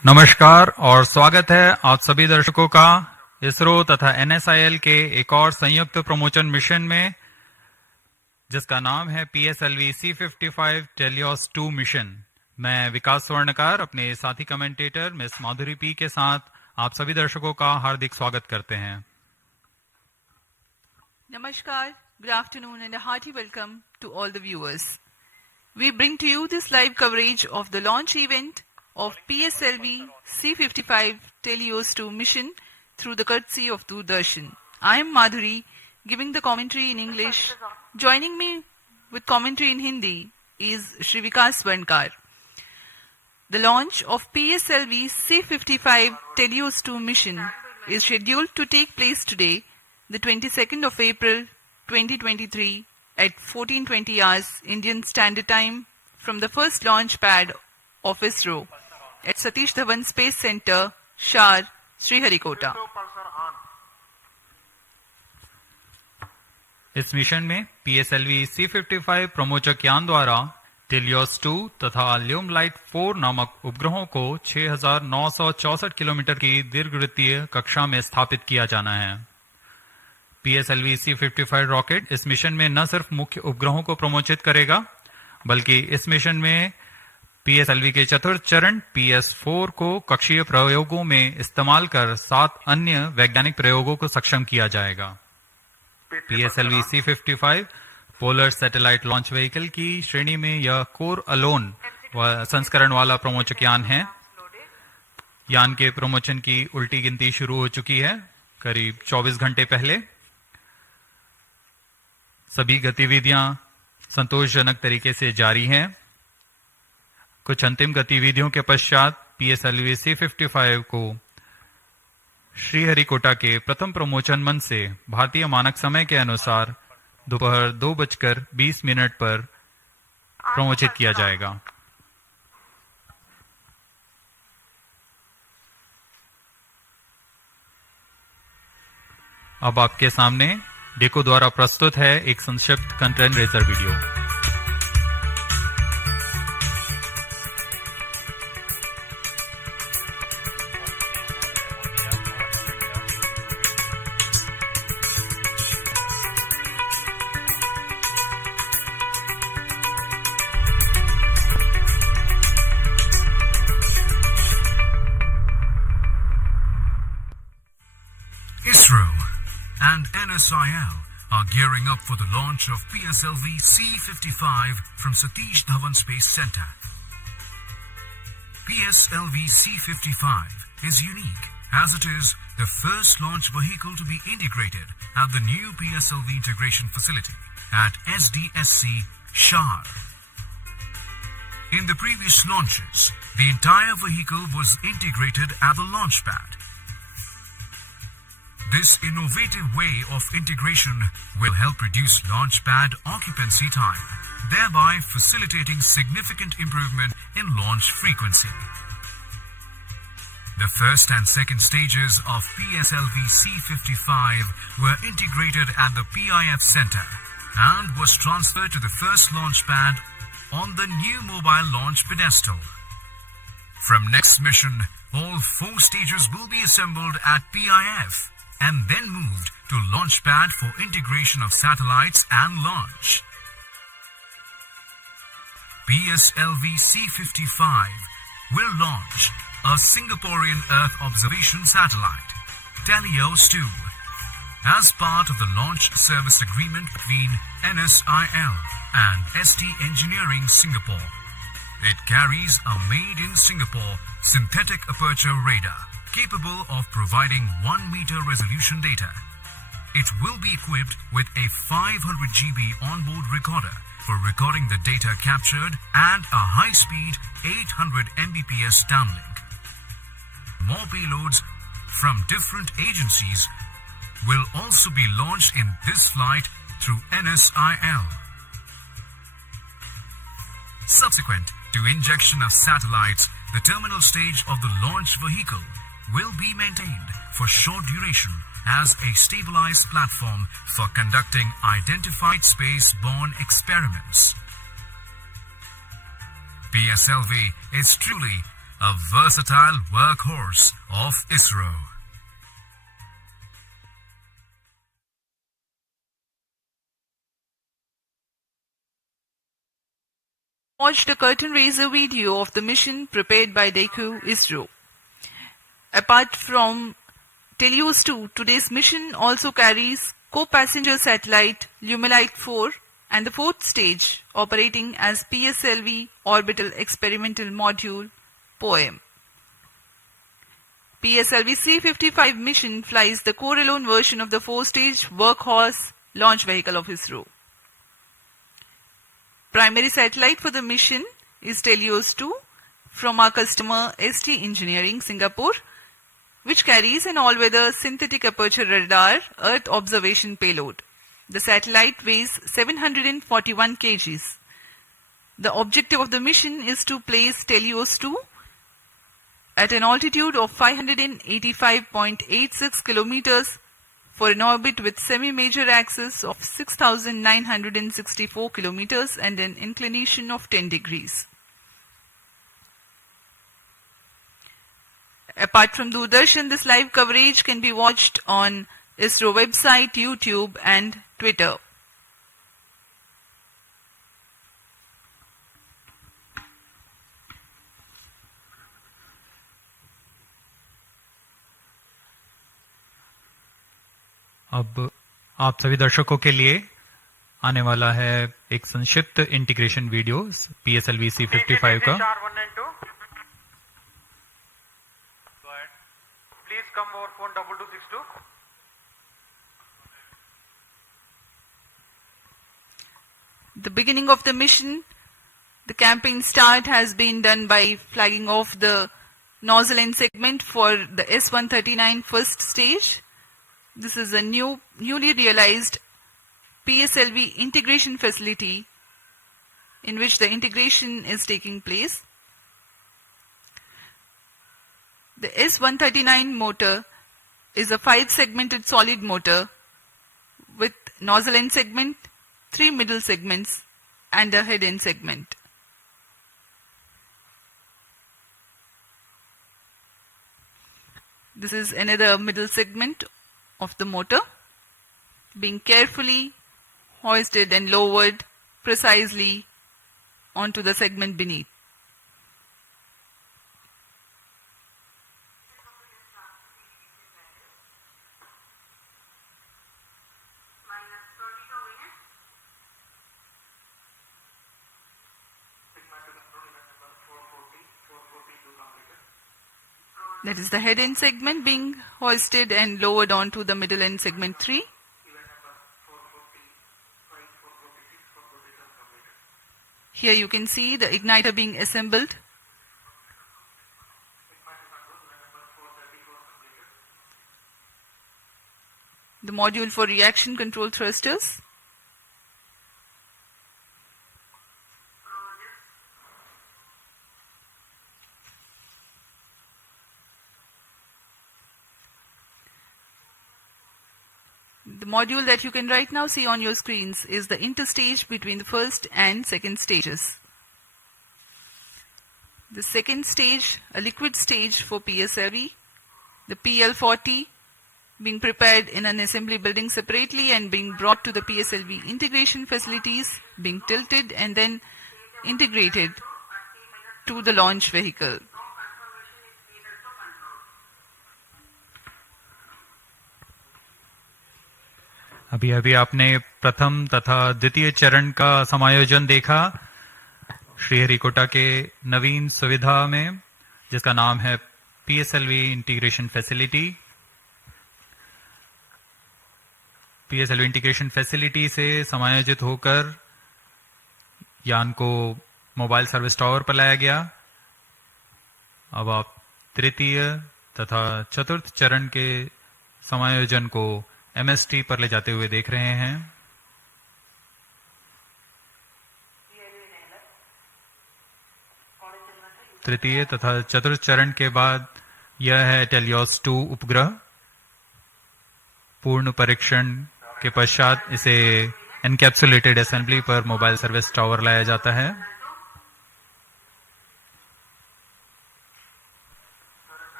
नमस्कार और स्वागत है आप सभी दर्शकों का इसरो तथा एनएसआईएल के एक और संयुक्त प्रमोशन मिशन में, जिसका नाम है PSLV C55 TeLEOS-2 मिशन। मैं विकास स्वर्णकार अपने साथी कमेंटेटर मिस माधुरी पी के साथ आप सभी दर्शकों का हार्दिक स्वागत करते हैं। Namaskar, good afternoon and a hearty welcome to all the viewers. We bring to you this live coverage of the launch event of PSLV C55 TeLEOS-2 mission through the courtesy of Doordarshan. I am Madhuri, giving the commentary in English. Joining me with commentary in Hindi is Shri Vikas Swarnkar. The launch of PSLV C55 TeLEOS-2 mission is scheduled to take place today, the 22nd of April 2023 at 14:20 hours Indian Standard Time from the first launch pad of ISRO at Satish Dhawan Space Center, Shar, Sriharikota. इस mission में PSLV C55 प्रमोचक यान द्वारा TeLEOS-2 तथा ल्यूमलाइट 4 नामक उपग्रहों को 6,964 kilometre की दीर्घवृत्तीय कक्षा में स्थापित किया जाना है। PSLV C55 रॉकेट इस मिशन में न सिर्फ मुख्य उपग्रहों को प्रमोचित करेगा, बल्कि इस मिशन में PSLV के चतुर्थ चरण PS4 को कक्षीय प्रयोगों में इस्तेमाल कर 7 अन्य वैज्ञानिक प्रयोगों को सक्षम किया जाएगा। PSLV C55 polar satellite launch vehicle की श्रेणी में यह कोर अलोन संस्करण वाला प्रमोचक यान है। यान के प्रमोशन की उल्टी गिनती शुरू हो चुकी है करीब 24 घंटे पहले। सभी गतिविधियां संतोषजनक तरीके से जारी हैं। कुछ अंतिम गतिविधियों के पश्चात PSLV C55 को श्रीहरिकोटा के प्रथम प्रमोचन मंच से भारतीय मानक समय के अनुसार दोपहर 2:20 पर प्रमोचित किया जाएगा। अब आपके सामने डेको द्वारा प्रस्तुत है एक संक्षिप्त content razor video. ISRO and NSIL are gearing up for the launch of PSLV C55 from Satish Dhawan Space Center. PSLV C55 is unique as it is the first launch vehicle to be integrated at the new PSLV integration facility at SDSC Shar. In the previous launches, the entire vehicle was integrated at the launch pad. This innovative way of integration will help reduce launch pad occupancy time, thereby facilitating significant improvement in launch frequency. The first and second stages of PSLV C55 were integrated at the PIF Center and was transferred to the first launch pad on the new mobile launch pedestal. From next mission, all 4 stages will be assembled at PIF and then moved to launch pad for integration of satellites and launch. PSLV C55 will launch a Singaporean Earth observation satellite, TeLEOS-2, as part of the launch service agreement between NSIL and ST Engineering Singapore. It carries a made-in-Singapore synthetic aperture radar capable of providing 1-meter resolution data. It will be equipped with a 500 GB onboard recorder for recording the data captured and a high-speed 800 Mbps downlink. More payloads from different agencies will also be launched in this flight through NSIL. Subsequent to injection of satellites, the terminal stage of the launch vehicle will be maintained for short duration as a stabilized platform for conducting identified space-borne experiments. PSLV is truly a versatile workhorse of ISRO. Watched a curtain raiser video of the mission prepared by DECU ISRO. Apart from TeLEOS-2, today's mission also carries co-passenger satellite LUMILITE 4 and the fourth stage operating as PSLV Orbital Experimental Module POEM. PSLV C55 mission flies the core-alone version of the four-stage workhorse launch vehicle of ISRO. Primary satellite for the mission is TeLEOS-2 from our customer ST Engineering, Singapore, which carries an all-weather synthetic aperture radar Earth observation payload. The satellite weighs 741 kgs. The objective of the mission is to place TeLEOS-2 at an altitude of 585.86 kilometers for an orbit with semi-major axis of 6,964 kilometers and an inclination of 10 degrees. Apart from Doordarshan, this live coverage can be watched on ISRO website, YouTube and Twitter. अब आप सभी दर्शकों के लिए आने वाला है एक संक्षिप्त इंटीग्रेशन वीडियो PSLV C55 का। Please come over phone 2262. The beginning of the mission, the campaign start has been done by flagging off the nozzle end segment for the S139 first stage. This is a newly realized PSLV integration facility in which the integration is taking place. The S139 motor is a 5-segmented solid motor with nozzle end segment, 3 middle segments and a head end segment. This is another middle segment of the motor being carefully hoisted and lowered precisely onto the segment beneath. That is the head end segment being hoisted and lowered onto the middle end segment 3. Here you can see the igniter being assembled. The module for reaction control thrusters. The module that you can right now see on your screens is the interstage between the first and second stages. The second stage, a liquid stage for PSLV, the PL40 being prepared in an assembly building separately and being brought to the PSLV integration facilities, being tilted and then integrated to the launch vehicle. अभी अभी आपने प्रथम तथा द्वितीय चरण का समायोजन देखा श्रीहरिकोटा के नवीन सुविधा में, जिसका नाम है PSLV integration facility. PSLV integration facility से समायोजित होकर यान को मोबाइल सर्विस टावर पर लाया गया। अब आप तृतीय तथा चतुर्थ चरण के समायोजन को MST पर ले जाते हुए देख रहे हैं। तृतीय तथा चतुर्थ चरण के बाद यह है TeLEOS-2 उपग्रह। पूर्ण परीक्षण के पश्चात इसे एनकैप्सुलेटेड असेंबली पर मोबाइल सर्विस टावर लाया जाता है।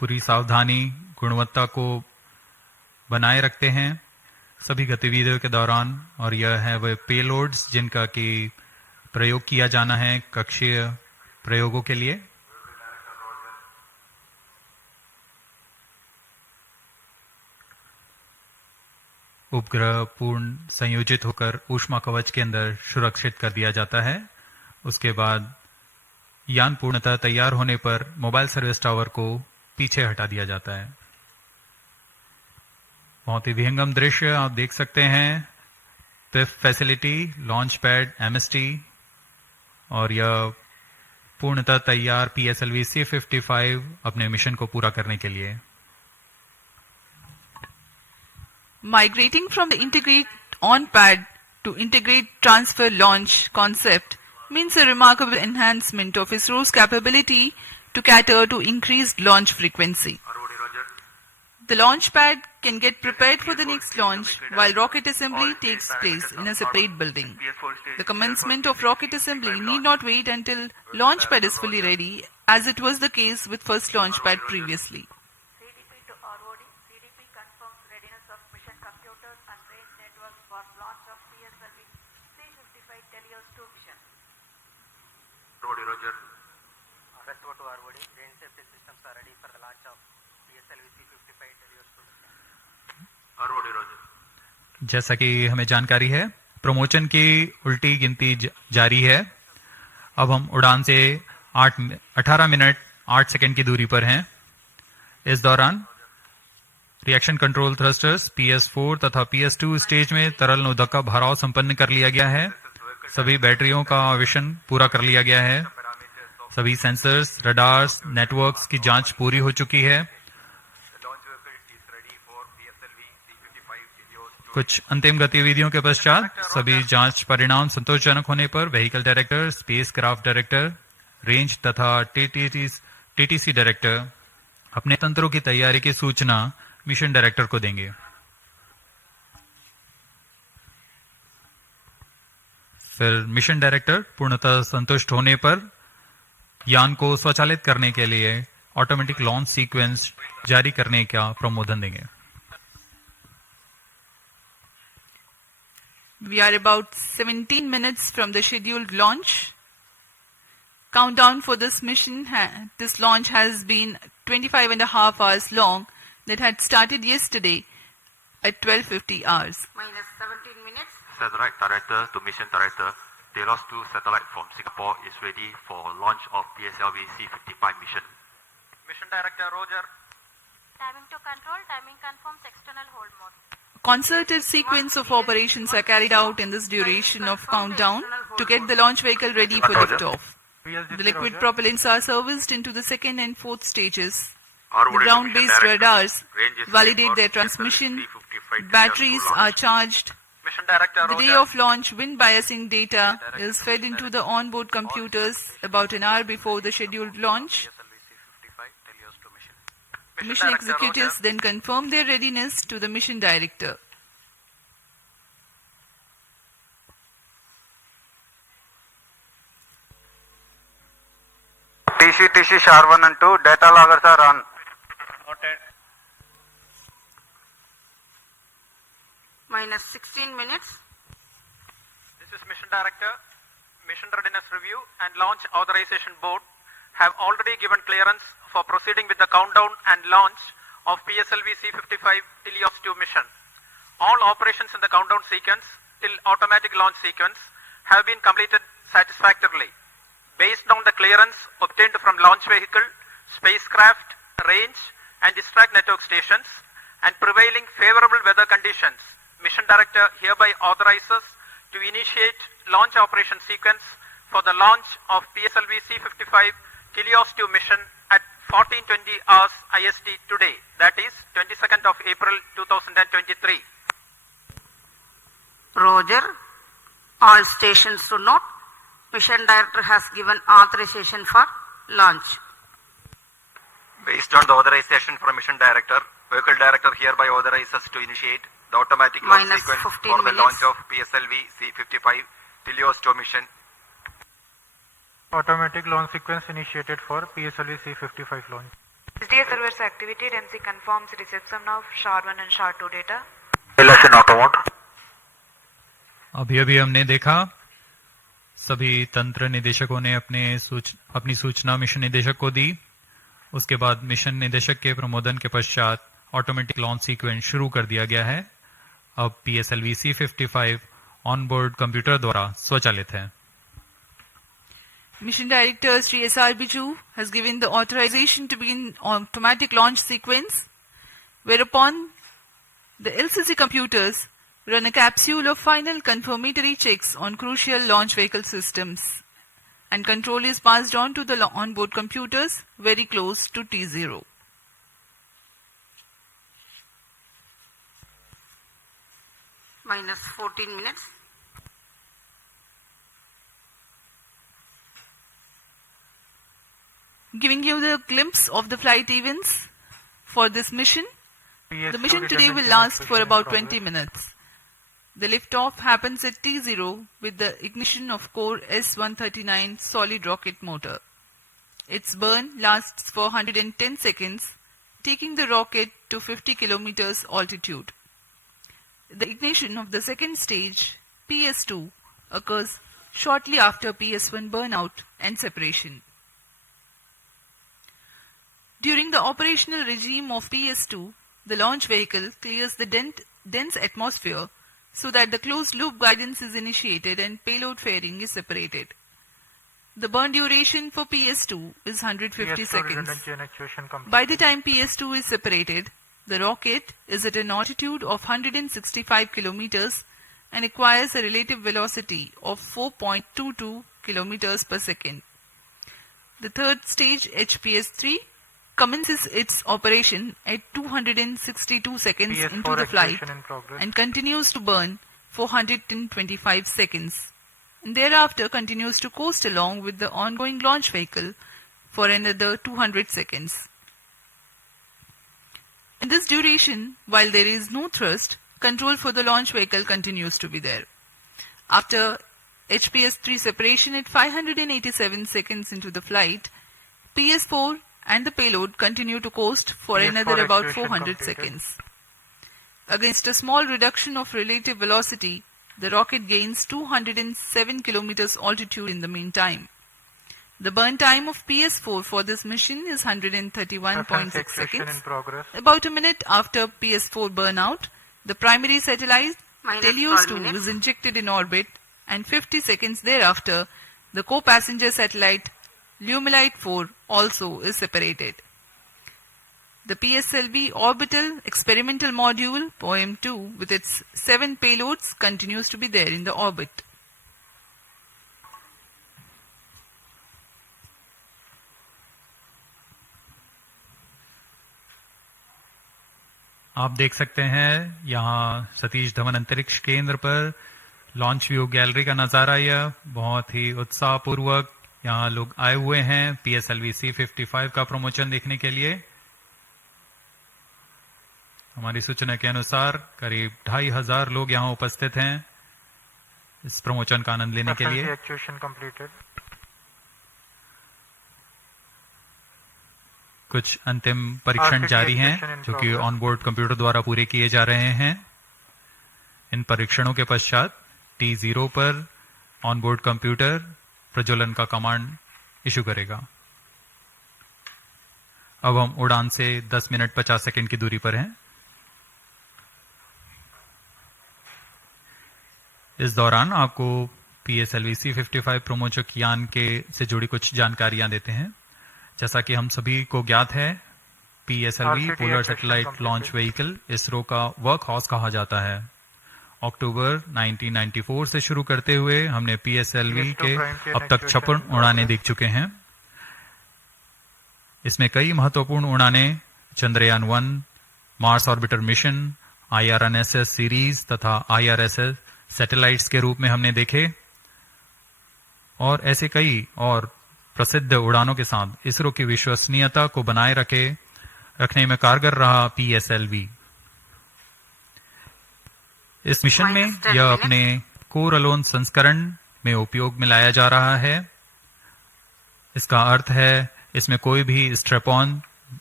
पूरी सावधानी गुणवत्ता को बनाए रखते हैं सभी गतिविधियों के दौरान, और यह है वह पेलोड्स जिनका कि प्रयोग किया जाना है कक्षीय प्रयोगों के लिए। उपग्रह पूर्ण संयोजित होकर ऊष्मा कवच के अंदर सुरक्षित कर दिया जाता है। उसके बाद यान पूर्णतः तैयार होने पर मोबाइल सर्विस टावर को पीछे हटा दिया जाता है। बहुत ही विहंगम दृश्य आप देख सकते हैं। PIFF facility, launch pad, MST, और यह पूर्णतः तैयार PSLV C55 अपने मिशन को पूरा करने के लिए। Migrating from the integrate on pad to integrate transfer launch concept means a remarkable enhancement of ISRO's capability to cater to increased launch frequency. The launch pad can get prepared for the next launch while rocket assembly takes place in a separate building. The commencement of rocket assembly need not wait until launch pad is fully ready, as it was the case with first launch pad previously. CDP to ROD. CDP confirms readiness of mission computers and range networks for launch of PSLV C55 TeLEOS-2 mission. Roger. RSO to ROD. Range safety systems are ready for the launch of PSLV C55 TeLEOS-2 mission. Roger. जैसा कि हमें जानकारी है, promotion की उल्टी गिनती जारी है। अब हम उड़ान से 18 मिनट 8 सेकंड की दूरी पर हैं। इस दौरान रिएक्शन कंट्रोल थ्रस्टर्स PS4 तथा PS2 स्टेज में तरल नोदक का भराव संपन्न कर लिया गया है। सभी बैटरियों का आवेशन पूरा कर लिया गया है। सभी सेंसर्स, रडार्स, नेटवर्क्स की जांच पूरी हो चुकी है। कुछ अंतिम गतिविधियों के पश्चात सभी जांच परिणाम संतोषजनक होने पर vehicle director, space craft director, range तथा TTC डायरेक्टर अपने तंत्रों की तैयारी की सूचना मिशन डायरेक्टर को देंगे। फिर मिशन डायरेक्टर पूर्णतः संतुष्ट होने पर यान को स्वचालित करने के लिए ऑटोमेटिक लॉन्च सीक्वेंस जारी करने का प्रमोदन देंगे। We are about 17 minutes from the scheduled launch. Countdown for this mission, this launch has been 25 and a half hours long. That had started yesterday at 12:50 hours. Minus 17 minutes. Satellite Director to Mission Director, TeLEOS-2 satellite from Singapore is ready for launch of PSLV C55 mission. Mission Director Roger. Timing to control. Timing confirms external hold mode. Concerted sequence of operations are carried out in this duration of countdown to get the launch vehicle ready for liftoff. The liquid propellants are serviced into the second and fourth stages. The ground-based radars validate their transmission. Batteries are charged. Mission Director The Roger. day of launch, wind biasing data is fed into the onboard computers about an hour before the scheduled launch. PSLV C55 TeLEOS-2 mission. The mission executives then confirm their readiness to the mission director. TC SHAR 1 and 2 data loggers are on. Noted. Minus 16 minutes. This is Mission Director. Mission Readiness Review and Launch Authorization Board have already given clearance for proceeding with the countdown and launch of PSLV C55 TeLEOS-2 mission. All operations in the countdown sequence till automatic launch sequence have been completed satisfactorily. Based on the clearance obtained from launch vehicle, spacecraft, range and distract network stations and prevailing favorable weather conditions, Mission Director hereby authorizes to initiate launch operation sequence for the launch of PSLV C55 TeLEOS-2 mission at 14:20 hours IST today, that is 22nd of April 2023. Roger. All stations to note. Mission Director has given authorization for launch. Based on the authorization from Mission Director, Vehicle Director hereby authorizes to initiate the automatic launch Minus sequence 15 for the minutes. launch of PSLV C55 TeLEOS-2 mission. Automatic launch sequence initiated for PSLV C55 launch. SDA server's activity, MC confirms reception of SHAR-1 and SHAR-2 data. अभी अभी हमने देखा सभी तंत्र निदेशकों ने अपनी सूचना मिशन निदेशक को दी। उसके बाद मिशन निदेशक के प्रमोदन के पश्चात ऑटोमेटिक लॉन्च सीक्वेंस शुरू कर दिया गया है। अब PSLV C55 ऑनबोर्ड कंप्यूटर द्वारा स्वचालित है। Mission Director Sri SRB2 has given the authorization to begin automatic launch sequence, whereupon the LCC computers run a capsule of final confirmatory checks on crucial launch vehicle systems, and control is passed on to the onboard computers very close to T0. Minus 14 minutes. Giving you the glimpse of the flight events for this mission. The mission today will last for about 20 minutes. The liftoff happens at T0 with the ignition of core S139 solid rocket motor. Its burn lasts for 110 seconds, taking the rocket to 50 kilometers altitude. The ignition of the second stage, PS2, occurs shortly after PS1 burnout and separation. During the operational regime of PS2, the launch vehicle clears the dense atmosphere so that the closed-loop guidance is initiated and payload fairing is separated. The burn duration for PS2 is 150 seconds. By the time PS2 is separated, the rocket is at an altitude of 165 kilometers and acquires a relative velocity of 4.22 kilometers per second. The third stage, HPS-3, commences its operation at 262 seconds into the flight and continues to burn for 125 seconds, and thereafter continues to coast along with the ongoing launch vehicle for another 200 seconds. In this duration, while there is no thrust, control for the launch vehicle continues to be there. After HPS-3 separation at 587 seconds into the flight, PS4 and the payload continue to coast for another about 400 seconds. Against a small reduction of relative velocity, the rocket gains 207 kilometers altitude in the meantime. The burn time of PS4 for this mission is 131.6 seconds. About a minute after PS4 burnout, the primary satellite TeLEOS-2 is injected in orbit, and 50 seconds thereafter, the co-passenger satellite Lumilite 4 also is separated. The PSLV orbital experimental module POEM-2 with its 7 payloads continues to be there in the orbit. आप देख सकते हैं यहाँ सतीश धवन अंतरिक्ष केंद्र पर launch view gallery का नजारा। यह बहुत ही उत्साहपूर्वक यहाँ लोग आए हुए हैं PSLV C55 का प्रमोशन देखने के लिए। हमारी सूचना के अनुसार करीब 2500 लोग यहाँ उपस्थित हैं इस प्रमोशन का आनंद लेने के लिए। कुछ अंतिम परीक्षण जारी हैं जो कि ऑनबोर्ड कंप्यूटर द्वारा पूरे किए जा रहे हैं। इन परीक्षणों के पश्चात T0 पर ऑनबोर्ड कंप्यूटर प्रज्वलन का कमांड इशू करेगा। अब हम उड़ान से 10 मिनट 50 सेकंड की दूरी पर हैं। इस दौरान आपको PSLV C55 प्रमोचक यान के से जुड़ी कुछ जानकारियां देते हैं। जैसा कि हम सभी को ज्ञात है, PSLV polar satellite launch vehicle ISRO का वर्क हाउस कहा जाता है। अक्टूबर 1994 से शुरू करते हुए हमने PSLV के अब तक 56 उड़ानें देख चुके हैं। इसमें कई महत्वपूर्ण उड़ानें Chandrayaan 1, Mars orbiter mission, IRNSS series तथा IRSS सैटेलाइट्स के रूप में हमने देखे, और ऐसे कई और प्रसिद्ध उड़ानों के साथ इसरो की विश्वसनीयता को बनाए रखने में कारगर रहा PSLV। इस मिशन में यह अपने कोर अलोन संस्करण में उपयोग में लाया जा रहा है। इसका अर्थ है इसमें कोई भी स्ट्रैप ऑन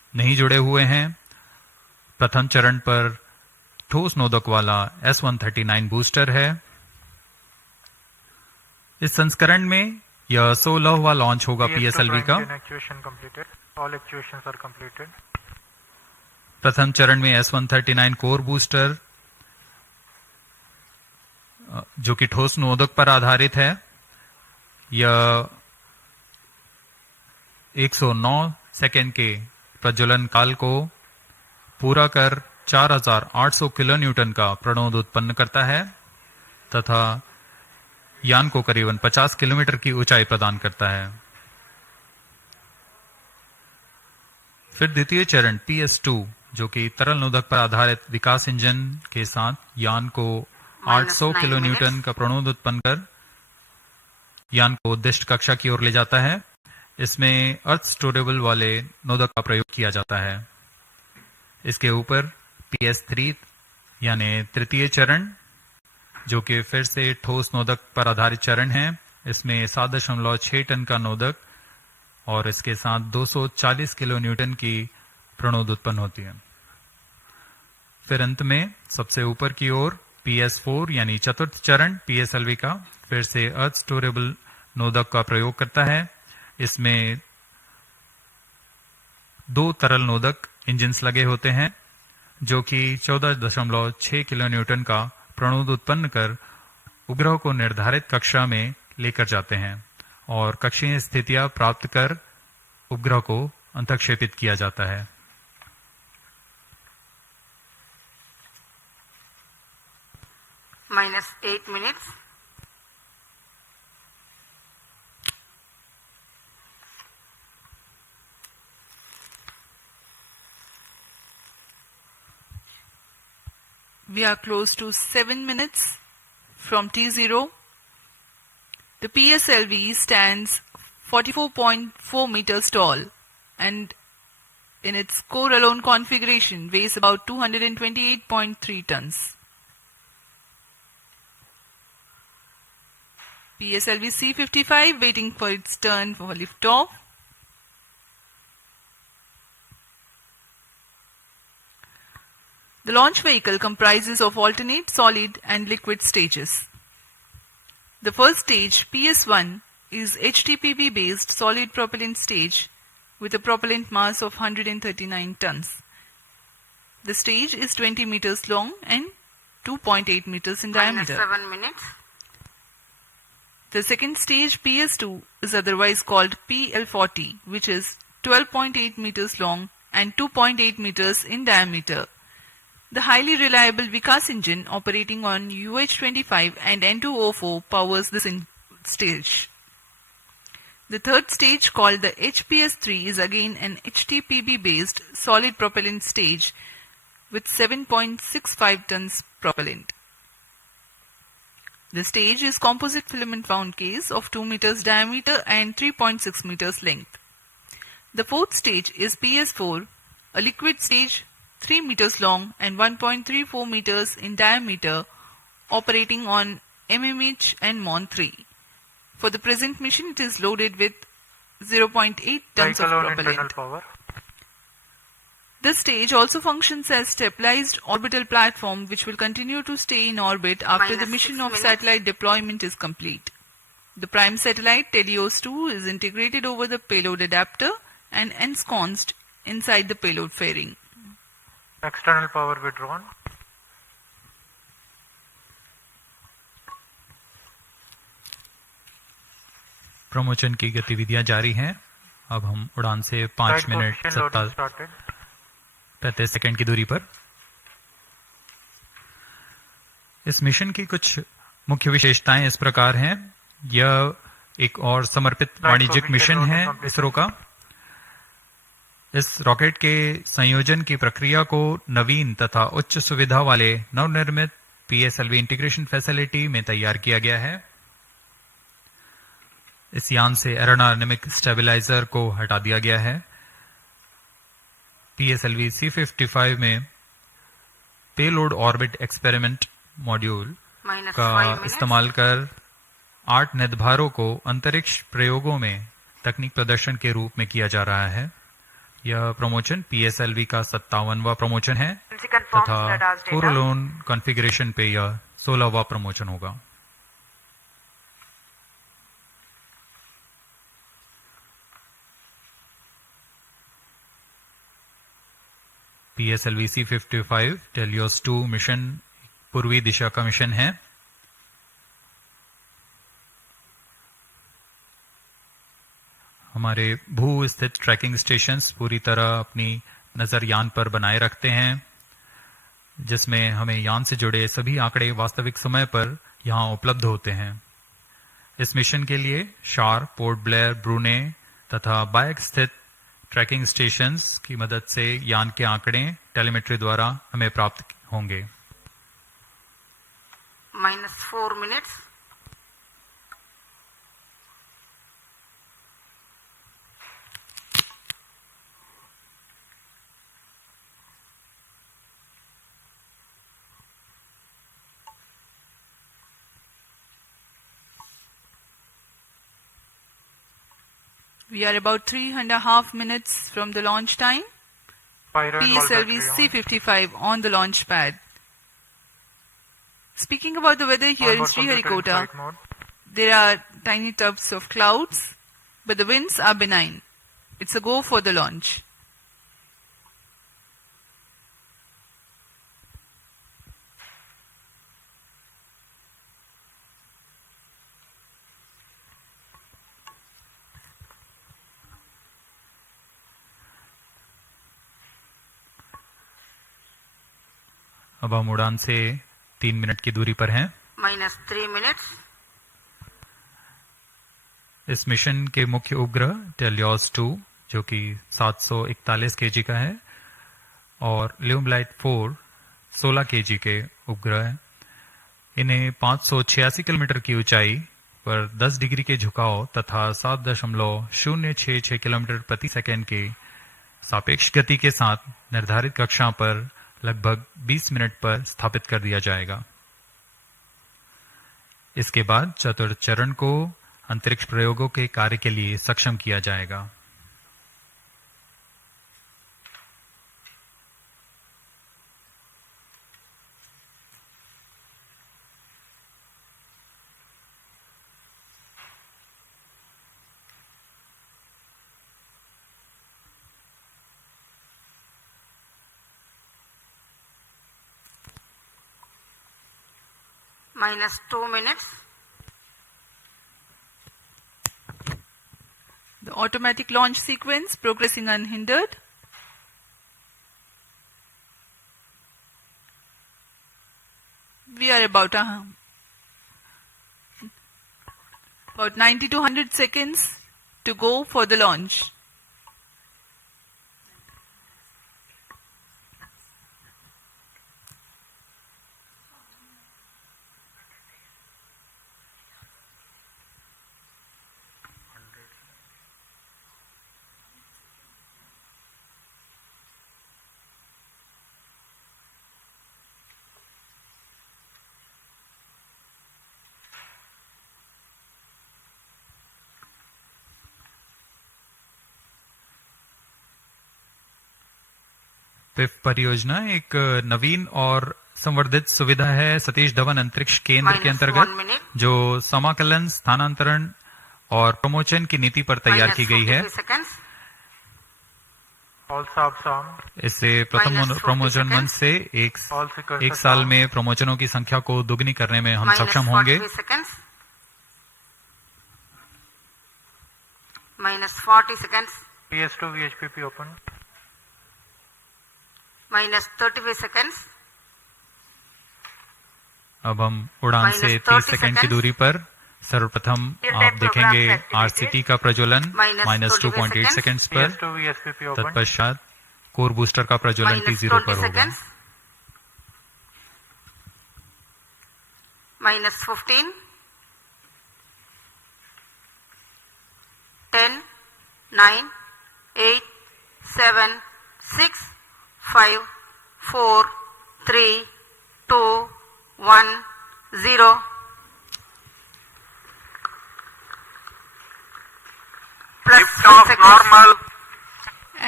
नहीं जुड़े हुए हैं। प्रथम चरण पर ठोस नोदक वाला S139 बूस्टर है। इस संस्करण में यह 16वां लॉन्च होगा PSLV का। प्रथम चरण में S139 कोर बूस्टर जो कि ठोस नोदक पर आधारित है, यह 109 सेकेंड के प्रज्वलन काल को पूरा कर 4800 किलो न्यूटन का प्रणोद उत्पन्न करता है तथा यान को करीबन 50 किलोमीटर की ऊंचाई प्रदान करता है। फिर द्वितीय चरण PS2 जो कि तरल नोदक पर आधारित विकास इंजन के साथ यान को 800 किलो न्यूटन का प्रणोद उत्पन्न कर यान को उद्दिष्ट कक्षा की ओर ले जाता है। इसमें अर्थ स्टोरेबल वाले नोदक का प्रयोग किया जाता है। इसके ऊपर PS3 यानी तृतीय चरण जो कि फिर से ठोस नोदक पर आधारित चरण है। इसमें 7.6 टन का नोदक और इसके साथ 240 किलो न्यूटन की प्रणोद उत्पन्न होती है। फिर अंत में सबसे ऊपर की ओर PS4 यानी चतुर्थ चरण PSLV का फिर से अर्थ स्टोरेबल नोदक का प्रयोग करता है। इसमें 2 तरल नोदक इंजिन्स लगे होते हैं जो कि 14.6 किलो न्यूटन का प्रणोद उत्पन्न कर उपग्रह को निर्धारित कक्षा में लेकर जाते हैं और कक्षीय स्थितियां प्राप्त कर उपग्रह को अंतःक्षेपित किया जाता है। -8 minutes. We are close to 7 minutes from T0. The PSLV stands 44.4 meters tall and in its core alone configuration weighs about 228.3 tons. PSLV C55 waiting for its turn for liftoff. The launch vehicle comprises of alternate, solid and liquid stages. The first stage, PS1, is HTPB based solid propellant stage with a propellant mass of 139 tons. The stage is 20 meters long and 2.8 meters in diameter. -7 minutes. The second stage, PS2, is otherwise called PL40, which is 12.8 meters long and 2.8 meters in diameter. The highly reliable Vikas engine operating on UH-25 and N2O4 powers this stage. The third stage, called the HPS3, is again an HTPB-based solid propellant stage with 7.65 tons propellant. The stage is composite filament wound case of 2 meters diameter and 3.6 meters length. The fourth stage is PS4, a liquid stage 3 meters long and 1.34 meters in diameter, operating on MMH and MON 3. For the present mission, it is loaded with 0.8 tons of propellant. This stage also functions as stabilized orbital platform which will continue to stay in orbit after the mission of satellite deployment is complete. The prime satellite TeLEOS-2 is integrated over the payload adapter and ensconced inside the payload fairing. External power withdrawn. Promotion की गतिविधियां जारी हैं। अब हम उड़ान से 5 minute 35 second की दूरी पर। इस मिशन की कुछ मुख्य विशेषताएं इस प्रकार हैं। यह एक और समर्पित वाणिज्यिक मिशन है इसरो का। इस रॉकेट के संयोजन की प्रक्रिया को नवीन तथा उच्च सुविधा वाले नवनिर्मित PSLV इंटीग्रेशन फैसिलिटी में तैयार किया गया है। इस यान से एरोडायनेमिक स्टेबलाइजर को हटा दिया गया है। PSLV C55 में पेलोड ऑर्बिट एक्सपेरिमेंट मॉड्यूल का इस्तेमाल कर 8 निर्धारों को अंतरिक्ष प्रयोगों में तकनीक प्रदर्शन के रूप में किया जा रहा है। यह प्रमोशन PSLV का 57वां प्रमोशन है confirms तथा radar's data. फोरलोन कॉन्फ़िगरेशन पे यह 16वां प्रमोशन होगा। PSLV C55 TeLEOS-2 मिशन पूर्वी दिशा का मिशन है। हमारे भू स्थित ट्रैकिंग स्टेशंस पूरी तरह अपनी नजर यान पर बनाए रखते हैं, जिसमें हमें यान से जुड़े सभी आंकड़े वास्तविक समय पर यहां उपलब्ध होते हैं। इस मिशन के लिए शार, पोर्ट ब्लेयर, ब्रूने तथा बायक स्थित ट्रैकिंग स्टेशंस की मदद से यान के आंकड़े टेलीमेट्री द्वारा हमें प्राप्त होंगे। -4 minutes. We are about 3.5 minutes from the launch time. Pirate PSLV battery on. C55 on the launch pad. Speaking about the weather here in Onboard computer in Sriharikota, flight mode. there are tiny tufts of clouds, but the winds are benign. It's a go for the launch. अब हम उड़ान से 3 minute की दूरी पर हैं। -3 minutes. इस mission के मुख्य उपग्रह TeLEOS-2 जो कि 741 kg का है और ल्यूमलाइट 4 16 kg के उपग्रह हैं। इन्हें 586 किलोमीटर की ऊंचाई पर 10 डिग्री के झुकाव तथा 7.066 किलोमीटर प्रति सेकंड के सापेक्ष गति के साथ निर्धारित कक्षा पर लगभग 20 मिनट पर स्थापित कर दिया जाएगा। इसके बाद चतुर्थ चरण को अंतरिक्ष प्रयोगों के कार्य के लिए सक्षम किया जाएगा। -2 minutes. The automatic launch sequence progressing unhindered. We are about 90 to 100 seconds to go for the launch. PIFF परियोजना एक नवीन और संवर्धित सुविधा है सतीश धवन अंतरिक्ष केंद्र के -1 अंतर्गत minute. जो समाकलन, स्थानांतरण और प्रमोशन की नीति पर तैयार की गई है। -43 seconds. All subs armed. इससे प्रथम -40 प्रमोशन seconds. मंच से All seekers एक are साल armed. में प्रमोशनों की संख्या को दुगनी करने में हम सक्षम होंगे। -43 seconds. -40 seconds. PS2 VHPP open. -35 seconds. अब हम उड़ान से 30 -30 सेकंड की seconds. दूरी पर सर्वप्रथम आप देखेंगे RCT का प्रज्वलन -2.8 सेकंड्स पर। PS2 VSPP open. तत्पश्चात कोर बूस्टर का प्रज्वलन T0 पर -20 होगा। seconds. -15. 10, 9, 8, 7, 6, 5, 4, 3, 2, 1, 0. Plus 6 seconds.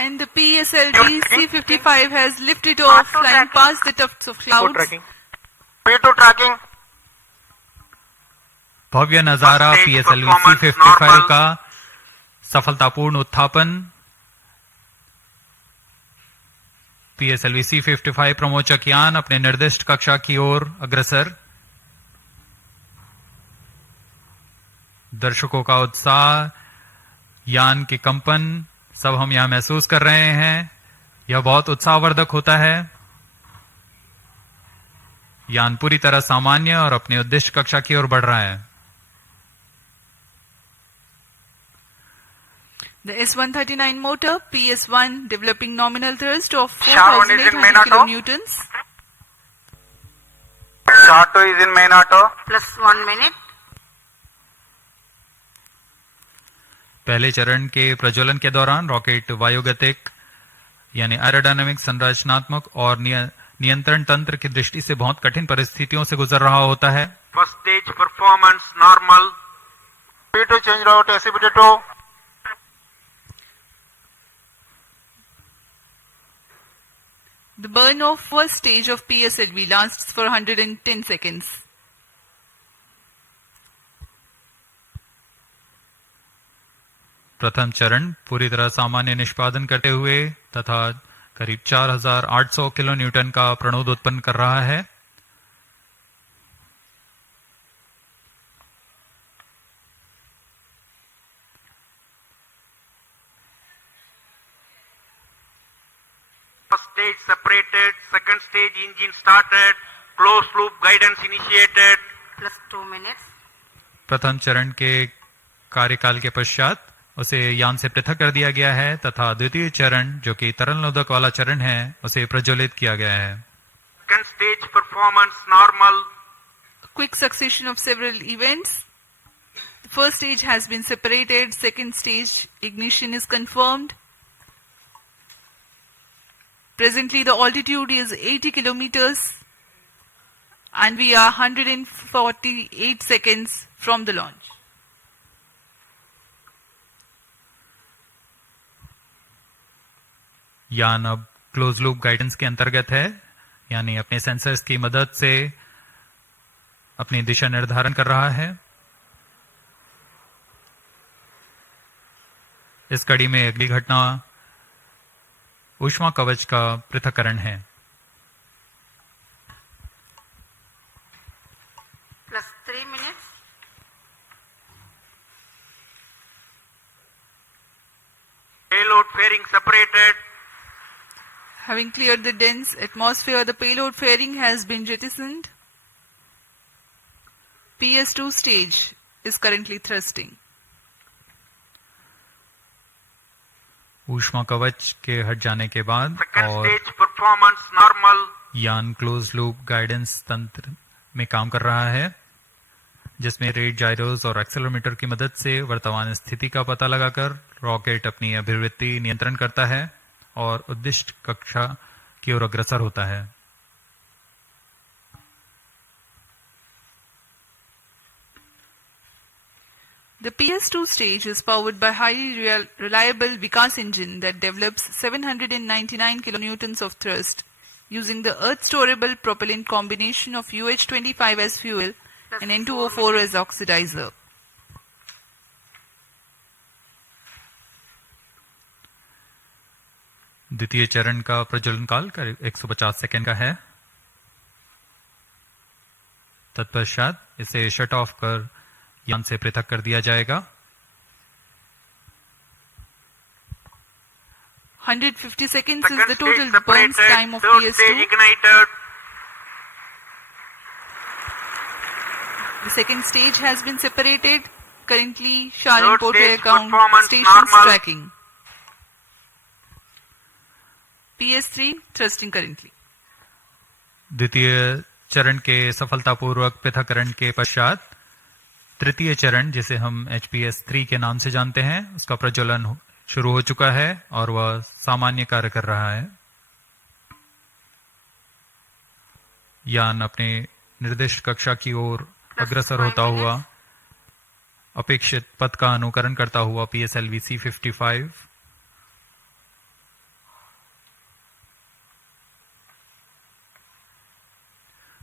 And the PSLV C55 has lifted off, flying past the tufts of clouds. P2 tracking. भव्य नजारा PSLV C55 का सफलतापूर्ण उत्थापन। PSLV C55 प्रमोचक यान अपने निर्दिष्ट कक्षा की ओर अग्रसर। दर्शकों का उत्साह, यान के कंपन सब हम यहां महसूस कर रहे हैं। यह बहुत उत्साहवर्धक होता है। यान पूरी तरह सामान्य और अपनी उद्दिष्ट कक्षा की ओर बढ़ रहा है। The S139 motor, PS1, developing nominal thrust of 4,800 kilonewtons. Shot 2 is in main auto. plus 1 minute. पहले चरण के प्रज्वलन के दौरान रॉकेट वायुगतिक यानी एरोडायनामिक, संरचनात्मक और नियंत्रण तंत्र की दृष्टि से बहुत कठिन परिस्थितियों से गुजर रहा होता है। First stage performance normal. P2 change route SCBT2. The burn of first stage of PSLV lasts for 110 seconds. प्रथम चरण पूरी तरह सामान्य निष्पादन करते हुए तथा करीब 4,800 किलो न्यूटन का प्रणोद उत्पन्न कर रहा है। First stage separated, second stage engine started, closed loop guidance initiated. plus 2 minutes. प्रथम चरण के कार्यकाल के पश्चात उसे यान से पृथक कर दिया गया है तथा द्वितीय चरण जो कि तरल नोदक वाला चरण है उसे प्रज्वलित किया गया है। Second stage performance normal. Quick succession of several events. The first stage has been separated. Second stage ignition is confirmed. Presently the altitude is 80 kilometers and we are 148 seconds from the launch. यान अब close loop guidance के अंतर्गत है, यानी अपने sensors की मदद से अपनी दिशा निर्धारण कर रहा है। इस कड़ी में अगली घटना ऊष्मा कवच का पृथक्करण है। plus 3 minutes. Payload fairing separated. Having cleared the dense atmosphere, the payload fairing has been jettisoned. PS2 stage is currently thrusting. ऊष्मा कवच के हट जाने के बाद Second और stage performance normal. यान क्लोज लूप गाइडेंस तंत्र में काम कर रहा है, जिसमें रेट जायरोस और एक्सेलेरोमीटर की मदद से वर्तमान स्थिति का पता लगाकर रॉकेट अपनी अभिवृत्ति नियंत्रण करता है और उद्दिष्ट कक्षा की ओर अग्रसर होता है। The PS2 stage is powered by highly reliable Vikas engine that develops 799 kilonewtons of thrust using the earth-storable propellant combination of UH-25 as fuel and N2O4 as oxidizer. द्वितीय चरण का प्रज्वलन काल करीब 150 सेकेंड का है। तत्पश्चात इसे शट ऑफ कर यान से पृथक कर दिया जाएगा। 150 seconds is Second the stage total burn separated. time of Third PS2. stage ignited. The second stage has been separated. Currently, Charlene Third Porter stage account performance stations normal. tracking. PS3 thrusting currently. द्वितीय चरण के सफलतापूर्वक पृथक्करण के पश्चात तृतीय चरण, जिसे हम HPS-3 के नाम से जानते हैं, उसका प्रज्वलन शुरू हो चुका है और वह सामान्य कार्य कर रहा है। यान अपने निर्दिष्ट कक्षा की ओर अग्रसर होता हुआ अपेक्षित पथ का अनुकरण करता हुआ PSLV C55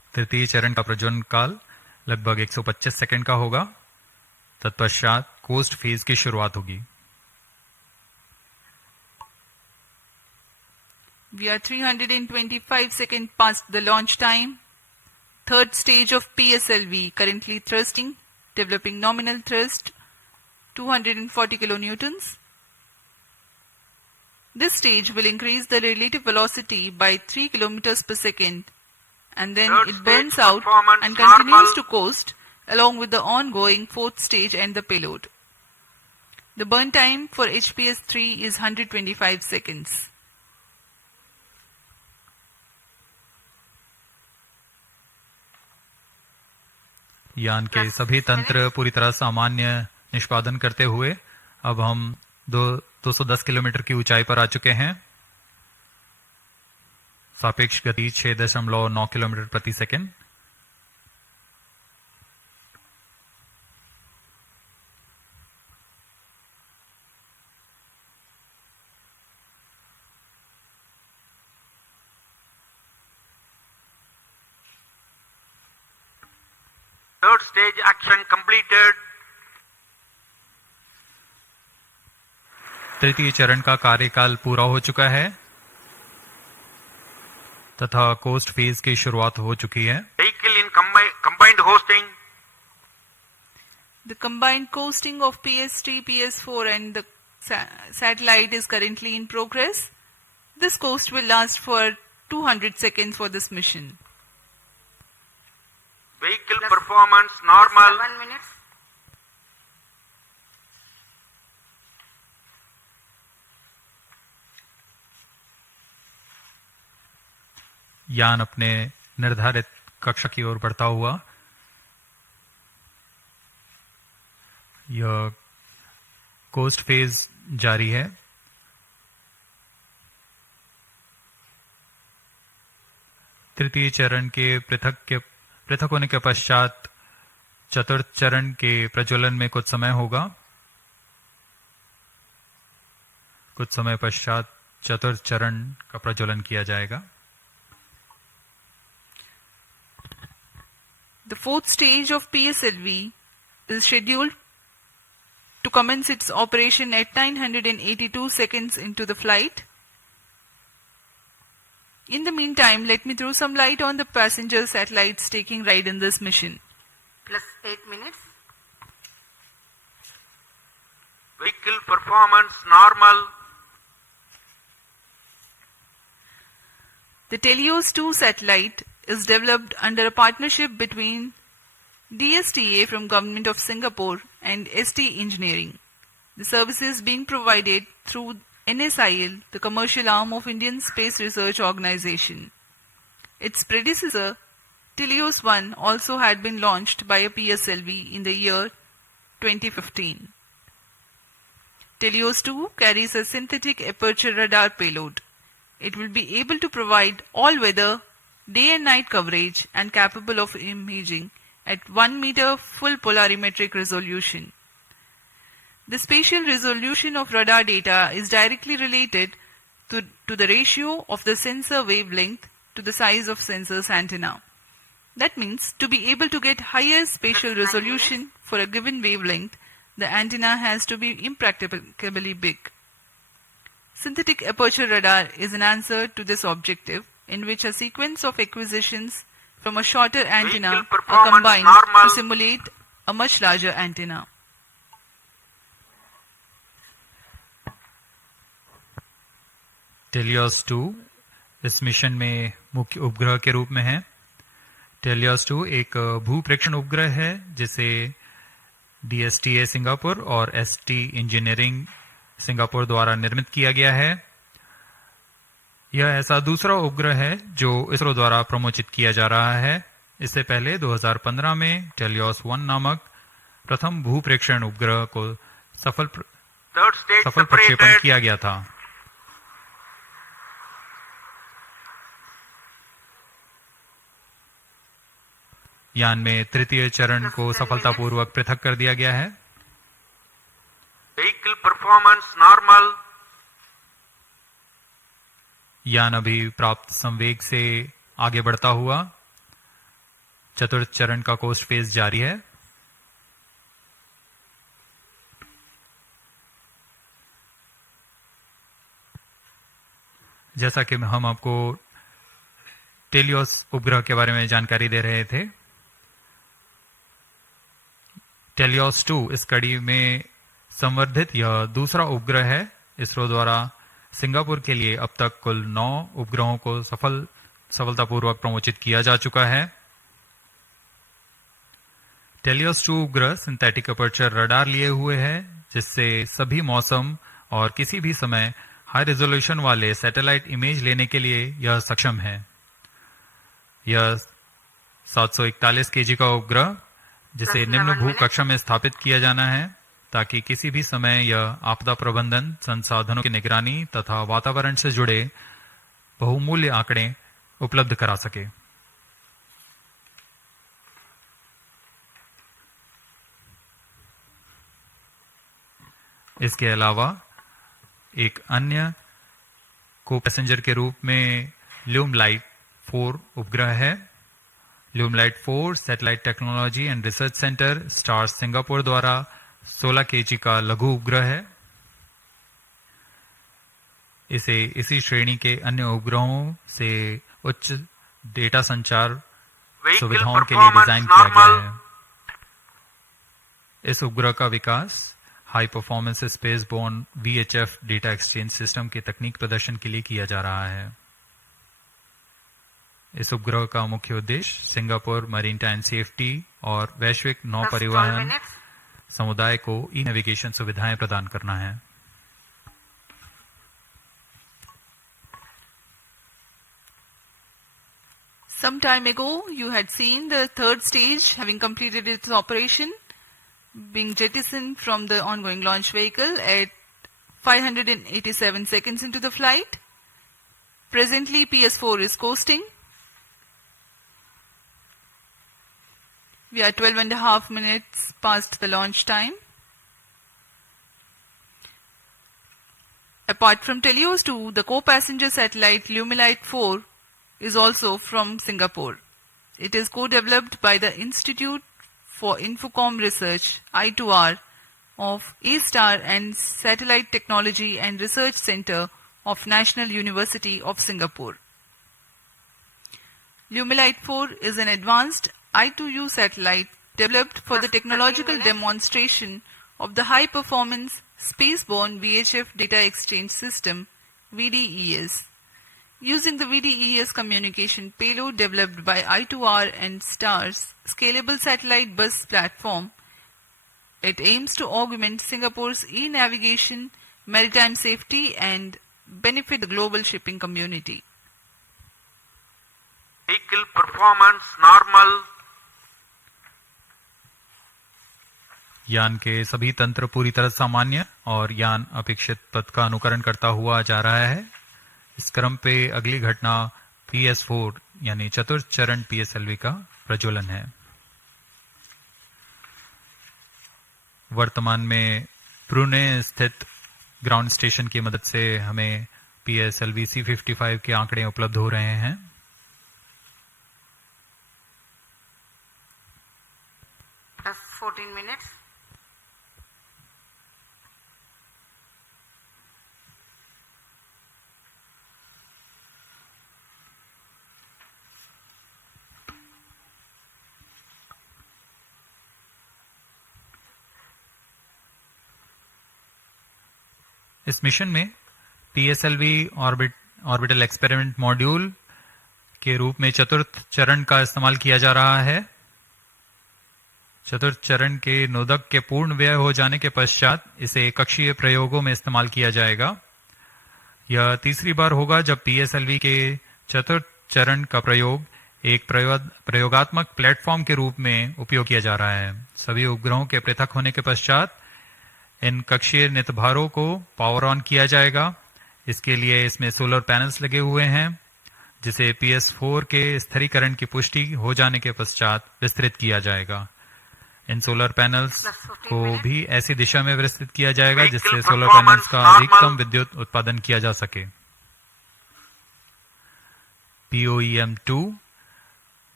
तृतीय चरण का प्रज्वलन काल लगभग 125 सेकंड का होगा। तत्पश्चात कोस्ट फेज की शुरुआत होगी। We are 325 seconds past the launch time. Third stage of PSLV currently thrusting, developing nominal thrust 240 kilonewtons. This stage will increase the relative velocity by 3 kilometers per second, and then it burns out and continues to coast along with the ongoing fourth stage and the payload. The burn time for HPS-3 is 125 seconds. यान के सभी तंत्र पूरी तरह सामान्य निष्पादन करते हुए अब हम 210 किलोमीटर की ऊंचाई पर आ चुके हैं। सापेक्ष गति 6.9 किलोमीटर प्रति second. Third stage action completed. तृतीय चरण का कार्यकाल पूरा हो चुका है तथा कोस्ट फेज की शुरुआत हो चुकी है। Vehicle in combined hosting. The combined coasting of PS3, PS4 and the satellite is currently in progress. This coast will last for 200 seconds for this mission. Vehicle performance normal. 7 minutes. यान अपने निर्धारित कक्षा की ओर बढ़ता हुआ यह कोस्ट फेज जारी है। तृतीय चरण के पृथक होने के पश्चात चतुर्थ चरण के प्रज्वलन में कुछ समय होगा। कुछ समय पश्चात चतुर्थ चरण का प्रज्वलन किया जाएगा। The fourth stage of PSLV is scheduled to commence its operation at 982 seconds into the flight. In the meantime, let me throw some light on the passenger satellites taking ride in this mission. Plus 8 minutes. Vehicle performance normal. The TeLEOS-2 satellite is developed under a partnership between DSTA from Government of Singapore and ST Engineering. The service is being provided through NSIL, the commercial arm of Indian Space Research Organization. Its predecessor, TeLEOS-1, also had been launched by a PSLV in the year 2015. TeLEOS-2 carries a synthetic aperture radar payload. It will be able to provide all-weather, day and night coverage and capable of imaging at 1 meter full polarimetric resolution. The spatial resolution of radar data is directly related to the ratio of the sensor wavelength to the size of sensor's antenna. That means to be able to get higher spatial resolution for a given wavelength, the antenna has to be impracticably big. Synthetic aperture radar is an answer to this objective, in which a sequence of acquisitions from a shorter antenna are combined to simulate a much larger antenna. TeLEOS-2 इस mission में मुख्य उपग्रह के रूप में है। TeLEOS-2 एक भूप्रेक्षण उपग्रह है जिसे DSTA सिंगापुर और ST इंजीनियरिंग सिंगापुर द्वारा निर्मित किया गया है। यह ऐसा दूसरा उपग्रह है जो इसरो द्वारा प्रमोचित किया जा रहा है। इससे पहले 2015 में TeLEOS-1 नामक प्रथम भूप्रेक्षण उपग्रह को सफल प्रक्षेपण किया गया था। यान में तृतीय चरण को सफलतापूर्वक पृथक कर दिया गया है। Vehicle performance normal. यान अभी प्राप्त संवेग से आगे बढ़ता हुआ चतुर्थ चरण का कोस्ट फेज जारी है। जैसा कि हम आपको टेलियोस उपग्रह के बारे में जानकारी दे रहे थे, TeLEOS-2 इस कड़ी में संवर्धित यह दूसरा उपग्रह है। इसरो द्वारा सिंगापुर के लिए अब तक कुल 9 उपग्रहों को सफलतापूर्वक प्रमोचित किया जा चुका है। TeLEOS-2 उपग्रह सिंथेटिक अपर्चर रडार लिए हुए है, जिससे सभी मौसम और किसी भी समय हाई रेजोल्यूशन वाले सैटेलाइट इमेज लेने के लिए यह सक्षम है। यह 741 केजी का उपग्रह, जिसे निम्न भू कक्षा में स्थापित किया जाना है, ताकि किसी भी समय यह आपदा प्रबंधन, संसाधनों की निगरानी तथा वातावरण से जुड़े बहुमूल्य आंकड़े उपलब्ध करा सके। इसके अलावा एक अन्य को पैसेंजर के रूप में ल्यूमलाइट 4 उपग्रह है। ल्यूमलाइट 4 satellite technology and research centre stars Singapore द्वारा 16 केजी का लघु उपग्रह है। इसे इसी श्रेणी के अन्य उपग्रहों से उच्च डेटा संचार सुविधाओं के लिए डिजाइन किया गया है। इस उपग्रह का विकास high performance space born VHF data exchange system के तकनीक प्रदर्शन के लिए किया जा रहा है। इस उपग्रह का मुख्य उद्देश्य सिंगापुर मरीनटाइन सेफ्टी और वैश्विक नौ परिवहन समुदाय को ई नेविगेशन सुविधाएं प्रदान करना है। Some time ago, you had seen the third stage having completed its operation, being jettisoned from the ongoing launch vehicle at 587 seconds into the flight. Presently, PS4 is coasting. We are 12.5 minutes past the launch time. Apart from TeLEOS-2, the co-passenger satellite Lumilite 4 is also from Singapore. It is co-developed by the Institute for Infocom Research, I2R, of A-Star and Satellite Technology and Research Center of National University of Singapore. Lumilite 4 is an advanced I2U satellite developed for the technological demonstration of the high-performance spaceborne VHF data exchange system, VDES. Using the VDES communication payload developed by I2R and STAR's scalable satellite bus platform, it aims to augment Singapore's e-navigation, maritime safety and benefit the global shipping community. Vehicle performance normal. यान के सभी तंत्र पूरी तरह सामान्य और यान अपेक्षित पथ का अनुकरण करता हुआ जा रहा है। इस क्रम पे अगली घटना PS4 यानी चतुर्थ चरण PSLV का प्रज्वलन है। वर्तमान में ब्रुने स्थित ग्राउंड स्टेशन की मदद से हमें PSLV C55 के आंकड़े उपलब्ध हो रहे हैं। Plus 14 minutes. इस मिशन में PSLV ऑर्बिटल एक्सपेरिमेंट मॉड्यूल के रूप में चतुर्थ चरण का इस्तेमाल किया जा रहा है। चतुर्थ चरण के नोदक के पूर्ण व्यय हो जाने के पश्चात इसे कक्षीय प्रयोगों में इस्तेमाल किया जाएगा। यह तीसरी बार होगा जब PSLV के चतुर्थ चरण का प्रयोग एक प्रयोगात्मक प्लेटफॉर्म के रूप में उपयोग किया जा रहा है। सभी उपग्रहों के पृथक होने के पश्चात इन कक्षीय नितभारों को पावर ऑन किया जाएगा। इसके लिए इसमें सोलर पैनल्स लगे हुए हैं, जिसे PS4 के स्थिरीकरण की पुष्टि हो जाने के पश्चात विस्तृत किया जाएगा। इन सोलर पैनल्स को भी ऐसी दिशा में विस्तृत किया जाएगा जिससे सोलर पैनल्स का अधिकतम विद्युत उत्पादन किया जा सके। POEM-2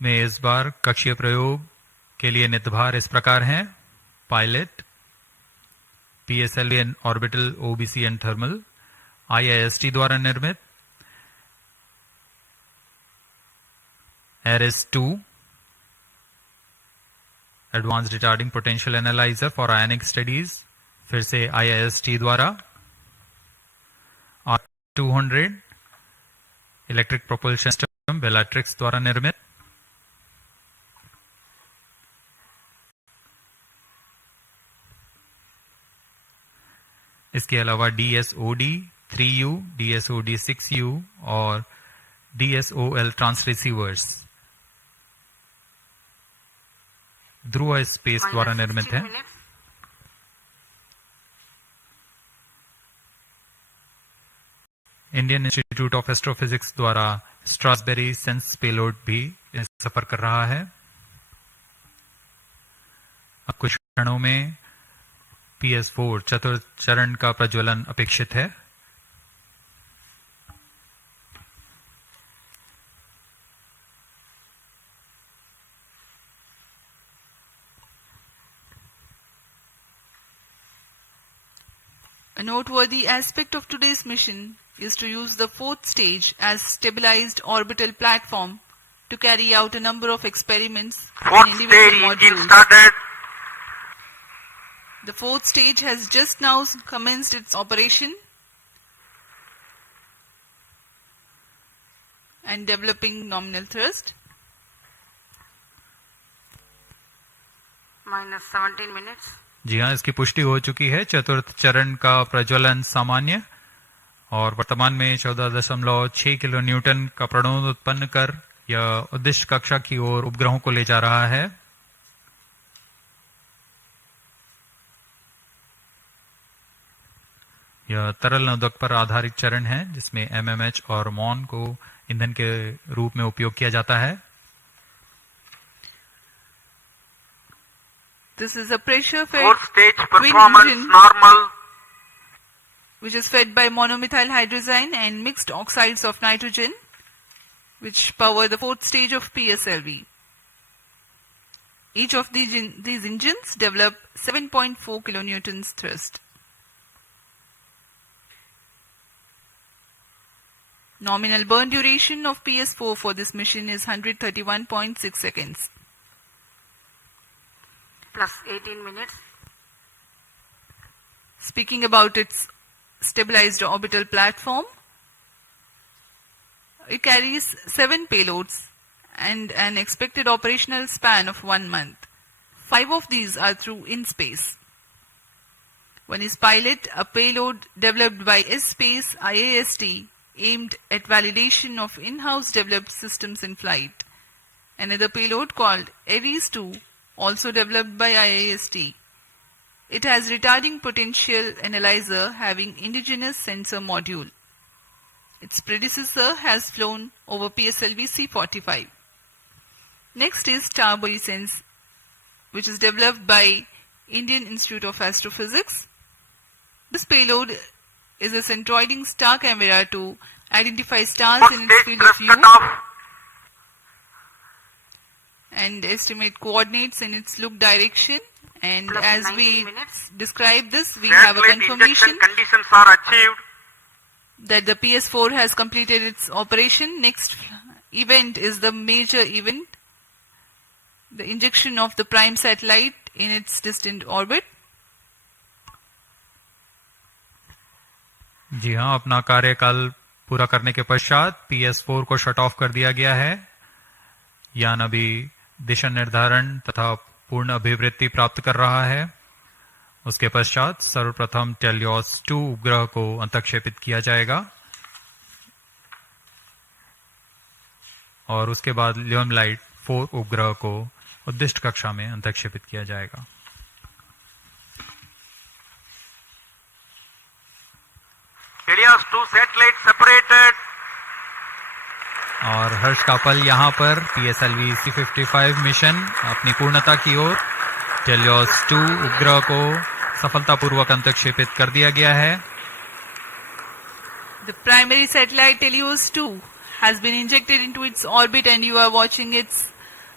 में इस बार कक्षीय प्रयोग के लिए नितभार इस प्रकार हैं। Pilot, PSLV and orbital OBC and thermal, IIST द्वारा निर्मित। ARIS-2 advance retarding potential analyser for ionic studies, फिर से IIST द्वारा। R200 electric propulsion system, Bellatrix द्वारा निर्मित। इसके अलावा DSOD 3U, DSOD 6U और DSOL ट्रांसरिसीवर्स ध्रुव स्पेस द्वारा निर्मित है। इंडियन इंस्टीट्यूट ऑफ एस्ट्रोफिजिक्स द्वारा स्ट्रासबेरी सेंस पेलोड भी सफर कर रहा है। अब कुछ क्षणों में PS4 चतुर्थ चरण का प्रज्वलन अपेक्षित है। A noteworthy aspect of today's mission is to use the fourth stage as stabilized orbital platform to carry out a number of experiments in individual modules. The fourth stage has just now commenced its operation and developing nominal thrust. Minus 17 minutes. जी हाँ, इसकी पुष्टि हो चुकी है। चतुर्थ चरण का प्रज्वलन सामान्य और वर्तमान में 14.6 किलो न्यूटन का प्रणोद उत्पन्न कर यह उद्दिष्ट कक्षा की ओर उपग्रहों को ले जा रहा है। यह तरल नोदक पर आधारित चरण है जिसमें MMH और MON को ईंधन के रूप में उपयोग किया जाता है। This is a pressure fed Fourth stage twin performance engine normal. which is fed by monomethyl hydrazine and mixed oxides of nitrogen, which power the fourth stage of PSLV. Each of these engines develop 7.4 kilonewtons thrust. Nominal burn duration of PS4 for this mission is 131.6 seconds. Plus 18 minutes. Speaking about its stabilized orbital platform, it carries 7 payloads and an expected operational span of 1 month. 5 of these are through in-space. One is pilot, a payload developed by S-Space IAST aimed at validation of in-house developed systems in flight. Another payload called ARIS-2, also developed by IAST. It has retarding potential analyzer having indigenous sensor module. Its predecessor has flown over PSLV C45. Next is Sense, which is developed by Indian Institute of Astrophysics. This payload is a centroiding star camera to identify stars in its field of view and estimate coordinates in its look direction. And Plus as 90 we minutes. describe this, we have a Satellite confirmation injection conditions are achieved. that the PS4 has completed its operation. Next event is the major event, the injection of the prime satellite in its distant orbit. जी हाँ, अपना कार्यकाल पूरा करने के पश्चात PS4 को shut off कर दिया गया है। यान अभी दिशा निर्धारण तथा पूर्ण अभिवृत्ति प्राप्त कर रहा है। उसके पश्चात सर्वप्रथम TeLEOS-2 उपग्रह को अंतक्षेपित किया जाएगा और उसके बाद LUMLIGHT 4 उपग्रह को उद्दिष्ट कक्षा में अंतक्षेपित किया जाएगा। TeLEOS-2 satellite separated. और हर्ष का पल यहाँ पर PSLV C55 मिशन अपनी पूर्णता की ओर। TeLEOS-2 उपग्रह को सफलतापूर्वक अंतक्षेपित कर दिया गया है। The primary satellite TeLEOS-2 has been injected into its orbit and you are watching its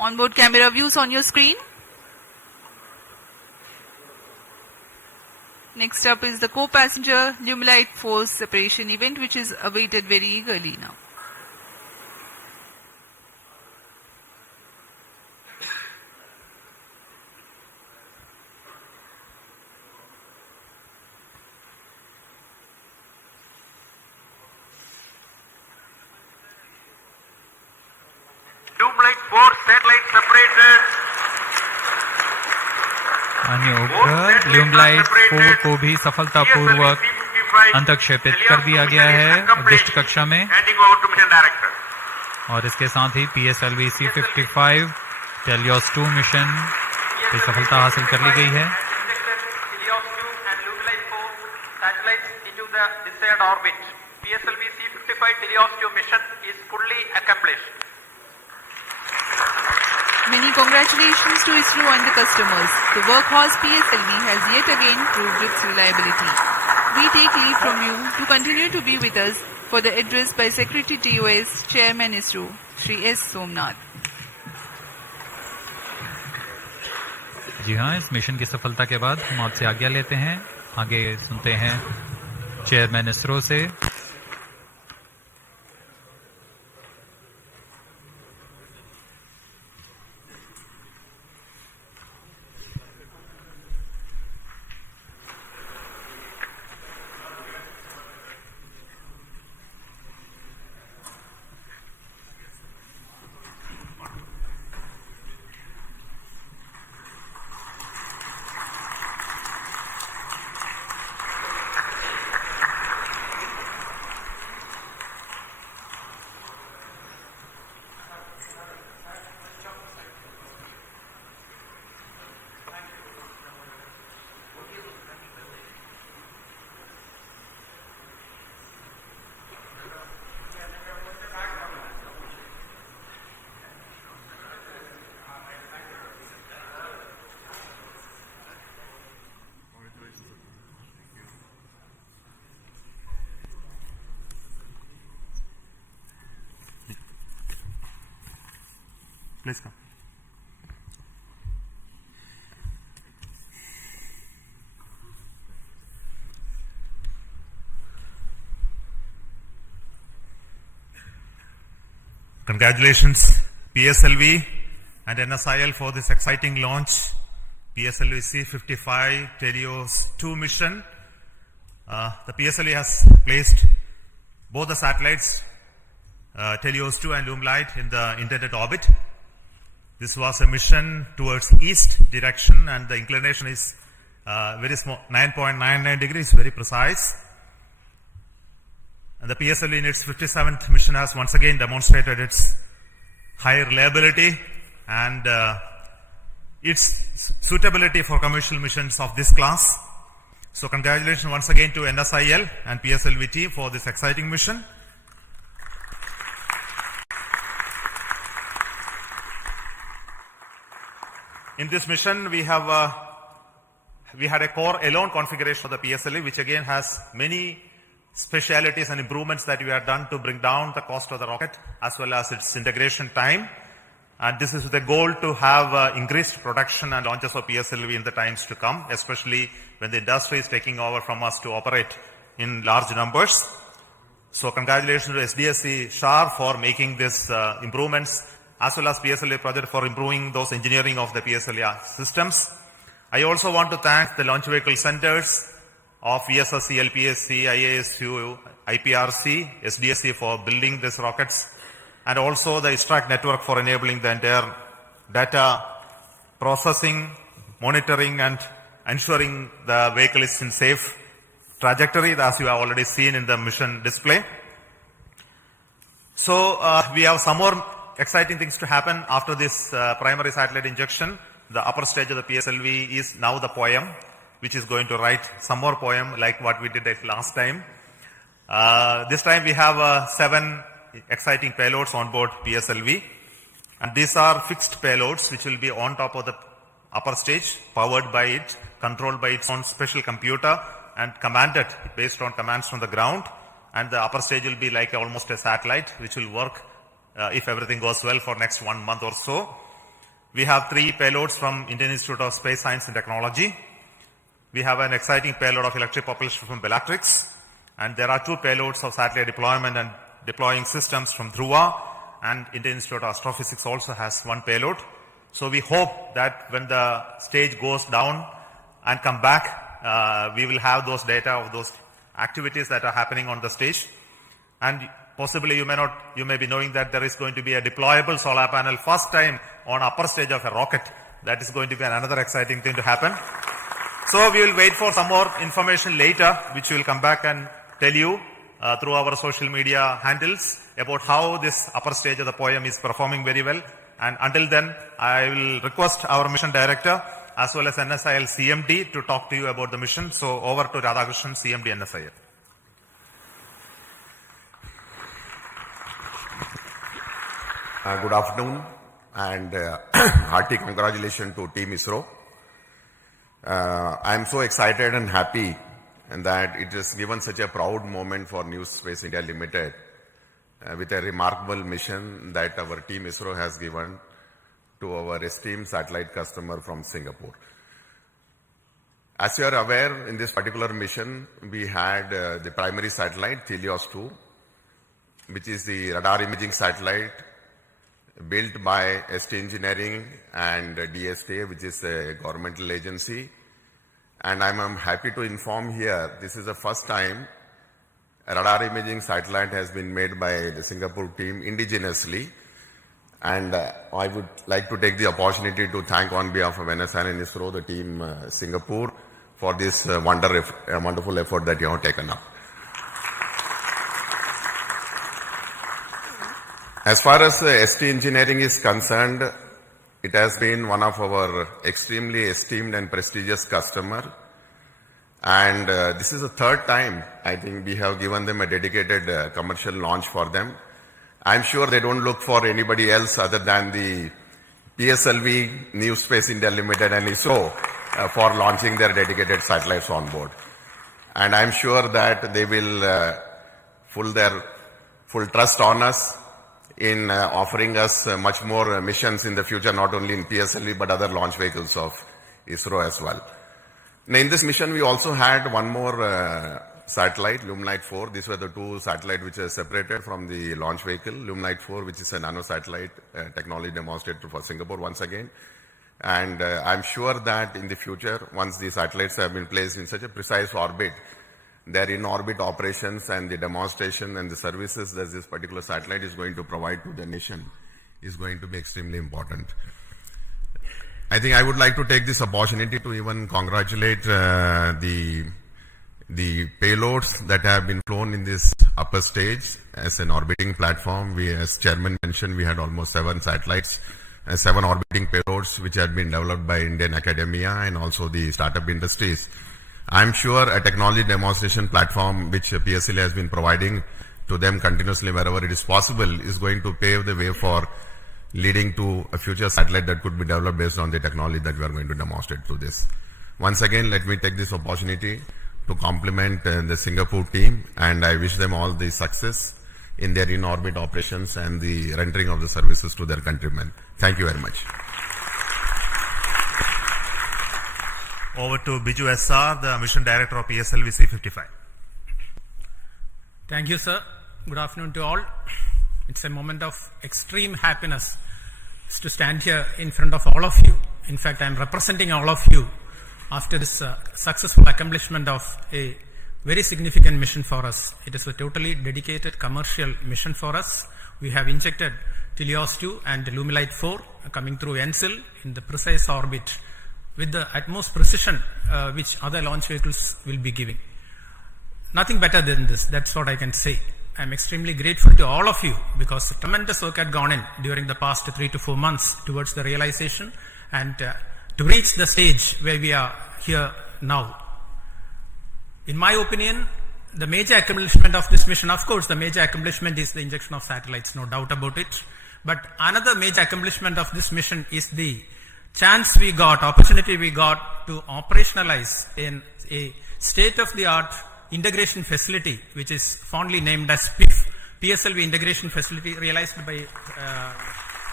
Onboard camera views on your screen. Next up is the co-passenger Lumelight force separation event, which is awaited very eagerly now. Lumelight 4 satellite separated. अन्य उपग्रह ल्यूमलाइट 4 को भी सफलतापूर्वक अंतक्षेपित कर दिया गया है उद्दिष्ट कक्षा में, और इसके साथ ही PSLV C55 TeLEOS-2 मिशन की सफलता हासिल कर ली गई है। TeLEOS-2 and Lumelight 4 satellites into the desired orbit. PSLV C55 TeLEOS-2 mission is fully accomplished. Many congratulations to ISRO and the customers. The workhorse PSLV has yet again proved its reliability. We take leave from you to continue to be with us for the address by Secretary TOS, Chairman ISRO, Shri S. Somnath. जी हाँ, इस mission की सफलता के बाद हम आपसे आज्ञा लेते हैं। आगे सुनते हैं चेयरमैन इसरो से। Please come. Congratulations PSLV and NSIL for this exciting launch. PSLV C55 TeLEOS-2 mission. The PSLV has placed both the satellites TeLEOS-2 and Lumelight in the intended orbit. This was a mission towards east direction, and the inclination is very small, 9.99 degrees, very precise. And the PSLV in its 57th mission has once again demonstrated its high reliability and its suitability for commercial missions of this class. So congratulations once again to NSIL and PSLV team for this exciting mission. In this mission, we had a core alone configuration of the PSLV, which again has many specialities and improvements that we have done to bring down the cost of the rocket as well as its integration time. And this is with the goal to have increased production and launches of PSLV in the times to come, especially when the industry is taking over from us to operate in large numbers. So congratulations to SDSC SHAR for making these improvements, as well as PSLV project for improving those engineering of the PSLV systems. I also want to thank the launch vehicle centers of VSSC, LPSC, IASU, IPRC, SDSC for building these rockets, and also the ISTRAC network for enabling the entire data processing, monitoring, and ensuring the vehicle is in safe trajectory, as you have already seen in the mission display. So we have some more exciting things to happen after this primary satellite injection. The upper stage of the PSLV is now the poem, which is going to write some more poem like what we did last time. This time we have 7 exciting payloads on board PSLV, and these are fixed payloads which will be on top of the upper stage, powered by it, controlled by its own special computer, and commanded based on commands from the ground. And the upper stage will be like almost a satellite which will work if everything goes well for next 1 month or so. We have 3 payloads from Indian Institute of Space Science and Technology. We have an exciting payload of electric propulsion from Bellatrix. And there are 2 payloads of satellite deployment and deploying systems from Dhruva, and Indian Institute of Astrophysics also has 1 payload. So we hope that when the stage goes down and come back, we will have those data of those activities that are happening on the stage. And possibly you may be knowing that there is going to be a deployable solar panel first time on upper stage of a rocket. That is going to be another exciting thing to happen. So we will wait for some more information later, which we will come back and tell you through our social media handles about how this upper stage of the poem is performing very well. And until then, I will request our mission director as well as NSIL CMD to talk to you about the mission. So over to Radhakrishnan, CMD NSIL. Good afternoon and hearty congratulations to Team ISRO. I am so excited and happy and that it has given such a proud moment for News Space India Limited with a remarkable mission that our Team ISRO has given to our esteemed satellite customer from Singapore. As you are aware, in this particular mission, we had the primary satellite, TeLEOS-2, which is the radar imaging satellite built by ST Engineering and DSTA, which is a governmental agency. And I'm happy to inform here, this is the first time a radar imaging satellite has been made by the Singapore team indigenously. And I would like to take the opportunity to thank on behalf of NSIL and ISRO, the team Singapore, for this wonderful effort that you have taken up. As far as ST Engineering is concerned, it has been one of our extremely esteemed and prestigious customer. And this is the 3rd time, I think, we have given them a dedicated commercial launch for them. I'm sure they don't look for anybody else other than the PSLV New Space India Limited and ISRO for launching their dedicated satellites on board. And I'm sure that they will full trust on us in offering us much more missions in the future, not only in PSLV but other launch vehicles of ISRO as well. Now, in this mission, we also had one more satellite, LUMLIGHT-4. These were the 2 satellites which are separated from the launch vehicle. LUMLIGHT-4, which is a nano satellite technology demonstrated for Singapore once again. And I'm sure that in the future, once these satellites have been placed in such a precise orbit, their in-orbit operations and the demonstration and the services that this particular satellite is going to provide to the nation is going to be extremely important. I think I would like to take this opportunity to even congratulate the payloads that have been flown in this upper stage as an orbiting platform. As Chairman mentioned, we had almost 7 satellites, 7 orbiting payloads which had been developed by Indian academia and also the startup industries. I'm sure a technology demonstration platform which PSLV has been providing to them continuously wherever it is possible is going to pave the way for leading to a future satellite that could be developed based on the technology that we are going to demonstrate through this. Once again, let me take this opportunity to compliment the Singapore team, and I wish them all the success in their in-orbit operations and the rendering of the services to their countrymen. Thank you very much. Over to Biju SR, the Mission Director of PSLV C55. Thank you, sir. Good afternoon to all. It's a moment of extreme happiness to stand here in front of all of you. In fact, I'm representing all of you after this successful accomplishment of a very significant mission for us. It is a totally dedicated commercial mission for us. We have injected TeLEOS-2 and LUMLIGHT-4 coming through NSIL in the precise orbit with the utmost precision which other launch vehicles will be giving. Nothing better than this. That's what I can say. I'm extremely grateful to all of you because tremendous work had gone in during the past 3 to 4 months towards the realization and to reach the stage where we are here now. In my opinion, the major accomplishment of this mission, of course, the major accomplishment is the injection of satellites, no doubt about it. But another major accomplishment of this mission is the chance we got, opportunity we got to operationalize in a state-of-the-art integration facility, which is fondly named as PIF, PSLV Integration Facility, realized by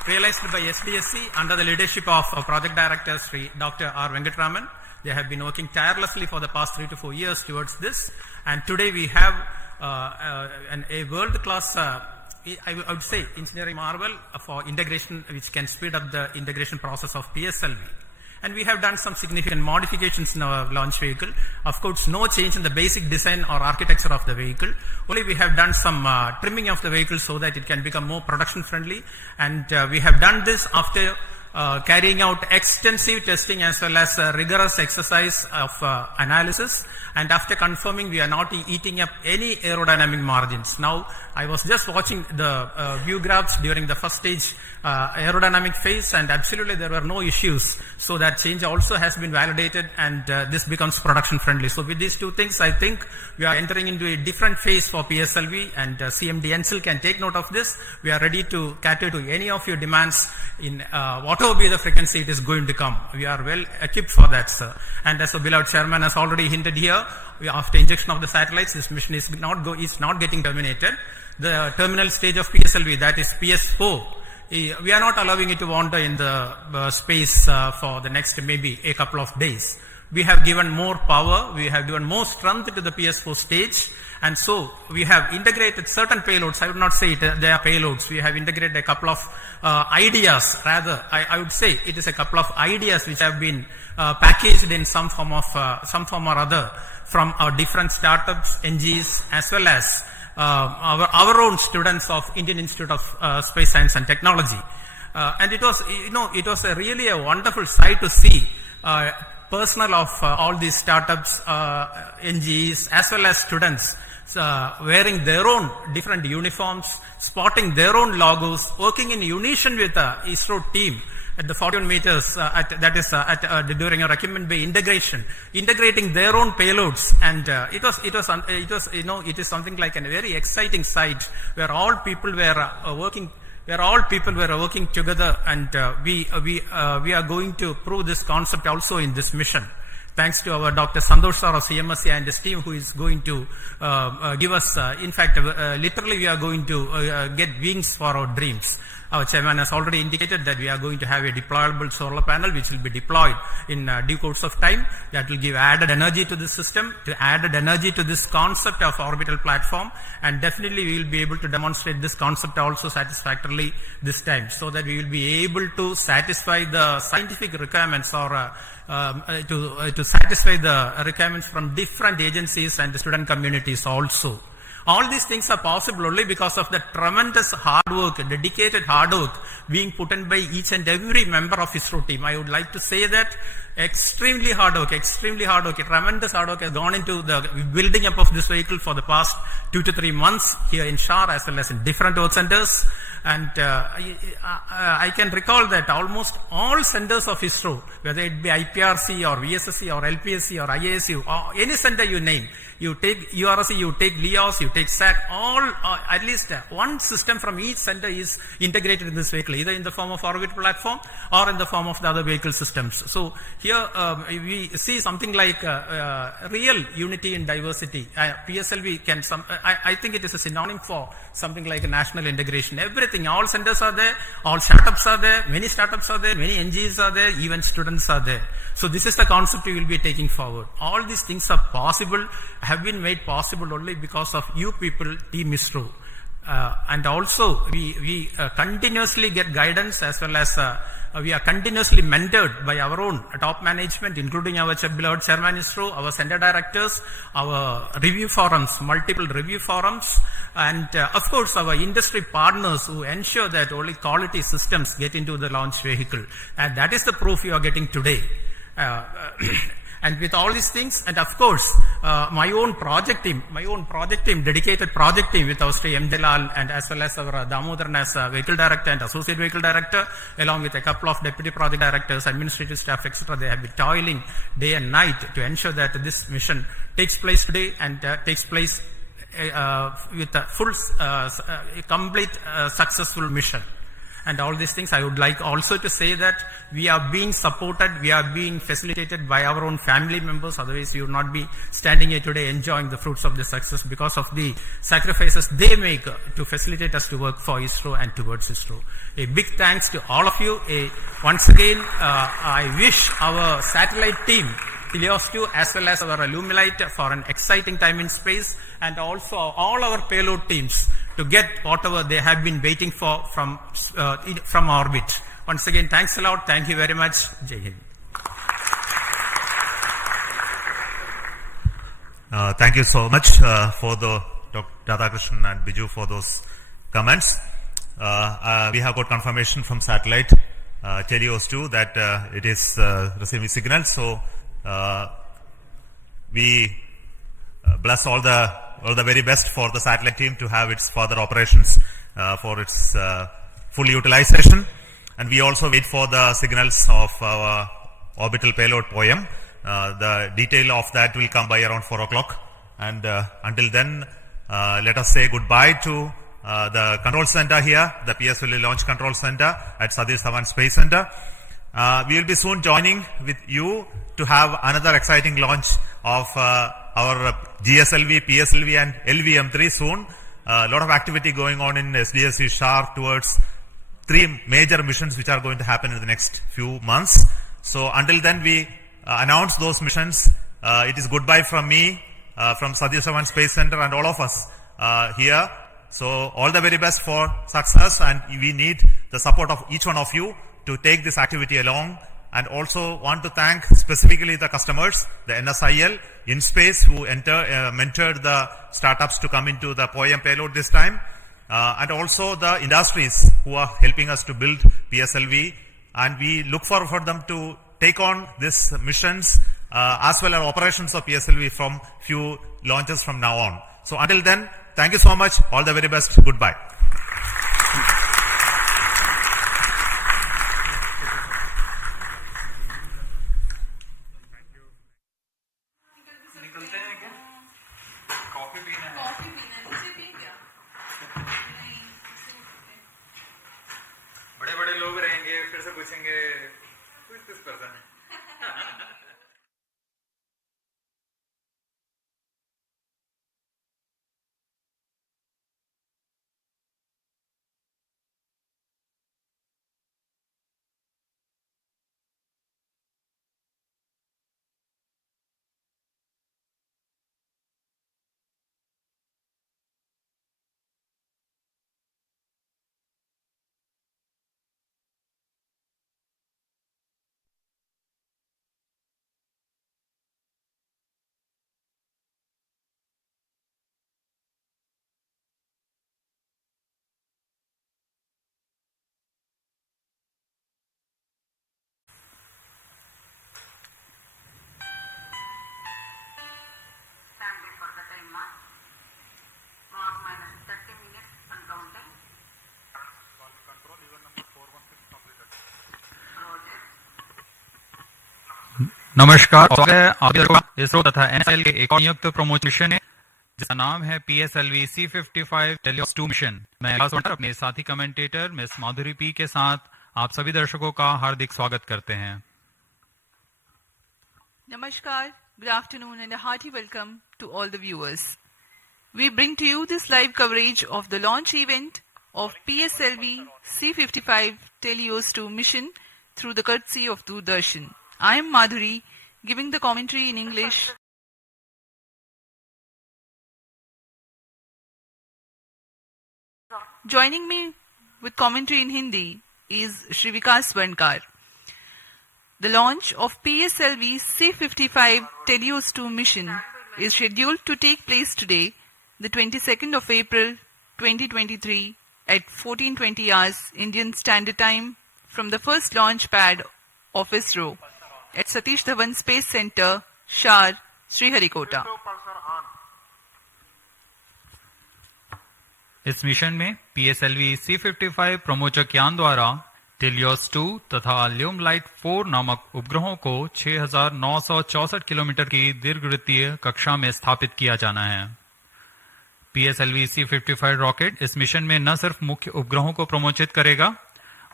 realized by SDSC under the leadership of Project Director Sri Dr. R. Venkatraman. They have been working tirelessly for the past 3 to 4 years towards this. And today we have a world-class, I would say, engineering marvel for integration, which can speed up the integration process of PSLV. And we have done some significant modifications in our launch vehicle. Of course, no change in the basic design or architecture of the vehicle. Only we have done some trimming of the vehicle so that it can become more production friendly. And we have done this after carrying out extensive testing as well as rigorous exercise of analysis, and after confirming we are not eating up any aerodynamic margins. Now, I was just watching the view graphs during the first stage aerodynamic phase, and absolutely there were no issues. So that change also has been validated, and this becomes production friendly. So with these two things, I think we are entering into a different phase for PSLV, and CMD NCL can take note of this. We are ready to cater to any of your demands in whatever be the frequency it is going to come. We are well equipped for that, sir. And as the beloved chairman has already hinted here, after injection of the satellites, this mission is not getting terminated. The terminal stage of PSLV, that is PS4, we are not allowing it to wander in the space for the next maybe a couple of days. We have given more power, we have given more strength to the PS4 stage, and so we have integrated certain payloads. I would not say they are payloads. We have integrated a couple of ideas, rather. I would say it is a couple of ideas which have been packaged in some form or other from our different startups, NGs, as well as our own students of Indian Institute of Space Science and Technology. And it was really a wonderful sight to see personnel of all these startups, NGs, as well as students wearing their own different uniforms, spotting their own logos, working in unison with the ISRO team at the 41 meters, during a Requirement Bay integration, integrating their own payloads, and it is something like a very exciting sight where all people were working. Where all people were working together, and we are going to prove this concept also in this mission. Thanks to our Dr. Santosh sir of CMSC and his team, who is going to give us, literally we are going to get wings for our dreams. Our chairman has already indicated that we are going to have a deployable solar panel which will be deployed in due course of time. That will give added energy to the system, added energy to this concept of orbital platform, and definitely we will be able to demonstrate this concept also satisfactorily this time, so that we will be able to satisfy the scientific requirements or to satisfy the requirements from different agencies and the student communities also. All these things are possible only because of the tremendous hard work, dedicated hard work being put in by each and every member of ISRO team. I would like to say that extremely hard work, tremendous hard work has gone into the building up of this vehicle for the past 2 to 3 months here in Shar as well as in different work centers. And I can recall that almost all centers of ISRO, whether it be IPRC or VSSC or LPSC or IASU or any center you name, you take URSC, you take LEOS, you take SAT, all at least one system from each center is integrated in this vehicle, either in the form of orbit platform or in the form of the other vehicle systems. So here we see something like real unity in diversity. PSLV can I think it is a synonym for something like a national integration. Everything, all centers are there, all startups are there, many startups are there, many NGs are there, even students are there. So this is the concept we will be taking forward. All these things are possible, have been made possible only because of you people, Team ISRO. And also we continuously get guidance as well as we are continuously mentored by our own top management, including our beloved Chairman ISRO, our center directors, our review forums, multiple review forums, and of course our industry partners who ensure that only quality systems get into the launch vehicle. And that is the proof you are getting today. And with all these things, and of course, my own project team, dedicated project team with our Sri M. Delal and as well as our Damodaran as vehicle director and associate vehicle director, along with a couple of deputy project directors, administrative staff, etc. They have been toiling day and night to ensure that this mission takes place today and takes place with a full, complete, successful mission. and all these things. I would like also to say that we are being supported, we are being facilitated by our own family members. Otherwise, we would not be standing here today enjoying the fruits of the success because of the sacrifices they make to facilitate us to work for ISRO and towards ISRO. A big thanks to all of you. Once again, I wish our satellite team, TeLEOS-2 as well as our Illumilite, for an exciting time in space, and also all our payload teams to get whatever they have been waiting for from orbit. Once again, thanks a lot. Thank you very much. Jai Hind. Thank you so much for the Dr. Radhakrishnan and Biju for those comments. We have got confirmation from satellite TeLEOS-2 that it is receiving signals. So we bless all the very best for the satellite team to have its further operations for its full utilization. And we also wait for the signals of our orbital payload POEM. The detail of that will come by around 4 o'clock. And until then, let us say goodbye to the control center here, the PSLV Launch Control Center at Satish Dhawan Space Center. We will be soon joining with you to have another exciting launch of our GSLV, PSLV and LVM3 soon. A lot of activity going on in SDSC SHAR towards 3 major missions which are going to happen in the next few months. So until then, we announce those missions. It is goodbye from me, from Satish Dhawan Space Center and all of us here. So all the very best for success, and we need the support of each one of you to take this activity along. And also want to thank specifically the customers, the NSIL, InSpace, who mentored the startups to come into the POEM payload this time, and also the industries who are helping us to build PSLV. And we look forward for them to take on these missions as well as operations of PSLV from few launches from now on. So until then, thank you so much. All the very best. Goodbye. बड़े-बड़े लोग रहेंगे, फिर से पूछेंगे who is this person? नमस्कार, स्वागत है आपका इसरो तथा एनएसएल के एक और नियुक्त प्रमोट मिशन है जिसका नाम है PSLV C55 TeLEOS-2 मिशन। मैं अपने साथी कमेंटेटर मिस माधुरी पी के साथ आप सभी दर्शकों का हार्दिक स्वागत करते हैं। Namaskar, good afternoon and a hearty welcome to all the viewers. We bring to you this live coverage of the launch event of PSLV C55 TeLEOS-2 mission through the courtesy of Doordarshan. I am Madhuri, giving the commentary in English. Joining me with commentary in Hindi is Shri Vikas Swarnkar. The launch of PSLV C55 TeLEOS-2 mission is scheduled to take place today, the 22nd of April 2023 at 14:20 hours Indian Standard Time from the first launch pad of ISRO at Satish Dhawan Space Center, Shar, Sriharikota. इस mission में PSLV C55 प्रमोचक यान द्वारा TeLEOS-2 तथा ल्यूमलाइट 4 नामक उपग्रहों को 6,964 kilometre की दीर्घवृत्तीय कक्षा में स्थापित किया जाना है। PSLV C55 रॉकेट इस मिशन में न सिर्फ मुख्य उपग्रहों को प्रमोचित करेगा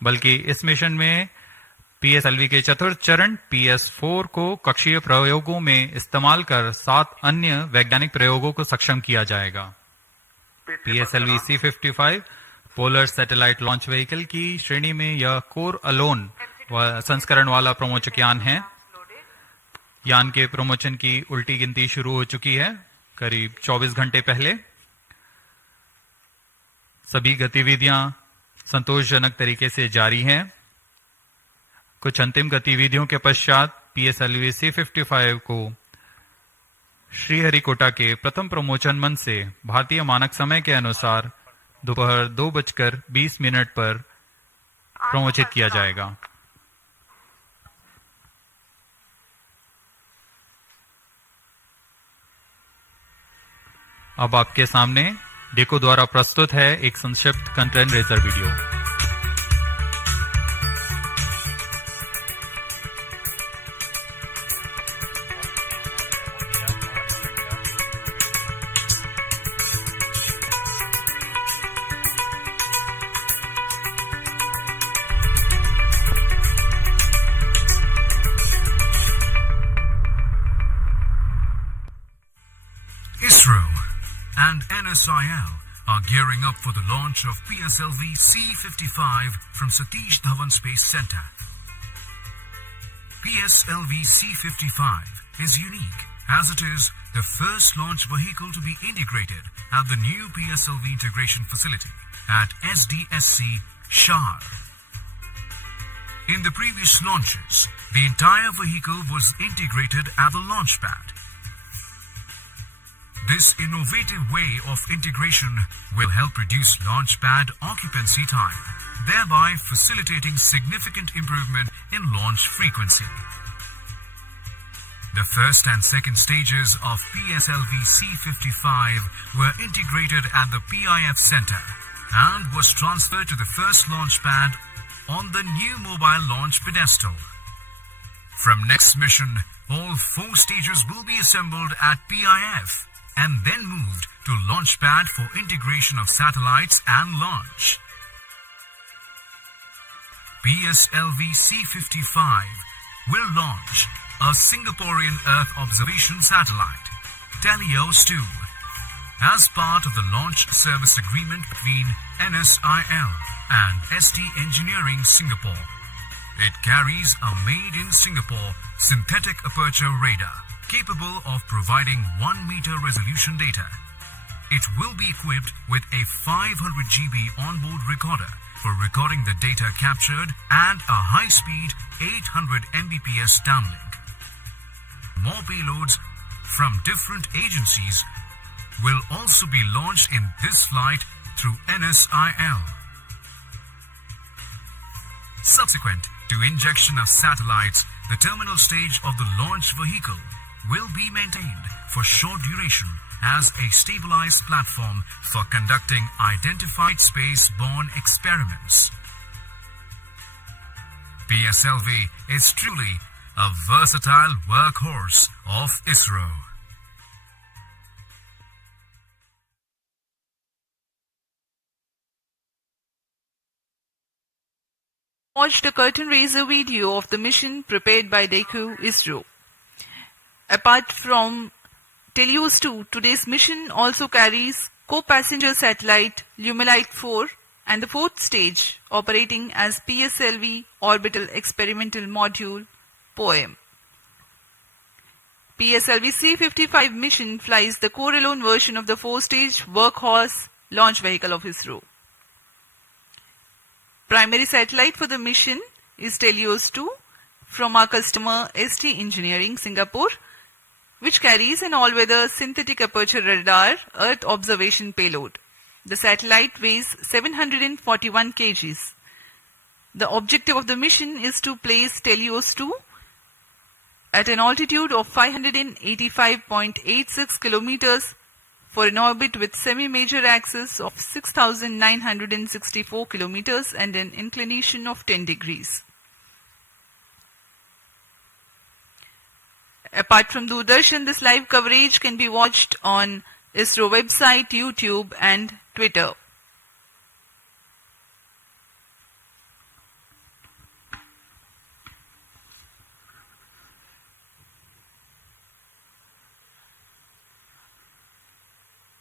बल्कि इस मिशन में PSLV के चतुर्थ चरण PS4 को कक्षीय प्रयोगों में इस्तेमाल कर 7 अन्य वैज्ञानिक प्रयोगों को सक्षम किया जाएगा। PSLV C55 polar satellite launch vehicle की श्रेणी में यह कोर अलोन संस्करण वाला प्रमोचक यान है। यान के प्रमोशन की उल्टी गिनती शुरू हो चुकी है करीब 24 घंटे पहले। सभी गतिविधियां संतोषजनक तरीके से जारी हैं। कुछ अंतिम गतिविधियों के पश्चात PSLV C55 को श्रीहरिकोटा के प्रथम प्रमोचन मंच से भारतीय मानक समय के अनुसार दोपहर 2:20 पर प्रमोचित किया जाएगा। अब आपके सामने डेको द्वारा प्रस्तुत है एक संक्षिप्त content razor video. ISRO and NSIL are gearing up for the launch of PSLV C55 from Satish Dhawan Space Center. PSLV C55 is unique as it is the first launch vehicle to be integrated at the new PSLV integration facility at SDSC Shar. In the previous launches, the entire vehicle was integrated at the launch pad. This innovative way of integration will help reduce launch pad occupancy time, thereby facilitating significant improvement in launch frequency. The first and second stages of PSLV C55 were integrated at the PIF Center and was transferred to the first launch pad on the new mobile launch pedestal. From next mission, all 4 stages will be assembled at PIF and then moved to launch pad for integration of satellites and launch. PSLV C55 will launch a Singaporean Earth observation satellite, TeLEOS-2, as part of the launch service agreement between NSIL and ST Engineering Singapore. It carries a made-in-Singapore synthetic aperture radar capable of providing 1-meter resolution data. It will be equipped with a 500 GB onboard recorder for recording the data captured and a high-speed 800 Mbps downlink. More payloads from different agencies will also be launched in this flight through NSIL. Subsequent to injection of satellites, the terminal stage of the launch vehicle will be maintained for short duration as a stabilized platform for conducting identified space-borne experiments. PSLV is truly a versatile workhorse of ISRO. Watched a curtain raiser video of the mission prepared by DECO ISRO. Apart from TeLEOS-2, today's mission also carries co-passenger satellite Lumilite 4 and the 4th stage operating as PSLV Orbital Experimental Module POEM. PSLV C55 mission flies the core-alone version of the 4-stage workhorse launch vehicle of ISRO. Primary satellite for the mission is TeLEOS-2 from our customer ST Engineering Singapore, which carries an all-weather synthetic aperture radar Earth observation payload. The satellite weighs 741 kgs. The objective of the mission is to place TeLEOS-2 at an altitude of 585.86 kilometers for an orbit with semi-major axis of 6,964 kilometers and an inclination of 10 degrees. Apart from Doordarshan, this live coverage can be watched on ISRO website, YouTube and Twitter.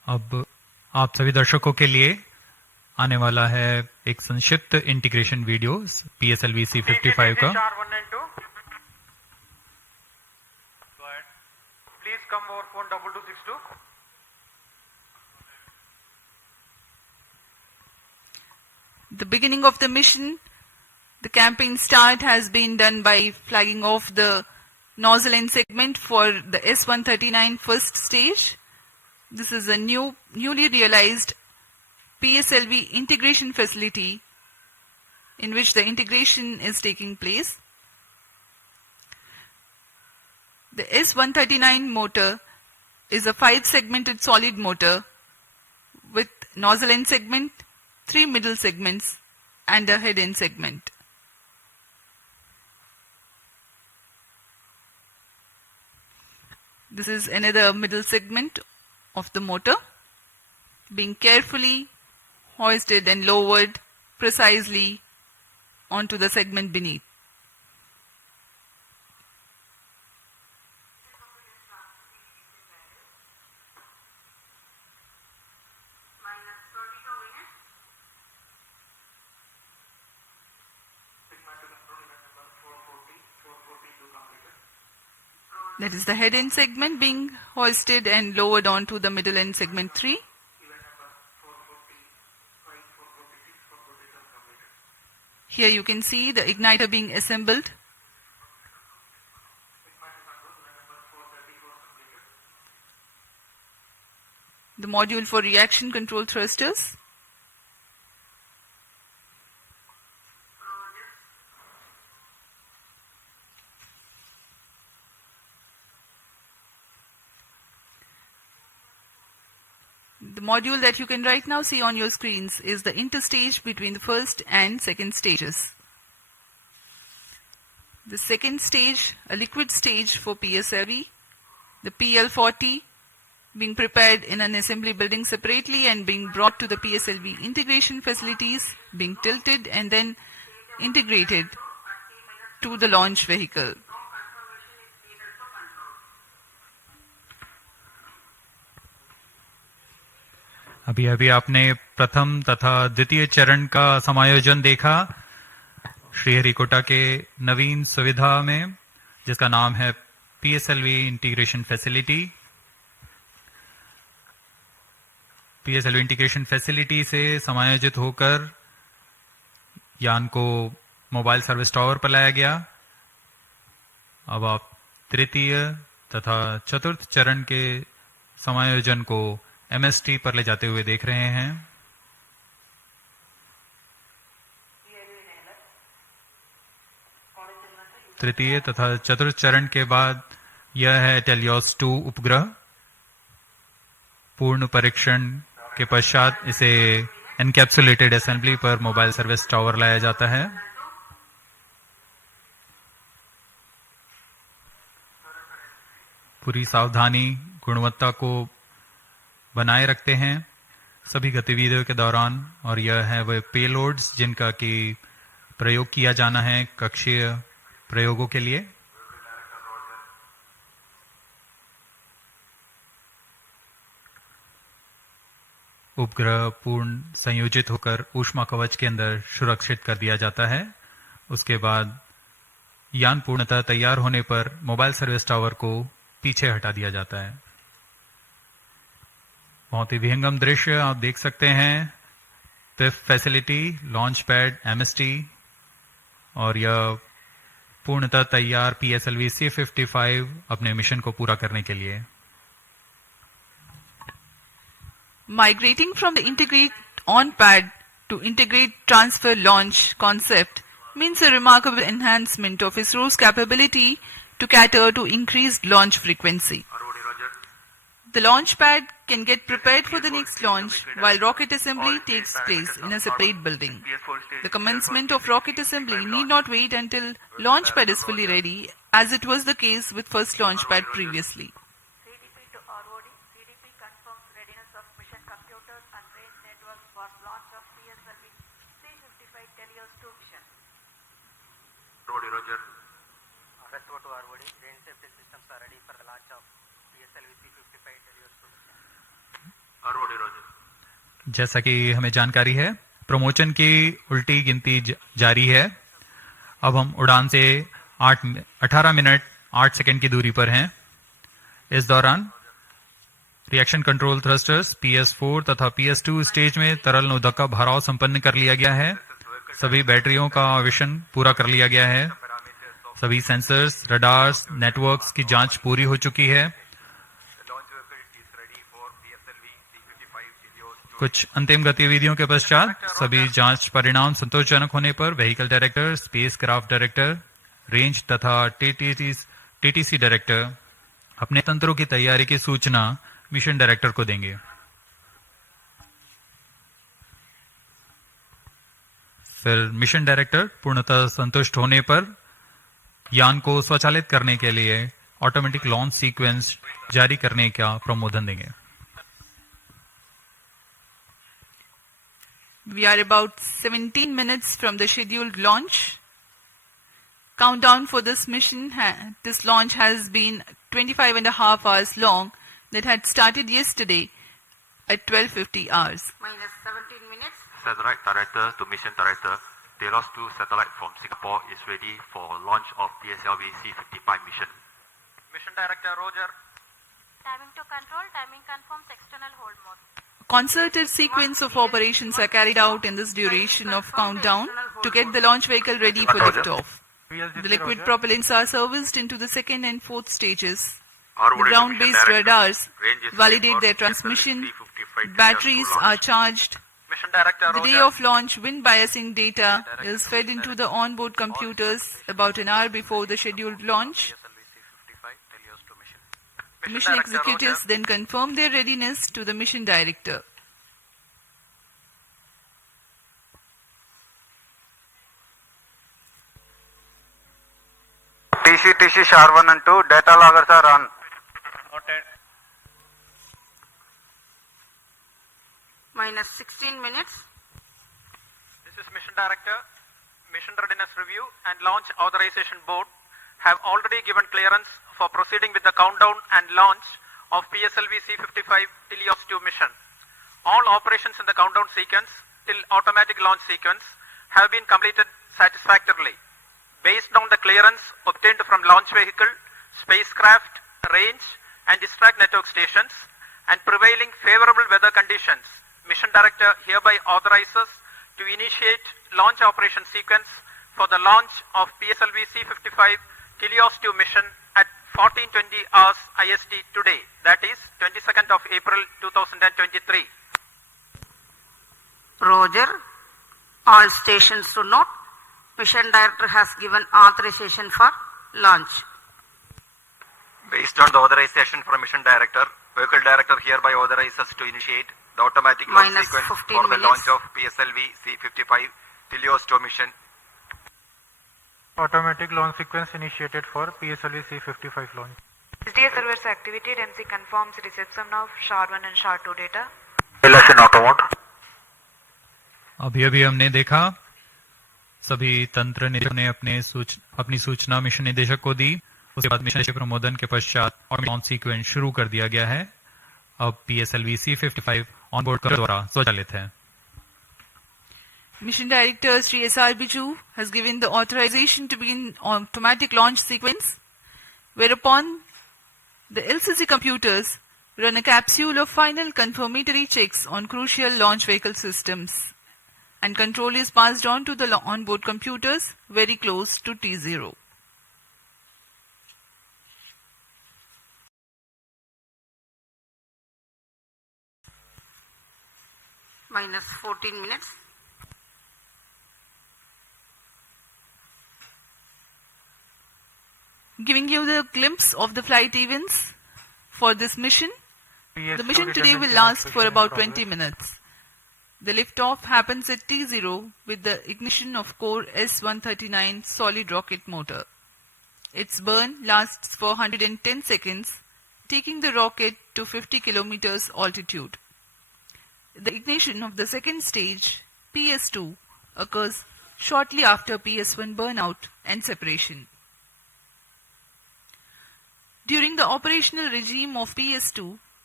अब आप सभी दर्शकों के लिए आने वाला है एक संक्षिप्त इंटीग्रेशन वीडियो PSLV C55 का। Please come over phone 2262. The beginning of the mission, the campaign start has been done by flagging off the nozzle end segment for the S139 first stage. This is a newly realized PSLV integration facility in which the integration is taking place. The S139 motor is a 5-segmented solid motor with nozzle end segment, 3 middle segments and a head end segment. This is another middle segment of the motor being carefully hoisted and lowered precisely onto the segment beneath. That is the head end segment being hoisted and lowered onto the middle end segment 3. Here you can see the igniter being assembled. The module for reaction control thrusters. The module that you can right now see on your screens is the interstage between the first and second stages. The second stage, a liquid stage for PSLV, the PL40 being prepared in an assembly building separately and being brought to the PSLV integration facilities, being tilted and then integrated to the launch vehicle. अभी अभी आपने प्रथम तथा द्वितीय चरण का समायोजन देखा श्रीहरिकोटा के नवीन सुविधा में, जिसका नाम है PSLV integration facility. PSLV integration facility से समायोजित होकर यान को मोबाइल सर्विस टावर पर लाया गया। अब आप तृतीय तथा चतुर्थ चरण के समायोजन को MST पर ले जाते हुए देख रहे हैं। तृतीय तथा चतुर्थ चरण के बाद यह है TeLEOS-2 उपग्रह। पूर्ण परीक्षण के पश्चात इसे एनकैप्सुलेटेड असेंबली पर मोबाइल सर्विस टावर लाया जाता है। पूरी सावधानी, गुणवत्ता को बनाए रखते हैं सभी गतिविधियों के दौरान, और यह है वह पेलोड्स जिनका कि प्रयोग किया जाना है कक्षीय प्रयोगों के लिए। उपग्रह पूर्ण संयोजित होकर ऊष्मा कवच के अंदर सुरक्षित कर दिया जाता है। उसके बाद यान पूर्णतः तैयार होने पर मोबाइल सर्विस टावर को पीछे हटा दिया जाता है। बहुत ही विहंगम दृश्य आप देख सकते हैं। PIFF facility, launch pad, MST और यह पूर्णतः तैयार PSLV C55 अपने मिशन को पूरा करने के लिए। Migrating from the integrate on pad to integrate transfer launch concept means a remarkable enhancement of ISRO's capability to cater to increased launch frequency. The launch pad can get prepared for the next launch while rocket assembly takes place in a separate building. The commencement of rocket assembly need not wait until launch pad is fully ready, as it was the case with first launch pad previously. CDP to ROD, CDP confirms readiness of mission computers and range networks for launch of PSLV C55 TeLEOS-2 mission. Roger. Resto to ROD, range safety systems are ready for the launch of PSLV C55 TeLEOS-2 mission. जैसा कि हमें जानकारी है, promotion की उल्टी गिनती जारी है। अब हम उड़ान से 18 मिनट 8 सेकंड की दूरी पर हैं। इस दौरान रिएक्शन कंट्रोल थ्रस्टर्स PS4 तथा PS2 स्टेज में तरल नोदक का भराव संपन्न कर लिया गया है। सभी बैटरियों का आवेशन पूरा कर लिया गया है। सभी सेंसर्स, रडार्स, नेटवर्क्स की जांच पूरी हो चुकी है। कुछ अंतिम गतिविधियों के पश्चात सभी जांच परिणाम संतोषजनक होने पर vehicle director, space craft director, range तथा टीटीसी डायरेक्टर अपने तंत्रों की तैयारी की सूचना मिशन डायरेक्टर को देंगे। फिर मिशन डायरेक्टर पूर्णतः संतुष्ट होने पर यान को स्वचालित करने के लिए ऑटोमेटिक लॉन्च सीक्वेंस जारी करने का प्रमोदन देंगे। We are about 17 minutes from the scheduled launch. Countdown for this mission, this launch has been 25 and a half hours long. That had started yesterday at 12:50 hours. Minus 17 minutes. Satellite Director to Mission Director, TeLEOS-2 satellite from Singapore is ready for launch of PSLV C55 mission. Mission Director Roger. Timing to control, timing confirms external hold mode. Concerted sequence of operations are carried out in this duration of countdown to get the launch vehicle ready for liftoff. The liquid propellants are serviced into the second and fourth stages. The ground-based radars validate their transmission. Batteries are charged. The day of launch, wind biasing data is fed into the onboard computers about an hour before the scheduled launch. The mission executives then confirm their readiness to the mission director. TC SHAR 1 and 2 data loggers are on. Noted. Minus 16 minutes. This is Mission Director. Mission Readiness Review and Launch Authorization Board have already given clearance for proceeding with the countdown and launch of PSLV C55 TeLEOS-2 mission. All operations in the countdown sequence till automatic launch sequence have been completed satisfactorily. Based on the clearance obtained from launch vehicle, spacecraft, range and distract network stations and prevailing favorable weather conditions, Mission Director hereby authorizes to initiate launch operation sequence for the launch of PSLV C55 TeLEOS-2 mission at 14:20 hours IST today, that is 22nd of April 2023. Roger. All stations to note. Mission Director has given authorization for launch. Based on the authorization from Mission Director, Vehicle Director hereby authorizes to initiate the automatic launch Minus sequence 15 for the minutes. launch of PSLV C55 TeLEOS-2 mission. Automatic launch sequence initiated for PSLV C55 launch. SDA servers activated. MC confirms reception of SHAR 1 and SHAR 2 data. LS in auto mode. अभी हमने देखा सभी तंत्र ने अपनी सूचना mission निदेशक को दी। उसके बाद मिशन प्रमोदन के पश्चात और लॉन्च सीक्वेंस शुरू कर दिया गया है। अब PSLV C55 ऑनबोर्ड के द्वारा स्वचालित है। Mission Director Sri SRB2 has given the authorization to begin automatic launch sequence, whereupon the LCC computers run a capsule of final confirmatory checks on crucial launch vehicle systems, and control is passed on to the onboard computers very close to T0. Minus 14 minutes. Giving you the glimpse of the flight events for this mission. The mission today will last for about 20 minutes. The liftoff happens at T0 with the ignition of core S139 solid rocket motor. Its burn lasts for 110 seconds, taking the rocket to 50 kilometers altitude. The ignition of the second stage, PS2, occurs shortly after PS1 burnout and separation. During the operational regime of PS2,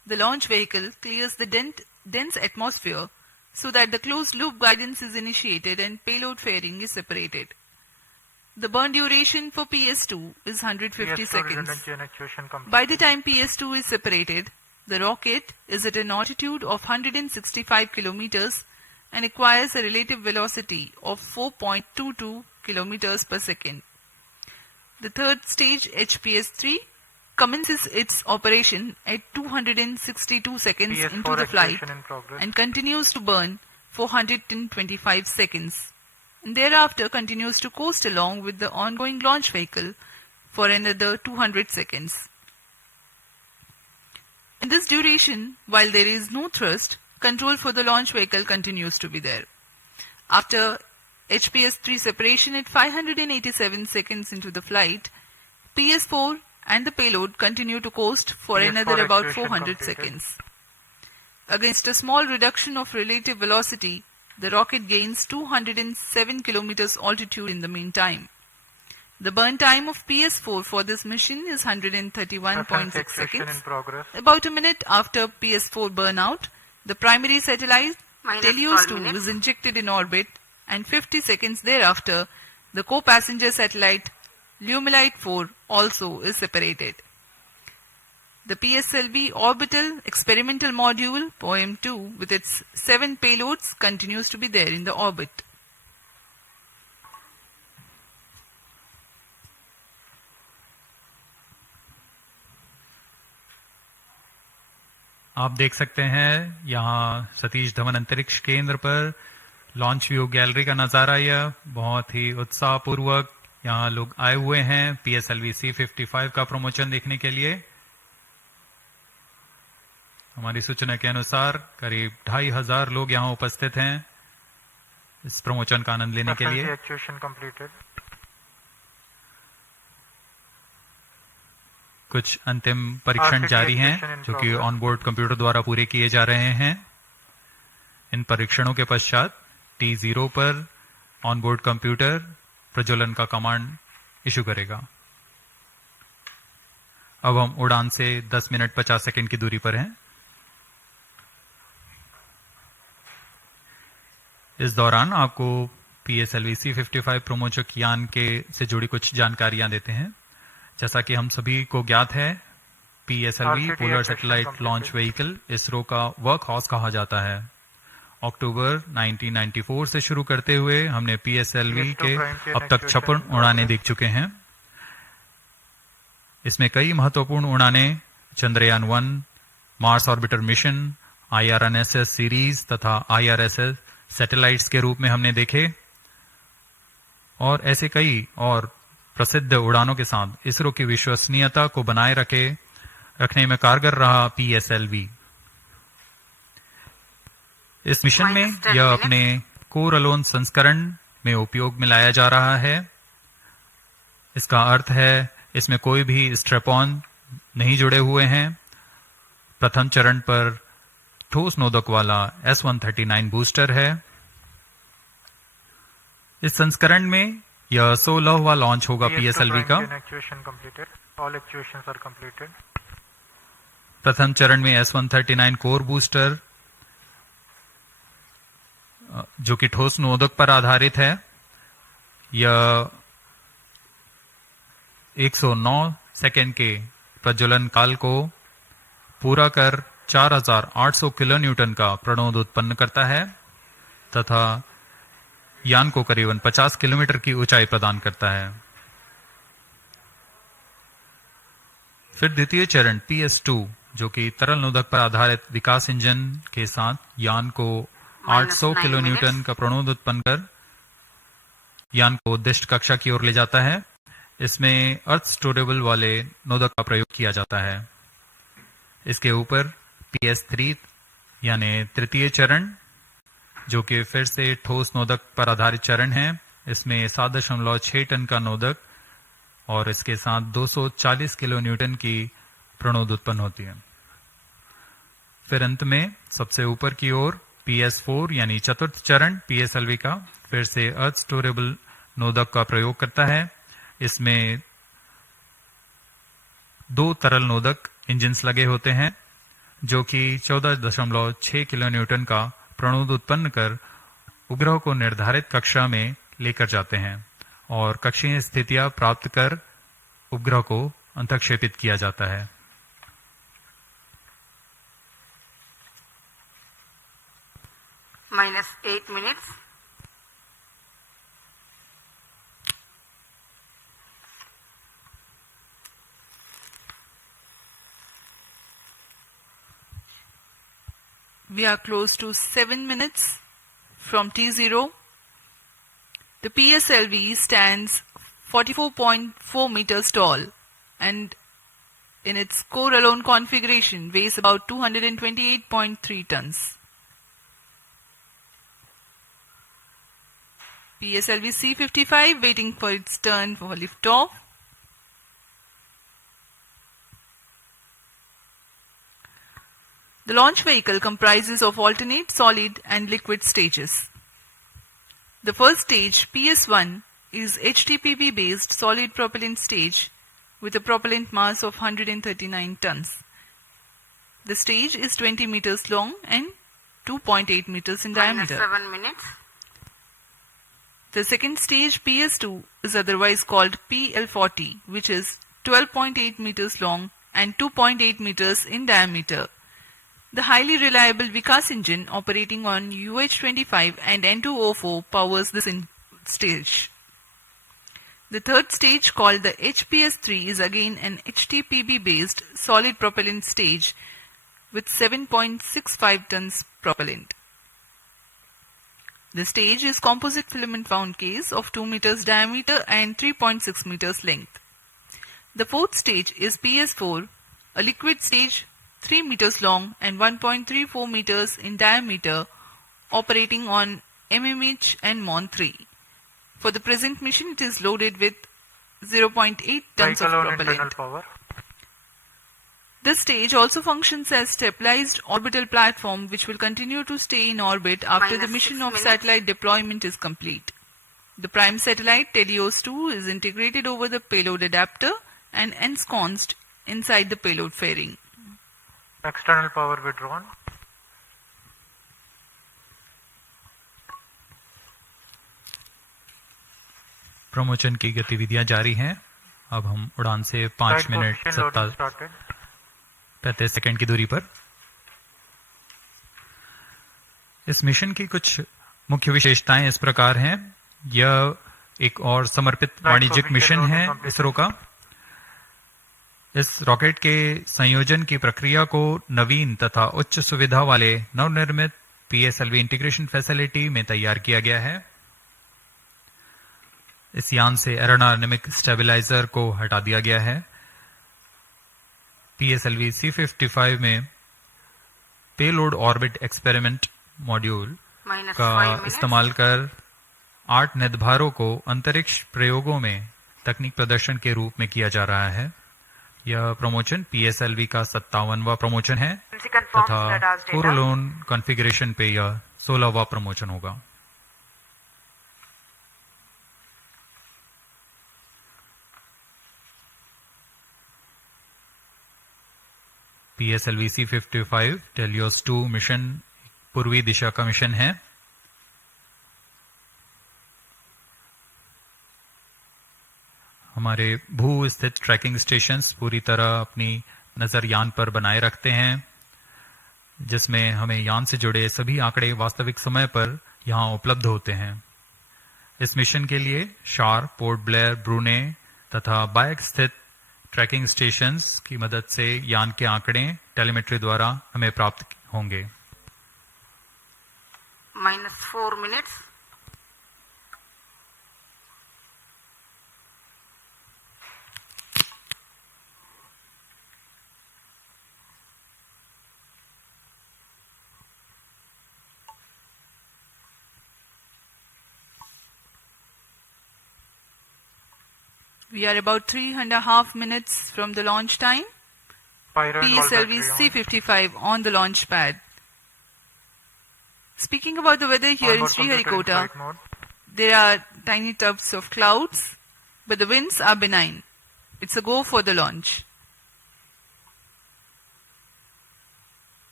the launch vehicle clears the dense atmosphere so that the closed loop guidance is initiated and payload fairing is separated. The burn duration for PS2 is 150 seconds. By the time PS2 is separated, the rocket is at an altitude of 165 kilometers and acquires a relative velocity of 4.22 kilometers per second. The third stage, HPS-3, commences its operation at 262 seconds into the flight and continues to burn for 125 seconds. And thereafter continues to coast along with the ongoing launch vehicle for another 200 seconds. In this duration, while there is no thrust, control for the launch vehicle continues to be there. After HPS-3 separation at 587 seconds into the flight, PS4 and the payload continue to coast for another about 400 seconds. Against a small reduction of relative velocity, the rocket gains 207 kilometers altitude in the meantime. The burn time of PS4 for this mission is 131.6 seconds. About a minute after PS4 burnout, the primary satellite TeLEOS-2 is injected in orbit, and 50 seconds thereafter, the co-passenger satellite Lumilite 4 also is separated. The PSLV orbital experimental module POEM-2 with its 7 payloads continues to be there in the orbit. आप देख सकते हैं यहाँ सतीश धवन अंतरिक्ष केंद्र पर launch view gallery का नजारा। यह बहुत ही उत्साहपूर्वक यहाँ लोग आए हुए हैं PSLV C55 का प्रमोशन देखने के लिए। हमारी सूचना के अनुसार करीब 2500 लोग यहाँ उपस्थित हैं इस प्रमोशन का आनंद लेने के लिए। कुछ अंतिम परीक्षण जारी हैं जो कि ऑनबोर्ड कंप्यूटर द्वारा पूरे किए जा रहे हैं। इन परीक्षणों के पश्चात T0 पर ऑनबोर्ड कंप्यूटर प्रज्वलन का कमांड इशू करेगा। अब हम उड़ान से 10 मिनट 50 सेकंड की दूरी पर हैं। इस दौरान आपको PSLV C55 प्रमोचक यान के से जुड़ी कुछ जानकारियां देते हैं। जैसा कि हम सभी को ज्ञात है, PSLV polar satellite launch vehicle ISRO का वर्क हाउस कहा जाता है। अक्टूबर 1994 से शुरू करते हुए हमने PSLV के अब तक 56 उड़ानें देख चुके हैं। इसमें कई महत्वपूर्ण उड़ानें Chandrayaan 1, Mars orbiter mission, IRNSS series तथा IRSS सैटेलाइट्स के रूप में हमने देखे और ऐसे कई और प्रसिद्ध उड़ानों के साथ इसरो की विश्वसनीयता को बनाए रखने में कारगर रहा PSLV। इस मिशन में यह अपने कोर अलोन संस्करण में उपयोग में लाया जा रहा है। इसका अर्थ है इसमें कोई भी स्ट्रैप-ऑन नहीं जुड़े हुए हैं। प्रथम चरण पर ठोस नोदक वाला S139 बूस्टर है। इस संस्करण में यह 16वां लॉन्च होगा PSLV का। प्रथम चरण में S139 कोर बूस्टर जो कि ठोस नोदक पर आधारित है, यह 109 सेकेंड के प्रज्वलन काल को पूरा कर 4800 किलो न्यूटन का प्रणोद उत्पन्न करता है तथा यान को करीबन 50 किलोमीटर की ऊंचाई प्रदान करता है। फिर द्वितीय चरण PS2 जो कि तरल नोदक पर आधारित विकास इंजन के साथ यान को 800 किलो न्यूटन का प्रणोद उत्पन्न कर यान को उद्दिष्ट कक्षा की ओर ले जाता है। इसमें अर्थ स्टोरेबल वाले नोदक का प्रयोग किया जाता है। इसके ऊपर PS3 यानी तृतीय चरण जो कि फिर से ठोस नोदक पर आधारित चरण है। इसमें 7.6 टन का नोदक और इसके साथ 240 किलो न्यूटन की प्रणोद उत्पन्न होती है। फिर अंत में सबसे ऊपर की ओर PS4 यानी चतुर्थ चरण PSLV का फिर से अर्थ स्टोरेबल नोदक का प्रयोग करता है। इसमें 2 तरल नोदक इंजिन्स लगे होते हैं जो कि 14.6 किलो न्यूटन का प्रणोद उत्पन्न कर उपग्रह को निर्धारित कक्षा में लेकर जाते हैं और कक्षीय स्थितियां प्राप्त कर उपग्रह को अंतक्षेपित किया जाता है। -8 minutes. We are close to 7 minutes from T0. The PSLV stands 44.4 meters tall and in its core alone configuration weighs about 228.3 tons. PSLV C55 waiting for its turn for liftoff. The launch vehicle comprises of alternate solid and liquid stages. The first stage, PS1, is HTPB based solid propellant stage with a propellant mass of 139 tons. The stage is 20 meters long and 2.8 meters in diameter. -7 minutes. The second stage, PS2, is otherwise called PL40, which is 12.8 meters long and 2.8 meters in diameter. The highly reliable Vikas engine operating on UH25 and N2O4 powers this stage. The third stage, called the HPS3, is again an HTPB-based solid propellant stage with 7.65 tons propellant. The stage is composite filament wound case of 2 meters diameter and 3.6 meters length. The fourth stage is PS4, a liquid stage 3 meters long and 1.34 meters in diameter, operating on MMH and MON3. For the present mission, it is loaded with 0.8 tons of propellant. Power. This stage also functions as stabilized orbital platform which will continue to stay in orbit after the mission of satellite deployment is complete. The prime satellite TeLEOS-2 is integrated over the payload adapter and ensconced inside the payload fairing. External power withdrawn. Promotion की गतिविधियां जारी हैं। अब हम उड़ान से 5 minute 35 second की दूरी पर। इस मिशन की कुछ मुख्य विशेषताएं इस प्रकार हैं। यह एक और समर्पित वाणिज्यिक मिशन है इसरो का। इस रॉकेट के संयोजन की प्रक्रिया को नवीन तथा उच्च सुविधा वाले नवनिर्मित पीएसएलवी इंटीग्रेशन फैसिलिटी में तैयार किया गया है। इस यान से एरोडायनेमिक स्टेबलाइजर को हटा दिया गया है। पीएसएलवी C55 में पेलोड ऑर्बिट एक्सपेरिमेंट मॉड्यूल का इस्तेमाल कर 8 निदभारों को अंतरिक्ष प्रयोगों में तकनीक प्रदर्शन के रूप में किया जा रहा है। यह प्रमोशन पीएसएलवी का 57वां प्रमोशन है तथा कोर अलोन कॉन्फ़िगरेशन पे यह 16वां प्रमोशन होगा। PSLV C55 TeLEOS-2 मिशन पूर्वी दिशा का मिशन है। हमारे भू स्थित ट्रैकिंग स्टेशंस पूरी तरह अपनी नजर यान पर बनाए रखते हैं, जिसमें हमें यान से जुड़े सभी आंकड़े वास्तविक समय पर यहां उपलब्ध होते हैं। इस मिशन के लिए शार, पोर्ट ब्लेयर, ब्रूने तथा बायक स्थित ट्रैकिंग स्टेशंस की मदद से यान के आंकड़े टेलीमेट्री द्वारा हमें प्राप्त होंगे। -4 minutes. We are about 3.5 minutes from the launch time. PSLV C55 on the launch pad. Speaking about the weather here in Sriharikota, there are tiny tufts of clouds, but the winds are benign. It's a go for the launch.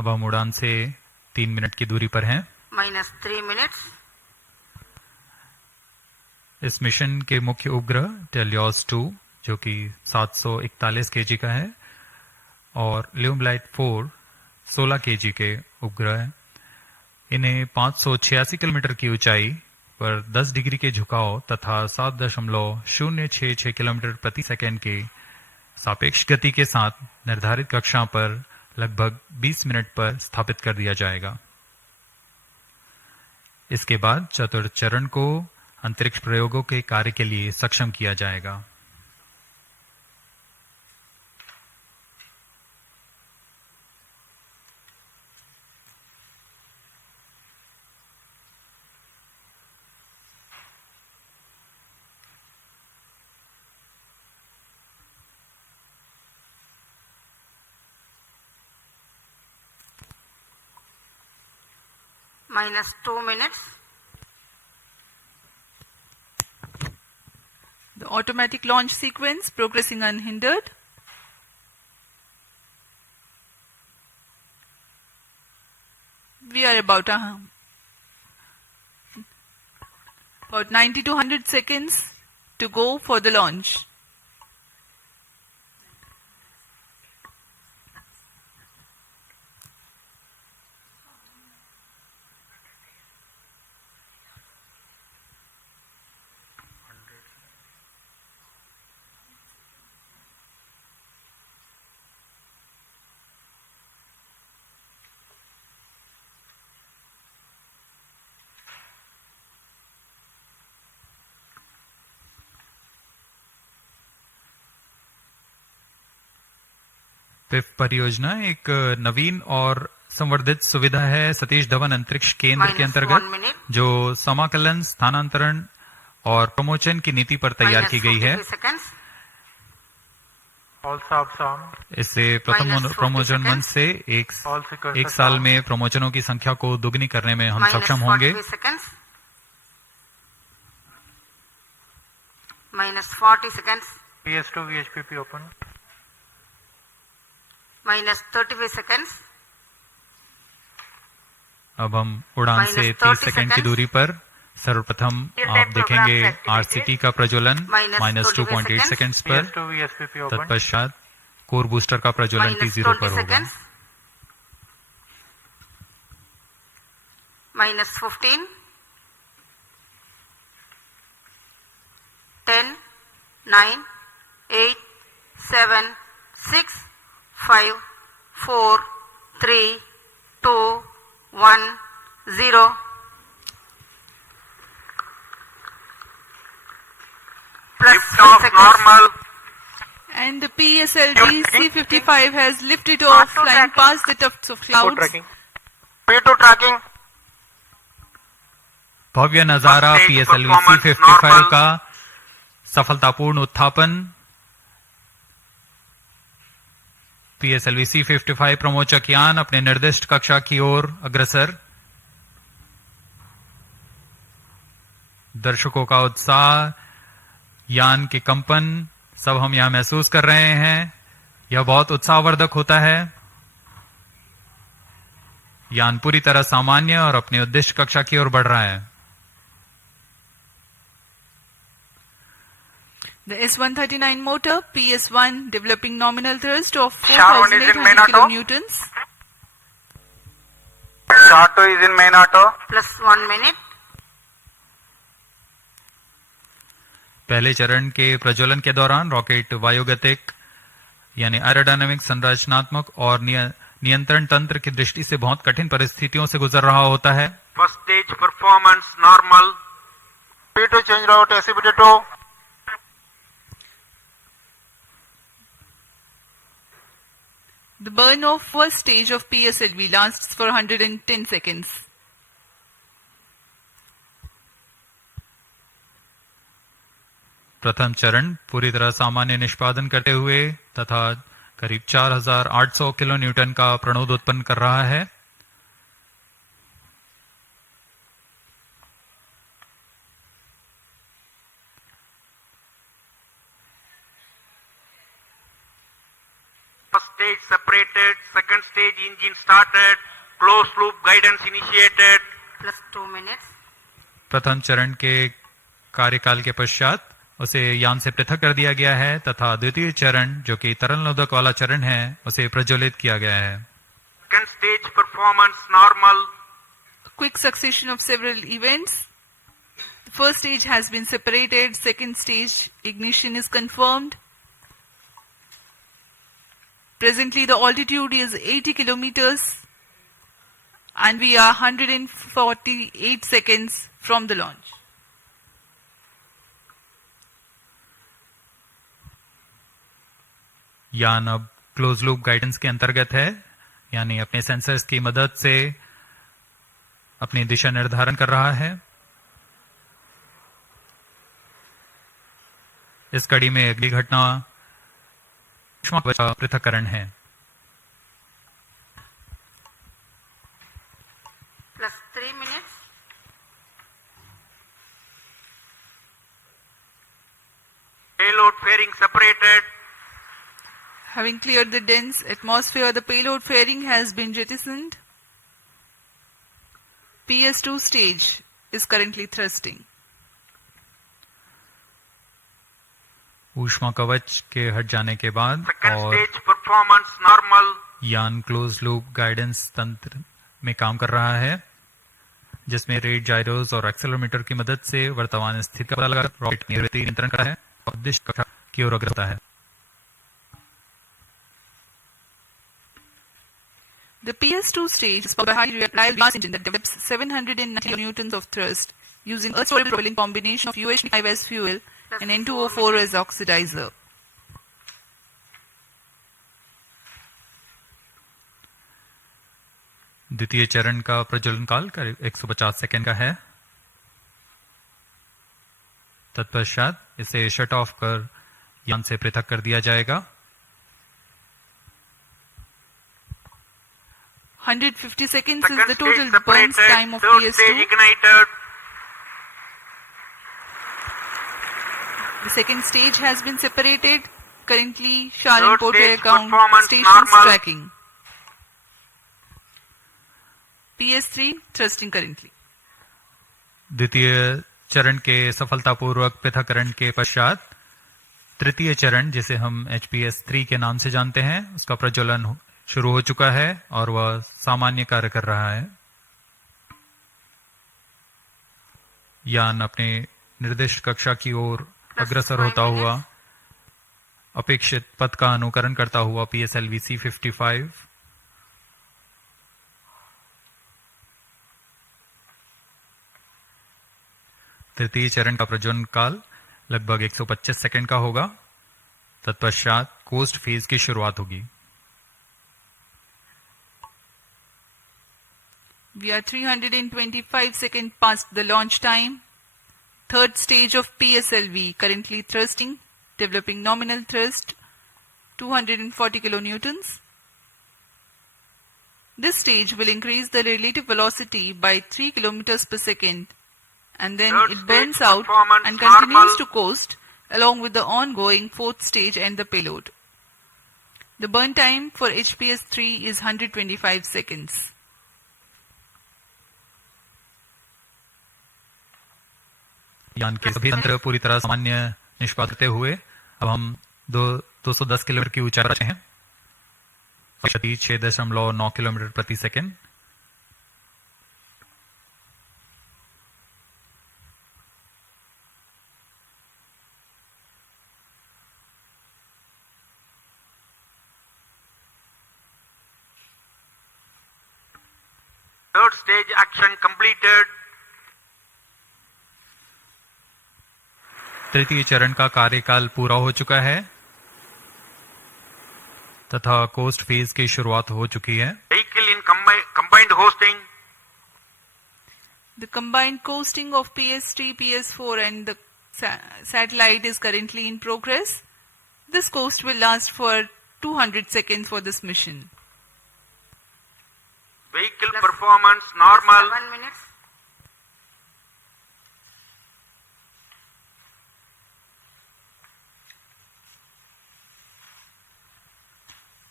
अब हम उड़ान से 3 minute की दूरी पर हैं। minus 3 minutes. इस mission के मुख्य उपग्रह TeLEOS-2 जो कि 741 kg का है और ल्यूमलाइट 4 16 kg के उपग्रह हैं। इन्हें 586 किलोमीटर की ऊंचाई पर 10 डिग्री के झुकाव तथा 7.066 किलोमीटर प्रति सेकंड के सापेक्ष गति के साथ निर्धारित कक्षा पर लगभग 20 मिनट पर स्थापित कर दिया जाएगा। इसके बाद चतुर्थ चरण को अंतरिक्ष प्रयोगों के कार्य के लिए सक्षम किया जाएगा। Minus 2 minutes. The automatic launch sequence progressing unhindered. We are about 90 to 100 seconds to go for the launch. PIFF परियोजना एक नवीन और संवर्धित सुविधा है सतीश धवन अंतरिक्ष केंद्र के अंतर्गत जो समाकलन, स्थानांतरण और प्रमोशन की नीति पर तैयार की गई है। इससे प्रथम प्रमोशन मंच से एक साल में प्रमोशनों की संख्या को दुगनी करने में हम सक्षम होंगे। Minus 40 seconds. PS2 VHPP open. Minus 35 seconds. अब हम उड़ान से 30 सेकंड की दूरी पर सर्वप्रथम आप देखेंगे RCT का प्रज्वलन -2.8 सेकंड्स पर, तत्पश्चात कोर बूस्टर का प्रज्वलन T0 पर होगा। Minus 15. 10, 9, 8, 7, 6, 5, 4, 3, 2, 1, 0. Plus 3 seconds. And the PSLV C55 has lifted off, flying past the tufts of clouds. P2 tracking. भव्य नजारा PSLV C55 का सफलतापूर्ण उत्थापन। PSLV C55 प्रमोचक यान अपने निर्दिष्ट कक्षा की ओर अग्रसर। दर्शकों का उत्साह, यान के कंपन सब हम यहां महसूस कर रहे हैं। यह बहुत उत्साहवर्धक होता है। यान पूरी तरह सामान्य और अपनी उद्दिष्ट कक्षा की ओर बढ़ रहा है। The S139 motor, PS1, developing nominal thrust of 4,800 kilonewtons. Short 2 is in main auto. Plus 1 minute. पहले चरण के प्रज्वलन के दौरान रॉकेट वायुगतिक यानी एरोडायनामिक, संरचनात्मक और नियंत्रण तंत्र की दृष्टि से बहुत कठिन परिस्थितियों से गुजर रहा होता है। First stage performance normal. P2 change route SCBT2. The burn of first stage of PSLV lasts for 110 seconds. प्रथम चरण पूरी तरह सामान्य निष्पादन करते हुए तथा करीब 4,800 किलो न्यूटन का प्रणोद उत्पन्न कर रहा है। First stage separated, second stage engine started, closed loop guidance initiated. Plus 2 minutes. प्रथम चरण के कार्यकाल के पश्चात उसे यान से पृथक कर दिया गया है तथा द्वितीय चरण जो कि तरल नोदक वाला चरण है उसे प्रज्वलित किया गया है. Second stage performance normal. Quick succession of several events. The first stage has been separated. Second stage ignition is confirmed. Presently the altitude is 80 kilometers and we are 148 seconds from the launch. यान अब close loop guidance के अंतर्गत है, यानी अपने sensors की मदद से अपनी दिशा निर्धारण कर रहा है. इस कड़ी में अगली घटना पृथक्करण है. Plus 3 minutes. Payload fairing separated. Having cleared the dense atmosphere, the payload fairing has been jettisoned. PS2 stage is currently thrusting. ऊष्मा कवच के हट जाने के बाद Second और stage performance normal. यान क्लोज लूप गाइडेंस तंत्र में काम कर रहा है, जिसमें रेट जायरोस और एक्सेलरोमीटर की मदद से वर्तमान स्थिति का पता लगा रॉकेट नियंत्रण करता है और उद्देश्य कक्षा की ओर अग्रसर है. The PS2 stage is powered by a highly reliable gas engine that develops 790 newtons of thrust using a soluble propellant combination of UH5 as fuel and N2O4 as oxidizer. द्वितीय चरण का प्रज्वलन काल करीब 150 सेकेंड का है. तत्पश्चात इसे शट ऑफ कर यान से पृथक कर दिया जाएगा. 150 seconds is Second the stage total burn separated. time of Third PS2. stage ignited. The second stage has been separated. Currently, Charlene Third Porter stage account performance stations normal. tracking. PS3 thrusting currently. द्वितीय चरण के सफलतापूर्वक पृथक्करण के पश्चात तृतीय चरण, जिसे हम HPS3 के नाम से जानते हैं, उसका प्रज्वलन शुरू हो चुका है और वह सामान्य कार्य कर रहा है. यान अपने निर्दिष्ट कक्षा की ओर अग्रसर होता हुआ अपेक्षित पथ का अनुकरण करता हुआ PSLV C55 तृतीय चरण का प्रज्वलन काल लगभग 125 सेकंड का होगा. तत्पश्चात कोस्ट फेज की शुरुआत होगी. We are 325 seconds past the launch time. Third stage of PSLV currently thrusting, developing nominal thrust 240 kilonewtons. This stage will increase the relative velocity by 3 kilometers per second and then Third it burns stage out performance and continues normal. to coast along with the ongoing fourth stage and the payload. The burn time for HPS-3 is 125 seconds. यान के सभी तंत्र पूरी तरह सामान्य निष्पादित करते हुए अब हम 210 किलोमीटर की ऊंचाई पर हैं. गति 6.9 किलोमीटर प्रति second. Third stage action completed. तृतीय चरण का कार्यकाल पूरा हो चुका है तथा कोस्ट फेज की शुरुआत हो चुकी है. Vehicle in combined hosting. The combined coasting of PS3, PS4 and the satellite is currently in progress. This coast will last for 200 seconds for this mission. Vehicle performance normal. 7 minutes.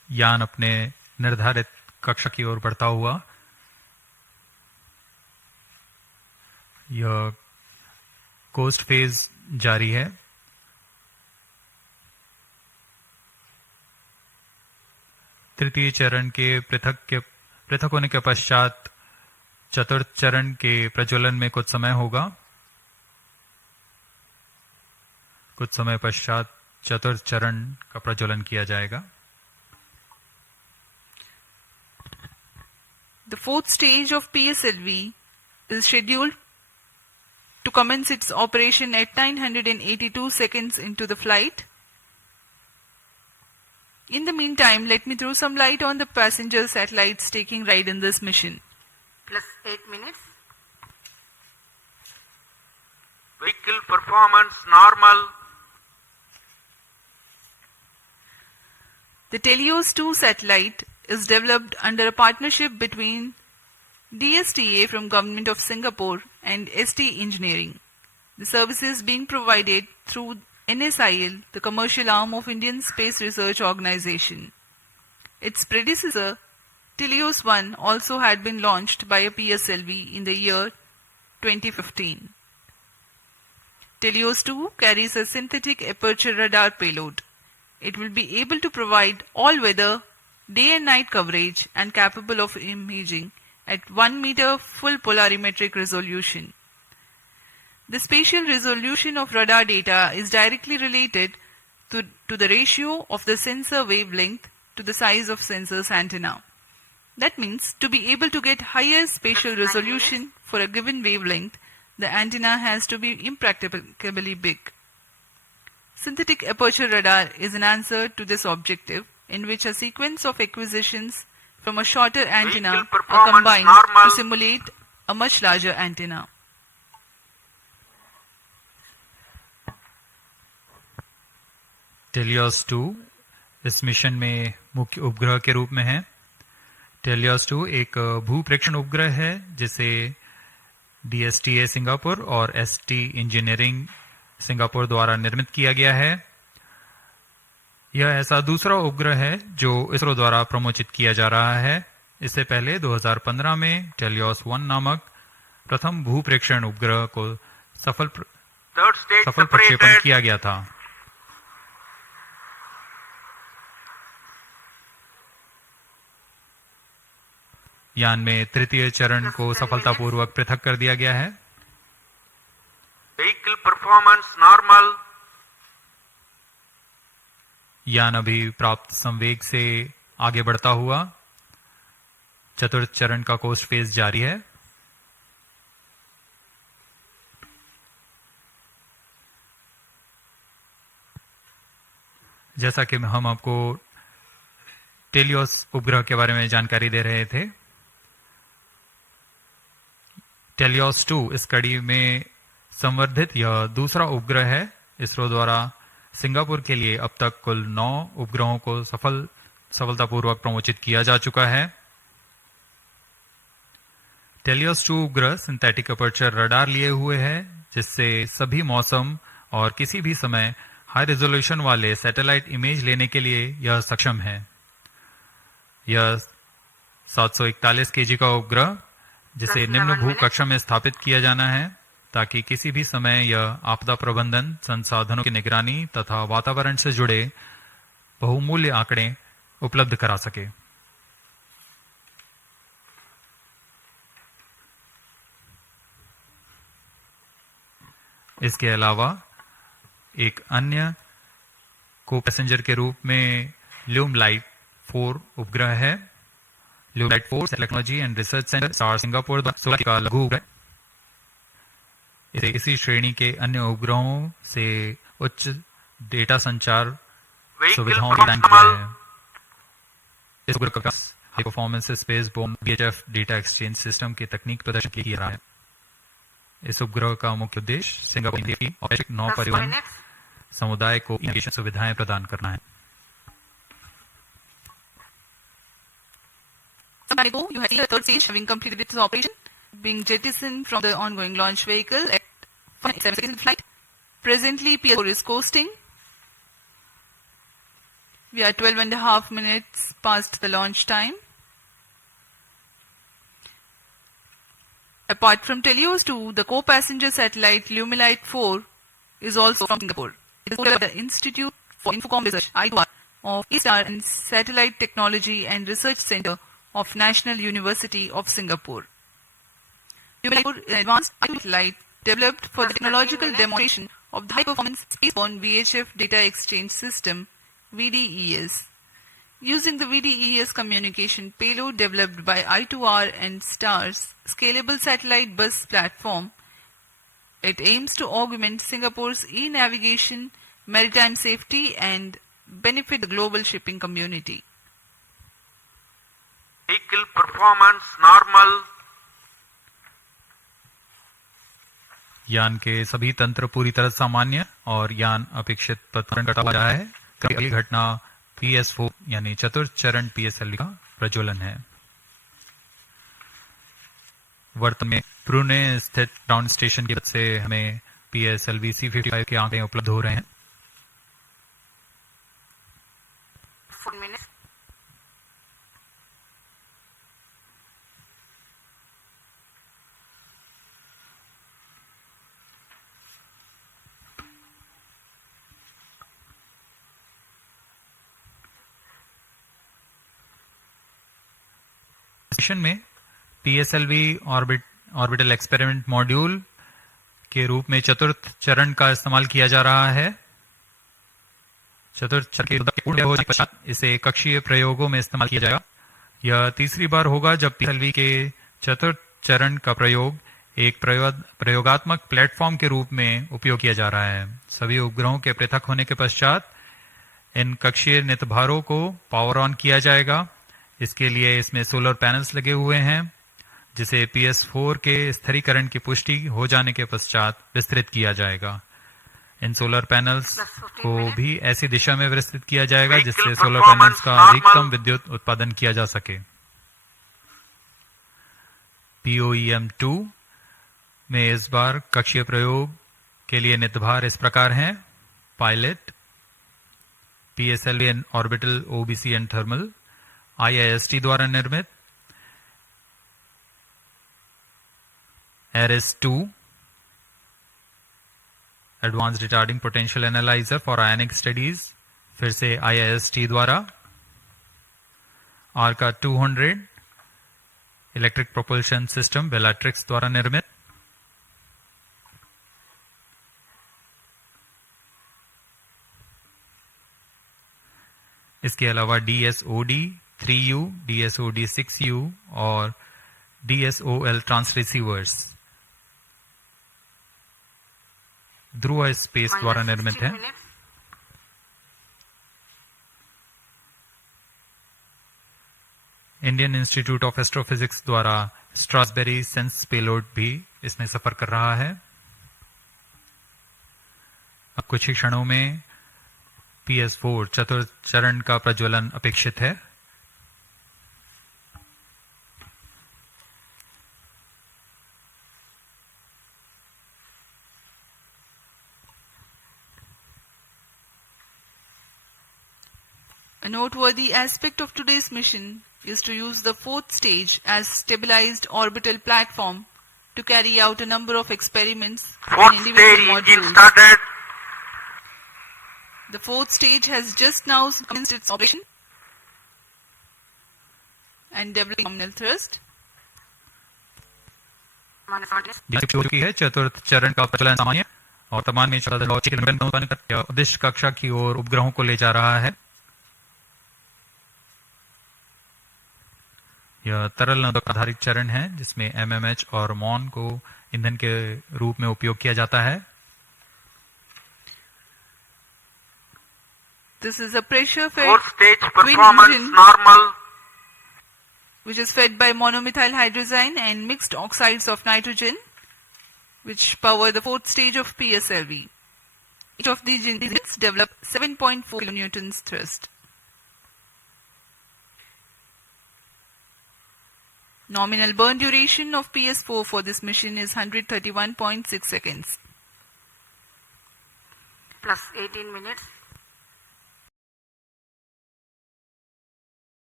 यान अपने निर्धारित कक्षा की ओर बढ़ता हुआ यह कोस्ट फेज जारी है। तृतीय चरण के पृथक होने के पश्चात चतुर्थ चरण के प्रज्वलन में कुछ समय होगा। कुछ समय पश्चात चतुर्थ चरण का प्रज्वलन किया जाएगा। The fourth stage of PSLV is scheduled to commence its operation at 982 seconds into the flight. In the meantime, let me throw some light on the passenger satellites taking ride in this mission. Plus 8 minutes. Vehicle performance normal. The TeLEOS-2 satellite is developed under a partnership between DSTA from Government of Singapore and ST Engineering. The services being provided through NSIL, the commercial arm of Indian Space Research Organization. Its predecessor, TeLEOS-1, also had been launched by a PSLV in the year 2015. TeLEOS-2 carries a synthetic aperture radar payload. It will be able to provide all-weather, day and night coverage and capable of imaging at 1 meter full polarimetric resolution. The spatial resolution of radar data is directly related to the ratio of the sensor wavelength to the size of sensor's antenna. That means to be able to get higher spatial resolution for a given wavelength, the antenna has to be impracticably big. Synthetic aperture radar is an answer to this objective, in which a sequence of acquisitions from a shorter antenna are combined to simulate a much larger antenna. TeLEOS-2 इस mission में मुख्य उपग्रह के रूप में है। TeLEOS-2 एक भूप्रेक्षण उपग्रह है जिसे DSTA सिंगापुर और ST इंजीनियरिंग सिंगापुर द्वारा निर्मित किया गया है। यह ऐसा दूसरा उपग्रह है जो इसरो द्वारा प्रमोचित किया जा रहा है। इससे पहले 2015 में TeLEOS-1 नामक प्रथम भूप्रेक्षण उपग्रह को सफल प्रक्षेपण किया गया था। यान में तृतीय चरण को सफलतापूर्वक पृथक कर दिया गया है। Vehicle performance normal. यान अभी प्राप्त संवेग से आगे बढ़ता हुआ चतुर्थ चरण का कोस्ट फेज जारी है। जैसा कि हम आपको TeLEOS उपग्रह के बारे में जानकारी दे रहे थे, TeLEOS-2 इस कड़ी में संवर्धित यह दूसरा उपग्रह है। इसरो द्वारा सिंगापुर के लिए अब तक कुल 9 उपग्रहों को सफलतापूर्वक प्रमोचित किया जा चुका है। TeLEOS-2 उपग्रह सिंथेटिक अपर्चर रडार लिए हुए है, जिससे सभी मौसम और किसी भी समय हाई रेजोल्यूशन वाले सैटेलाइट इमेज लेने के लिए यह सक्षम है। यह 741 केजी का उपग्रह जिसे निम्न भू कक्षा में स्थापित किया जाना है, ताकि किसी भी समय यह आपदा प्रबंधन, संसाधनों की निगरानी तथा वातावरण से जुड़े बहुमूल्य आंकड़े उपलब्ध करा सके। इसके अलावा एक अन्य को पैसेंजर के रूप में ल्यूमलाइट 4 उपग्रह है। ल्यूमलाइट 4 technology and research centre star Singapore का लघु उपग्रह इसे इसी श्रेणी के अन्य उपग्रहों से उच्च डेटा संचार सुविधाओं प्रदान किया है। इस उपग्रह का high performance space born VHF data exchange system की तकनीक प्रदर्शन किया रहा है। इस उपग्रह का मुख्य उद्देश्य सिंगापुर की औद्योगिक नौ परिवहन समुदाय को इनोवेशन सुविधाएं प्रदान करना है। Some time ago, you had seen the third stage having completed its operation, being jettisoned from the ongoing launch vehicle at 7 seconds in flight. Presently, PS4 is coasting We are 12.5 minutes past the launch time. Apart from TeLEOS-2, the co-passenger satellite Lumilite 4 is also from Singapore. It is developed by the Institute for Infocom Research (ITR) of ISRO and Satellite Technology and Research Center of National University of Singapore. Lumilite 4 is an advanced satellite developed for the technological demonstration of the high-performance spaceborne VHF data exchange system (VDES). Using the VDES communication payload developed by I2R and STAR's scalable satellite bus platform, it aims to augment Singapore's e-navigation, maritime safety and benefit the global shipping community. Vehicle performance normal. यान के सभी तंत्र पूरी तरह सामान्य और यान अपेक्षित पथ पर कटा हुआ है। अगली घटना PS4 यानी चतुर्थ चरण PSLV का प्रज्वलन है। वर्तमान में पुणे स्थित ग्राउंड स्टेशन की मदद से हमें PSLV C55 के आंकड़े उपलब्ध हो रहे हैं। मिशन में PSLV ऑर्बिटल एक्सपेरिमेंट मॉड्यूल के रूप में चतुर्थ चरण का इस्तेमाल किया जा रहा है। चतुर्थ चरण के पूर्ण हो जाने के पश्चात इसे कक्षीय प्रयोगों में इस्तेमाल किया जाएगा। यह तीसरी बार होगा जब PSLV के चतुर्थ चरण का प्रयोग एक प्रयोगात्मक प्लेटफॉर्म के रूप में उपयोग किया जा रहा है। सभी उपग्रहों के पृथक होने के पश्चात इन कक्षीय नितभारों को पावर ऑन किया जाएगा। इसके लिए इसमें सोलर पैनल्स लगे हुए हैं, जिसे PS4 के स्थिरीकरण की पुष्टि हो जाने के पश्चात विस्तृत किया जाएगा। इन सोलर पैनल्स को भी ऐसी दिशा में विस्तृत किया जाएगा जिससे सोलर पैनल्स का अधिकतम विद्युत उत्पादन किया जा सके। POEM-2 में इस बार कक्षीय प्रयोग के लिए नितभार इस प्रकार हैं: pilot, PSLV and orbital OBC and thermal, IIST द्वारा निर्मित ARIS-2 advance retarding potential analyser for ionic studies, फिर से IIST द्वारा, ARCA 200 electric propulsion system Bellatrix द्वारा निर्मित, इसके अलावा DSOD 3U, DSOD 6U और DSOL ट्रांसरिसीवर्स ध्रुव स्पेस द्वारा निर्मित है। इंडियन इंस्टीट्यूट ऑफ एस्ट्रोफिजिक्स द्वारा स्ट्रासबेरी सेंस पेलोड भी इसमें सफर कर रहा है। अब कुछ ही क्षणों में PS4 चतुर्थ चरण का प्रज्वलन अपेक्षित है। A noteworthy aspect of today's mission is to use the fourth stage as stabilized orbital platform to carry out a number of experiments in individual modules. The fourth stage has just now commenced its operation and developing nominal thrust. है चतुर्थ चरण का प्रचलन सामान्य और वर्तमान में उद्देश्य कक्षा की ओर उपग्रहों को ले जा रहा है। यह तरल नोदक आधारित चरण है जिसमें MMH और MON को ईंधन के रूप में उपयोग किया जाता है। This is a pressure-fed stage twin performance engine normal, which is fed by monomethyl hydrazine and mixed oxides of nitrogen, which power the fourth stage of PSLV. Each of these engines develop 7.4 kilonewtons thrust. Nominal burn duration of PS4 for this mission is 131.6 seconds. Plus 18 minutes.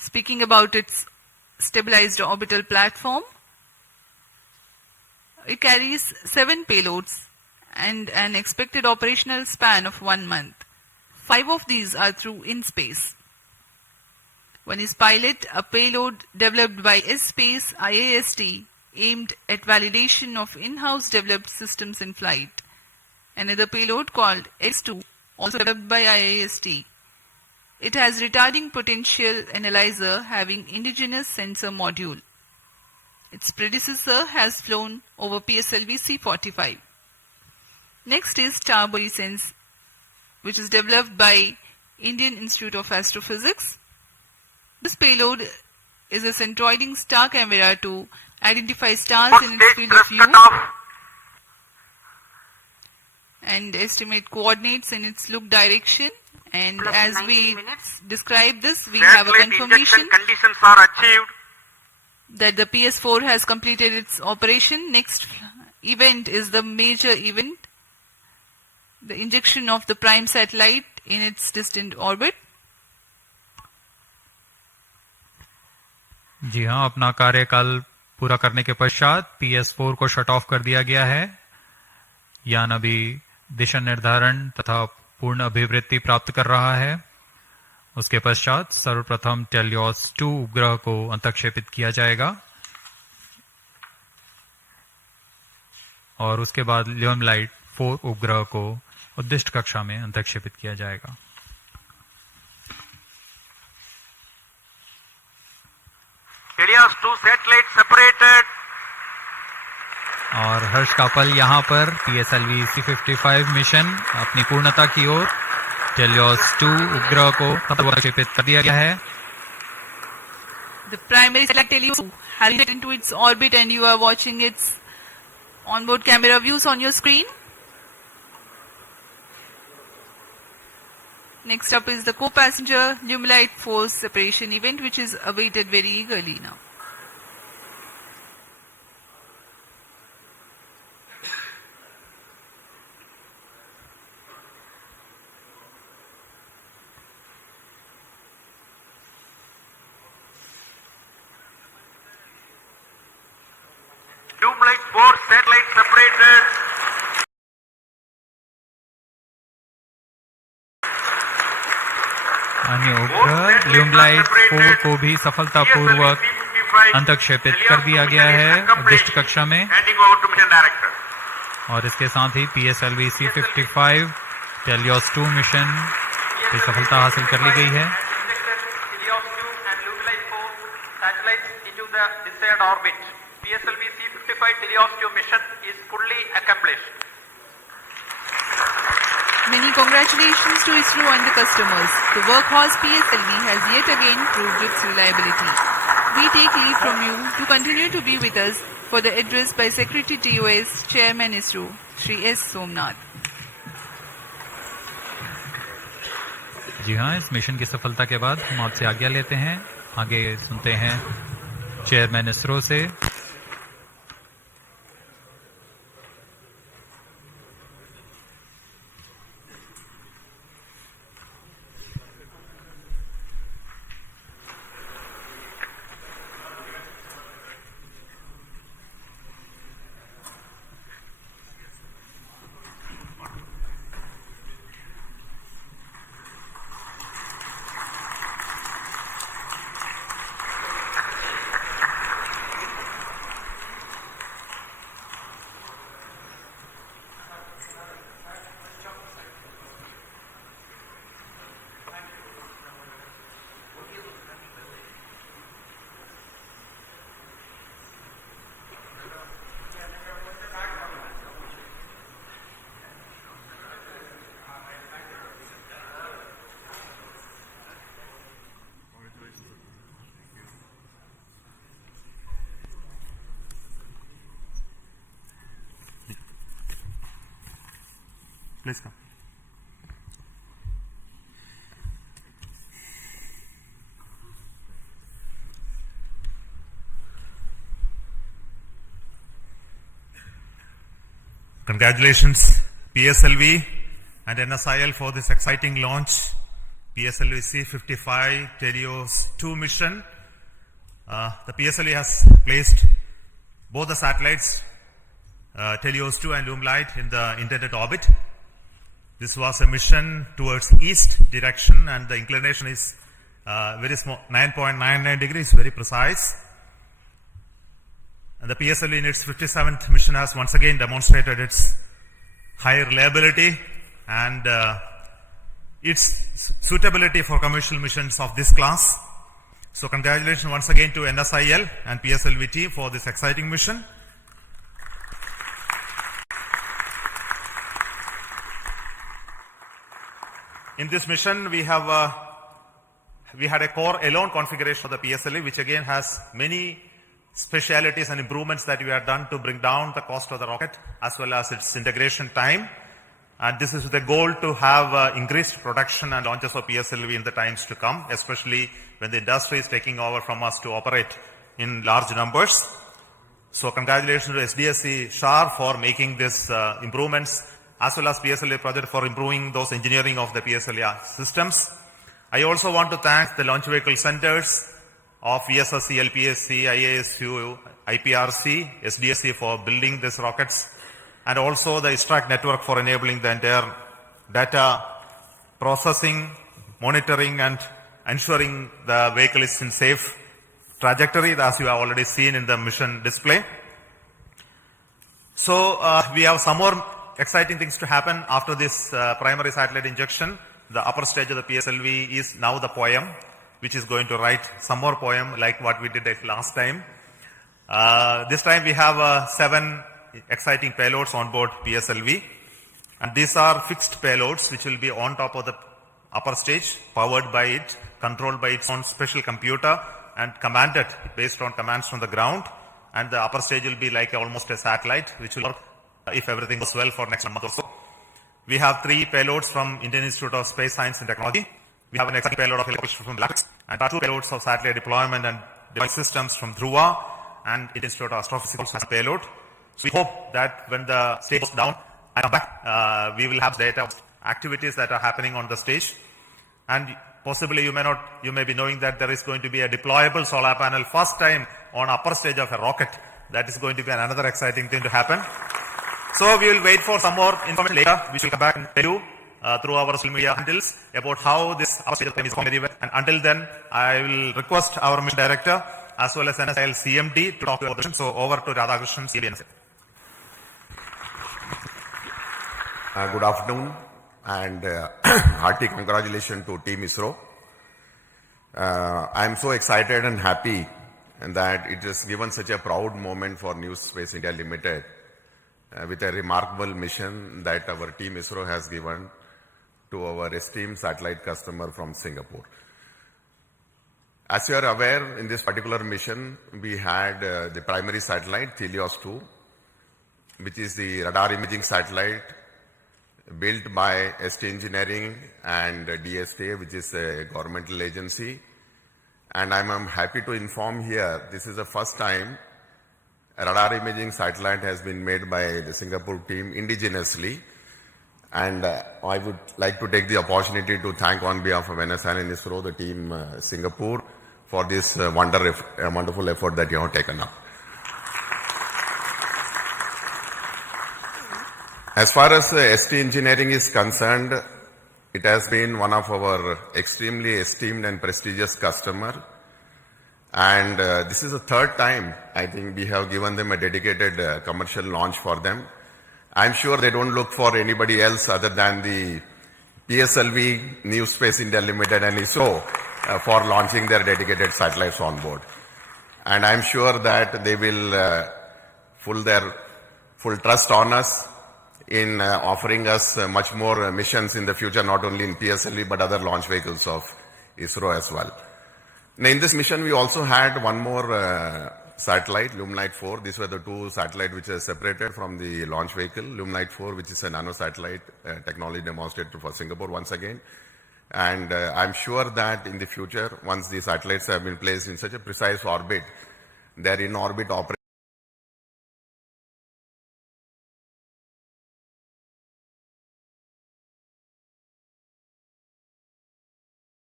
Speaking about its stabilized orbital platform, it carries 7 payloads and an expected operational span of 1 month. 5 of these are through in-space. One is Pilot, a payload developed by S-Space IAST aimed at validation of in-house developed systems in flight. Another payload called X2, also developed by IAST. It has retarding potential analyzer having indigenous sensor module. Its predecessor has flown over PSLV C45. Next is Star Body Sense, which is developed by Indian Institute of Astrophysics. This payload is a centroiding star camera to identify stars in its field of view and estimate coordinates in its look direction. And Plus as 90 we minutes. describe this, we have a confirmation conditions are achieved. that the PS4 has completed its operation. Next event is the major event, the injection of the prime satellite in its distant orbit. जी हाँ, अपना कार्यकाल पूरा करने के पश्चात PS4 को shut off कर दिया गया है। यान अभी दिशा निर्धारण तथा पूर्ण अभिवृत्ति प्राप्त कर रहा है। उसके पश्चात सर्वप्रथम TeLEOS-2 उपग्रह को अंतक्षेपित किया जाएगा और उसके बाद LUMLIGHT 4 उपग्रह को उद्दिष्ट कक्षा में अंतक्षेपित किया जाएगा। TeLEOS-2 satellite separated. और हर्ष का पल यहाँ पर PSLV C55 मिशन अपनी पूर्णता की ओर TeLEOS-2 उपग्रह को अंतक्षेपित कर दिया गया है। The primary satellite TeLEOS-2 has entered into its orbit and you are watching its onboard camera views on your screen. Next up is the co-passenger LUMLIGHT 4 separation event, which is awaited very eagerly now. LUMLIGHT 4 satellite separated. अन्य उपग्रह LUMLIGHT 4 को भी सफलतापूर्वक अंतक्षेपित कर दिया गया है उद्दिष्ट कक्षा में और इसके साथ ही PSLV C55 TeLEOS-2 मिशन की सफलता हासिल कर ली गई है। TeLEOS-2 and LUMLIGHT 4 satellites into the desired orbit. PSLV C55 TeLEOS-2 mission is fully accomplished. Many congratulations to ISRO and the customers. The workhorse PSLV has yet again proved its reliability. We take leave from you to continue to be with us for the address by Secretary TOS, Chairman ISRO, Shri S. Somnath. जी हाँ, इस mission की सफलता के बाद हम आपसे आज्ञा लेते हैं। आगे सुनते हैं चेयरमैन इसरो से। Please come. Congratulations PSLV and NSIL for this exciting launch PSLV C55 TeLEOS-2 mission. The PSLV has placed both the satellites, TeLEOS-2 and LUMLIGHT, in the intended orbit. This was a mission towards east direction, and the inclination is very small, 9.99 degrees, very precise. And the PSLV in its 57th mission has once again demonstrated its high reliability and its suitability for commercial missions of this class. So congratulations once again to NSIL and PSLV team for this exciting mission. In this mission, we had a core alone configuration of the PSLV, which again has many specialities and improvements that we have done to bring down the cost of the rocket as well as its integration time. And this is with the goal to have increased production and launches of PSLV in the times to come, especially when the industry is taking over from us to operate in large numbers. So congratulations to SDSC SHAR for making these improvements, as well as PSLV project for improving those engineering of the PSLV systems. I also want to thank the launch vehicle centers of VSSC, LPSC, IASU, IPRC, SDSC for building these rockets, and also the ISRO network for enabling the entire data processing, monitoring, and ensuring the vehicle is in safe trajectory, as you have already seen in the mission display. So we have some more exciting things to happen after this primary satellite injection. The upper stage of the PSLV is now the poem, which is going to write some more poem like what we did last time. This time we have 7 exciting payloads on board PSLV, and these are fixed payloads which will be on top of the upper stage, powered by it, controlled by its own special computer, and commanded based on commands from the ground. And the upper stage will be like almost a satellite, which will work if everything goes well for next month or so. We have 3 payloads from Indian Institute of Space Science and Technology. We have an exciting payload of helicopters from Lax, and 2 payloads of satellite deployment and device systems from Dhruva, and Indian Institute of Astrophysics has a payload. So we hope that when the stage goes down and come back, we will have data of activities that are happening on the stage. And possibly you may be knowing that there is going to be a deployable solar panel first time on upper stage of a rocket. That is going to be another exciting thing to happen. So we will wait for some more information later, which will come back and tell you through our social media handles about how this upper stage of the is going very well. And until then, I will request our mission director as well as NSIL CMD to talk to our mission. So over to Radhakrishnan, CMD. Good afternoon, and hearty congratulations to Team ISRO. I am so excited and happy that it has given such a proud moment for News Space India Limited with a remarkable mission that our Team ISRO has given to our esteemed satellite customer from Singapore. As you are aware, in this particular mission, we had the primary satellite, TeLEOS-2, which is the radar imaging satellite built by ST Engineering and DSTA, which is a governmental agency. And I'm happy to inform here, this is the first time a radar imaging satellite has been made by the Singapore team indigenously. And I would like to take the opportunity to thank on behalf of NSIL and ISRO, the team Singapore, for this wonderful effort that you have taken up. As far as ST Engineering is concerned, it has been one of our extremely esteemed and prestigious customer. And this is the 3rd time, I think, we have given them a dedicated commercial launch for them. I'm sure they don't look for anybody else other than the PSLV, New Space India Limited and ISRO for launching their dedicated satellites on board. And I'm sure that they will full trust on us in offering us much more missions in the future, not only in PSLV but other launch vehicles of ISRO as well. Now, in this mission, we also had one more satellite, LUMLIGHT-4. These were the 2 satellites which are separated from the launch vehicle. LUMLIGHT-4, which is a nano satellite technology demonstrated for Singapore once again. And I'm sure that in the future, once these satellites have been placed in such a precise orbit, their in-orbit operation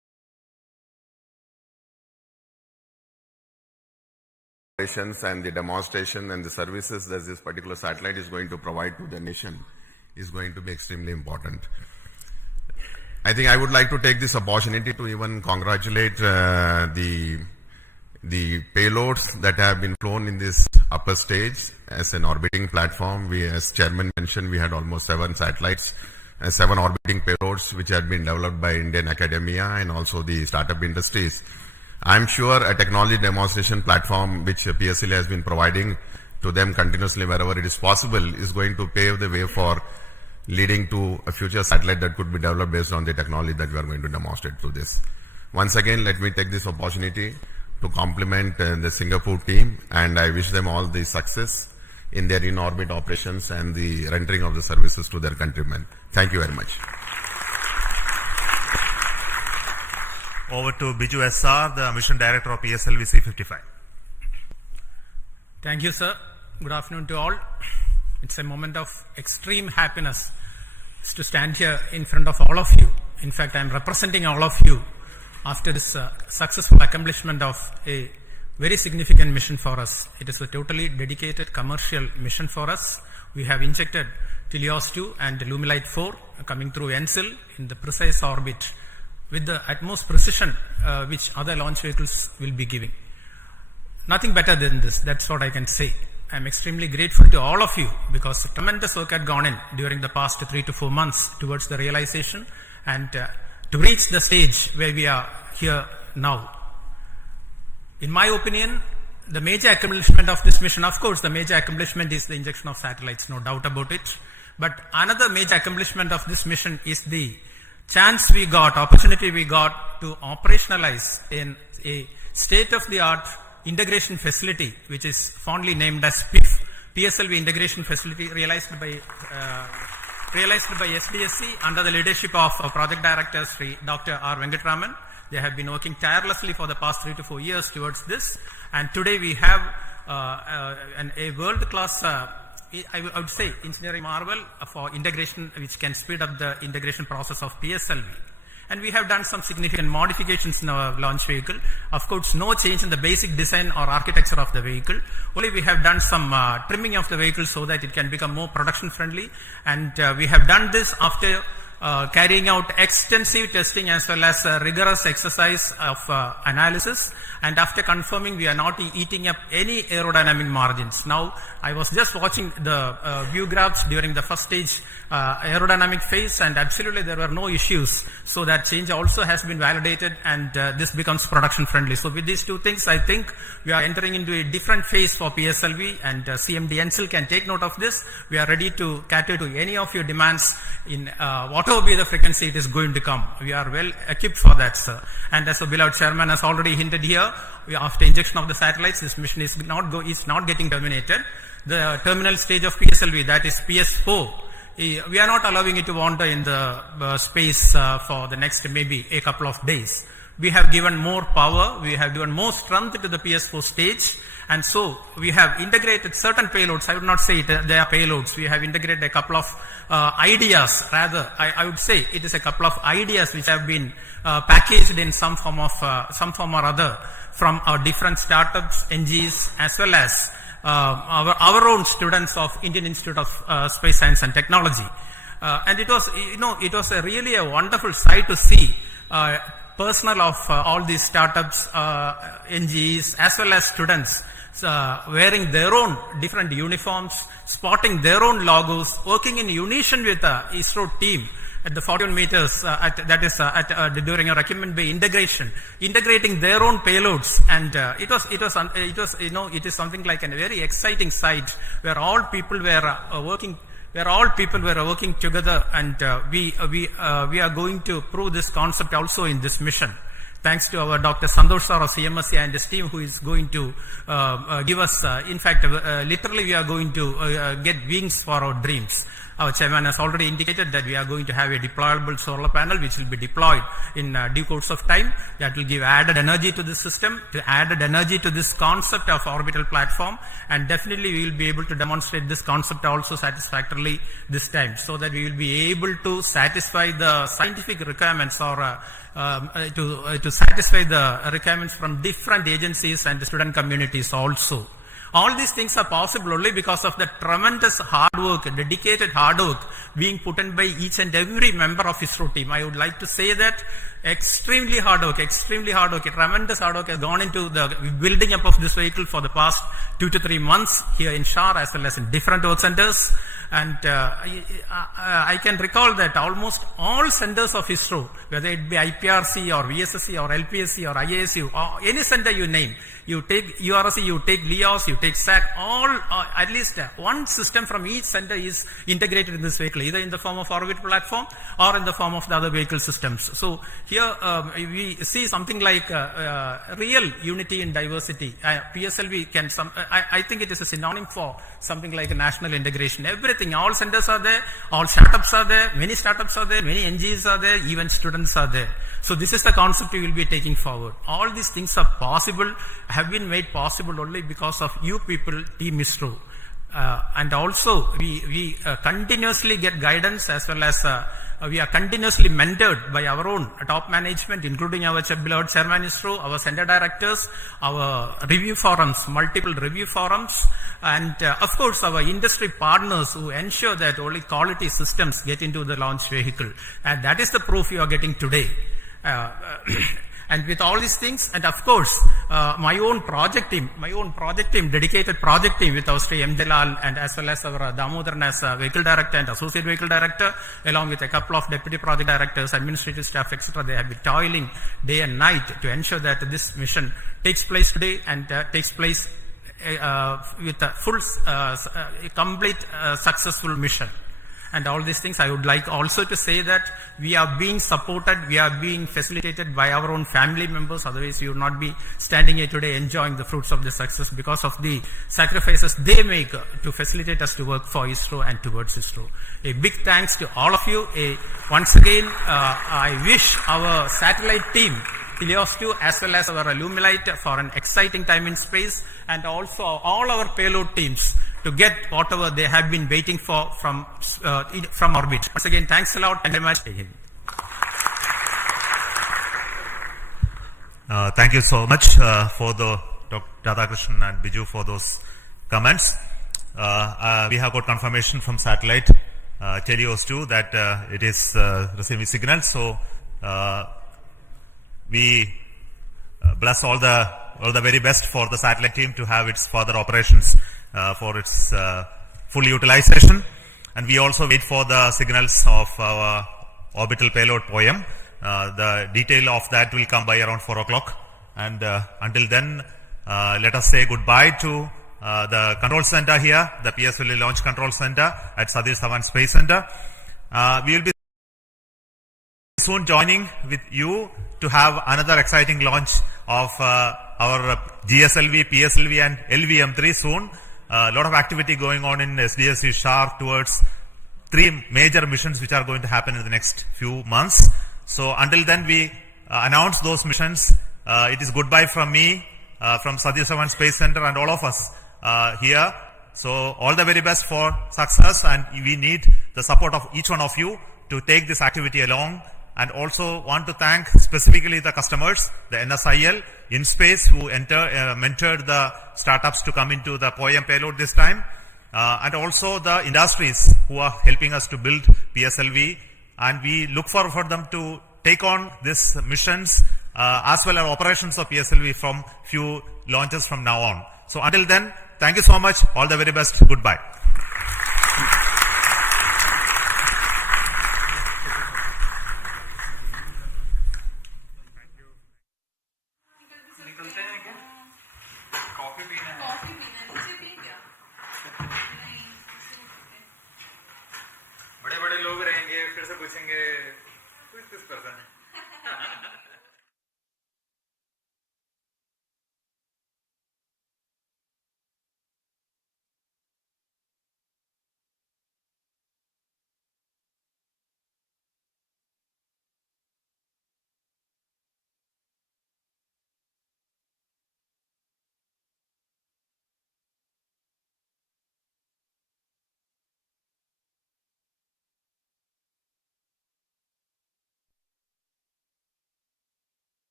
operations and the demonstration and the services that this particular satellite is going to provide to the nation is going to be extremely important. I think I would like to take this opportunity to even congratulate the payloads that have been flown in this upper stage as an orbiting platform. We, as Chairman mentioned, we had almost 7 satellites and 7 orbiting payloads which had been developed by Indian academia and also the startup industries. I'm sure a technology demonstration platform which PSLV has been providing to them continuously wherever it is possible is going to pave the way for leading to a future satellite that could be developed based on the technology that we are going to demonstrate through this. Once again, let me take this opportunity to compliment the Singapore team, and I wish them all the success in their in-orbit operations and the rendering of the services to their countrymen. Thank you very much. Over to Biju SR, the Mission Director of PSLV C55. Thank you, sir. Good afternoon to all. It's a moment of extreme happiness to stand here in front of all of you. In fact, I'm representing all of you after this successful accomplishment of a very significant mission for us. It is a totally dedicated commercial mission for us. We have injected TeLEOS-2 and Lumilite 4 coming through NSIL in the precise orbit with the utmost precision which other launch vehicles will be giving. Nothing better than this. That's what I can say. I'm extremely grateful to all of you because tremendous work had gone in during the past 3 to 4 months towards the realization and to reach the stage where we are here now. In my opinion, the major accomplishment of this mission, of course, the major accomplishment is the injection of satellites, no doubt about it. But another major accomplishment of this mission is the chance we got, opportunity we got to operationalize in a state-of-the-art integration facility, which is fondly named as PSLV Integration Facility, realized by SDSC under the leadership of Project Director Sri Dr. R. Venkatraman. They have been working tirelessly for the past 3 to 4 years towards this, and today we have a world-class, I would say, engineering marvel for integration, which can speed up the integration process of PSLV. And we have done some significant modifications in our launch vehicle. Of course, no change in the basic design or architecture of the vehicle. Only we have done some trimming of the vehicle so that it can become more production friendly. And we have done this after carrying out extensive testing as well as rigorous exercise of analysis, and after confirming we are not eating up any aerodynamic margins. Now, I was just watching the view graphs during the first stage aerodynamic phase, and absolutely there were no issues. So that change also has been validated, and this becomes production friendly. So with these two things, I think we are entering into a different phase for PSLV, and CMD NSIL can take note of this. We are ready to cater to any of your demands in whatever be the frequency it is going to come. We are well equipped for that, sir. And as the beloved chairman has already hinted here, after injection of the satellites, this mission is not getting terminated. The terminal stage of PSLV, that is PS4, we are not allowing it to wander in the space for the next maybe a couple of days. We have given more power, we have given more strength to the PS4 stage, and so we have integrated certain payloads. I would not say they are payloads. We have integrated a couple of ideas, rather. I would say it is a couple of ideas which have been packaged in some form or other from our different startups, NGs, as well as our own students of Indian Institute of Space Science and Technology. And it was really a wonderful sight to see personnel of all these startups, NGs, as well as students wearing their own different uniforms, spotting their own logos, working in unison with the ISRO team at the 41 meters, during a Requirement Bay integration, integrating their own payloads, and it is something like a very exciting sight where all people were working. Where all people were working together, and we are going to prove this concept also in this mission. Thanks to our Dr. Santosh sir of CMSC and his team, who is going to give us, in fact, literally we are going to get wings for our dreams. Our chairman has already indicated that we are going to have a deployable solar panel which will be deployed in due course of time. That will give added energy to the system, to added energy to this concept of orbital platform, and definitely we will be able to demonstrate this concept also satisfactorily this time, so that we will be able to satisfy the scientific requirements or to satisfy the requirements from different agencies and student communities also. All these things are possible only because of the tremendous hard work, dedicated hard work being put in by each and every member of ISRO team. I would like to say that extremely hard work, tremendous hard work has gone into the building up of this vehicle for the past 2 to 3 months here in Shar as well as in different work centers. And I can recall that almost all centers of ISRO, whether it be IPRC or VSSC or LPSC or IASU or any center you name, you take URSC, you take LEOS, you take SAT, all at least one system from each center is integrated in this vehicle, either in the form of orbit platform or in the form of the other vehicle systems. So here we see something like real unity in diversity. PSLV can I think it is a synonym for something like a national integration. Everything, all centers are there, all startups are there, many startups are there, many NGOs are there, even students are there. So this is the concept we will be taking forward. All these things are possible, have been made possible only because of you people, Team ISRO. And also we continuously get guidance as well as we are continuously mentored by our own top management, including our beloved Chairman ISRO, our center directors, our review forums, multiple review forums, and of course our industry partners who ensure that only quality systems get into the launch vehicle. And that is the proof you are getting today. And with all these things, and of course, my own project team, dedicated project team with our Sri M. Jalal and as well as our Damodaran as vehicle director and associate vehicle director, along with a couple of deputy project directors, administrative staff, etc. They have been toiling day and night to ensure that this mission takes place today and takes place with a full, complete, successful mission. And all these things, I would like also to say that we are being supported, we are being facilitated by our own family members. Otherwise, we would not be standing here today enjoying the fruits of the success because of the sacrifices they make to facilitate us to work for ISRO and towards ISRO. A big thanks to all of you. Once again, I wish our satellite team, TeLEOS-2 as well as our Illumilite for an exciting time in space, and also all our payload teams to get whatever they have been waiting for from orbit. Once again, thanks a lot and very much. Thank you so much for the Dr. Radhakrishnan and Biju for those comments. We have got confirmation from satellite TeLEOS-2 that it is receiving signals. So we bless all the very best for the satellite team to have its further operations for its full utilization. And we also wait for the signals of our orbital payload POEM. The detail of that will come by around 4 o'clock. And until then, let us say goodbye to the control center here, the PSLV Launch Control Center at Satish Dhawan Space Center. We will be soon joining with you to have another exciting launch of our GSLV, PSLV and LVM3 soon. A lot of activity going on in SDSC Shar towards 3 major missions which are going to happen in the next few months. So until then we announce those missions. It is goodbye from me, from Satish Dhawan Space Center and all of us here. So all the very best for success, and we need the support of each one of you to take this activity along. And also want to thank specifically the customers, the NSIL, InSpace, who mentored the startups to come into the POEM payload this time, and also the industries who are helping us to build PSLV. And we look forward for them to take on these missions as well as operations of PSLV from few launches from now on. So until then, thank you so much. All the very best. Goodbye. बड़े-बड़े लोग रहेंगे, फिर से पूछेंगे, who is this person?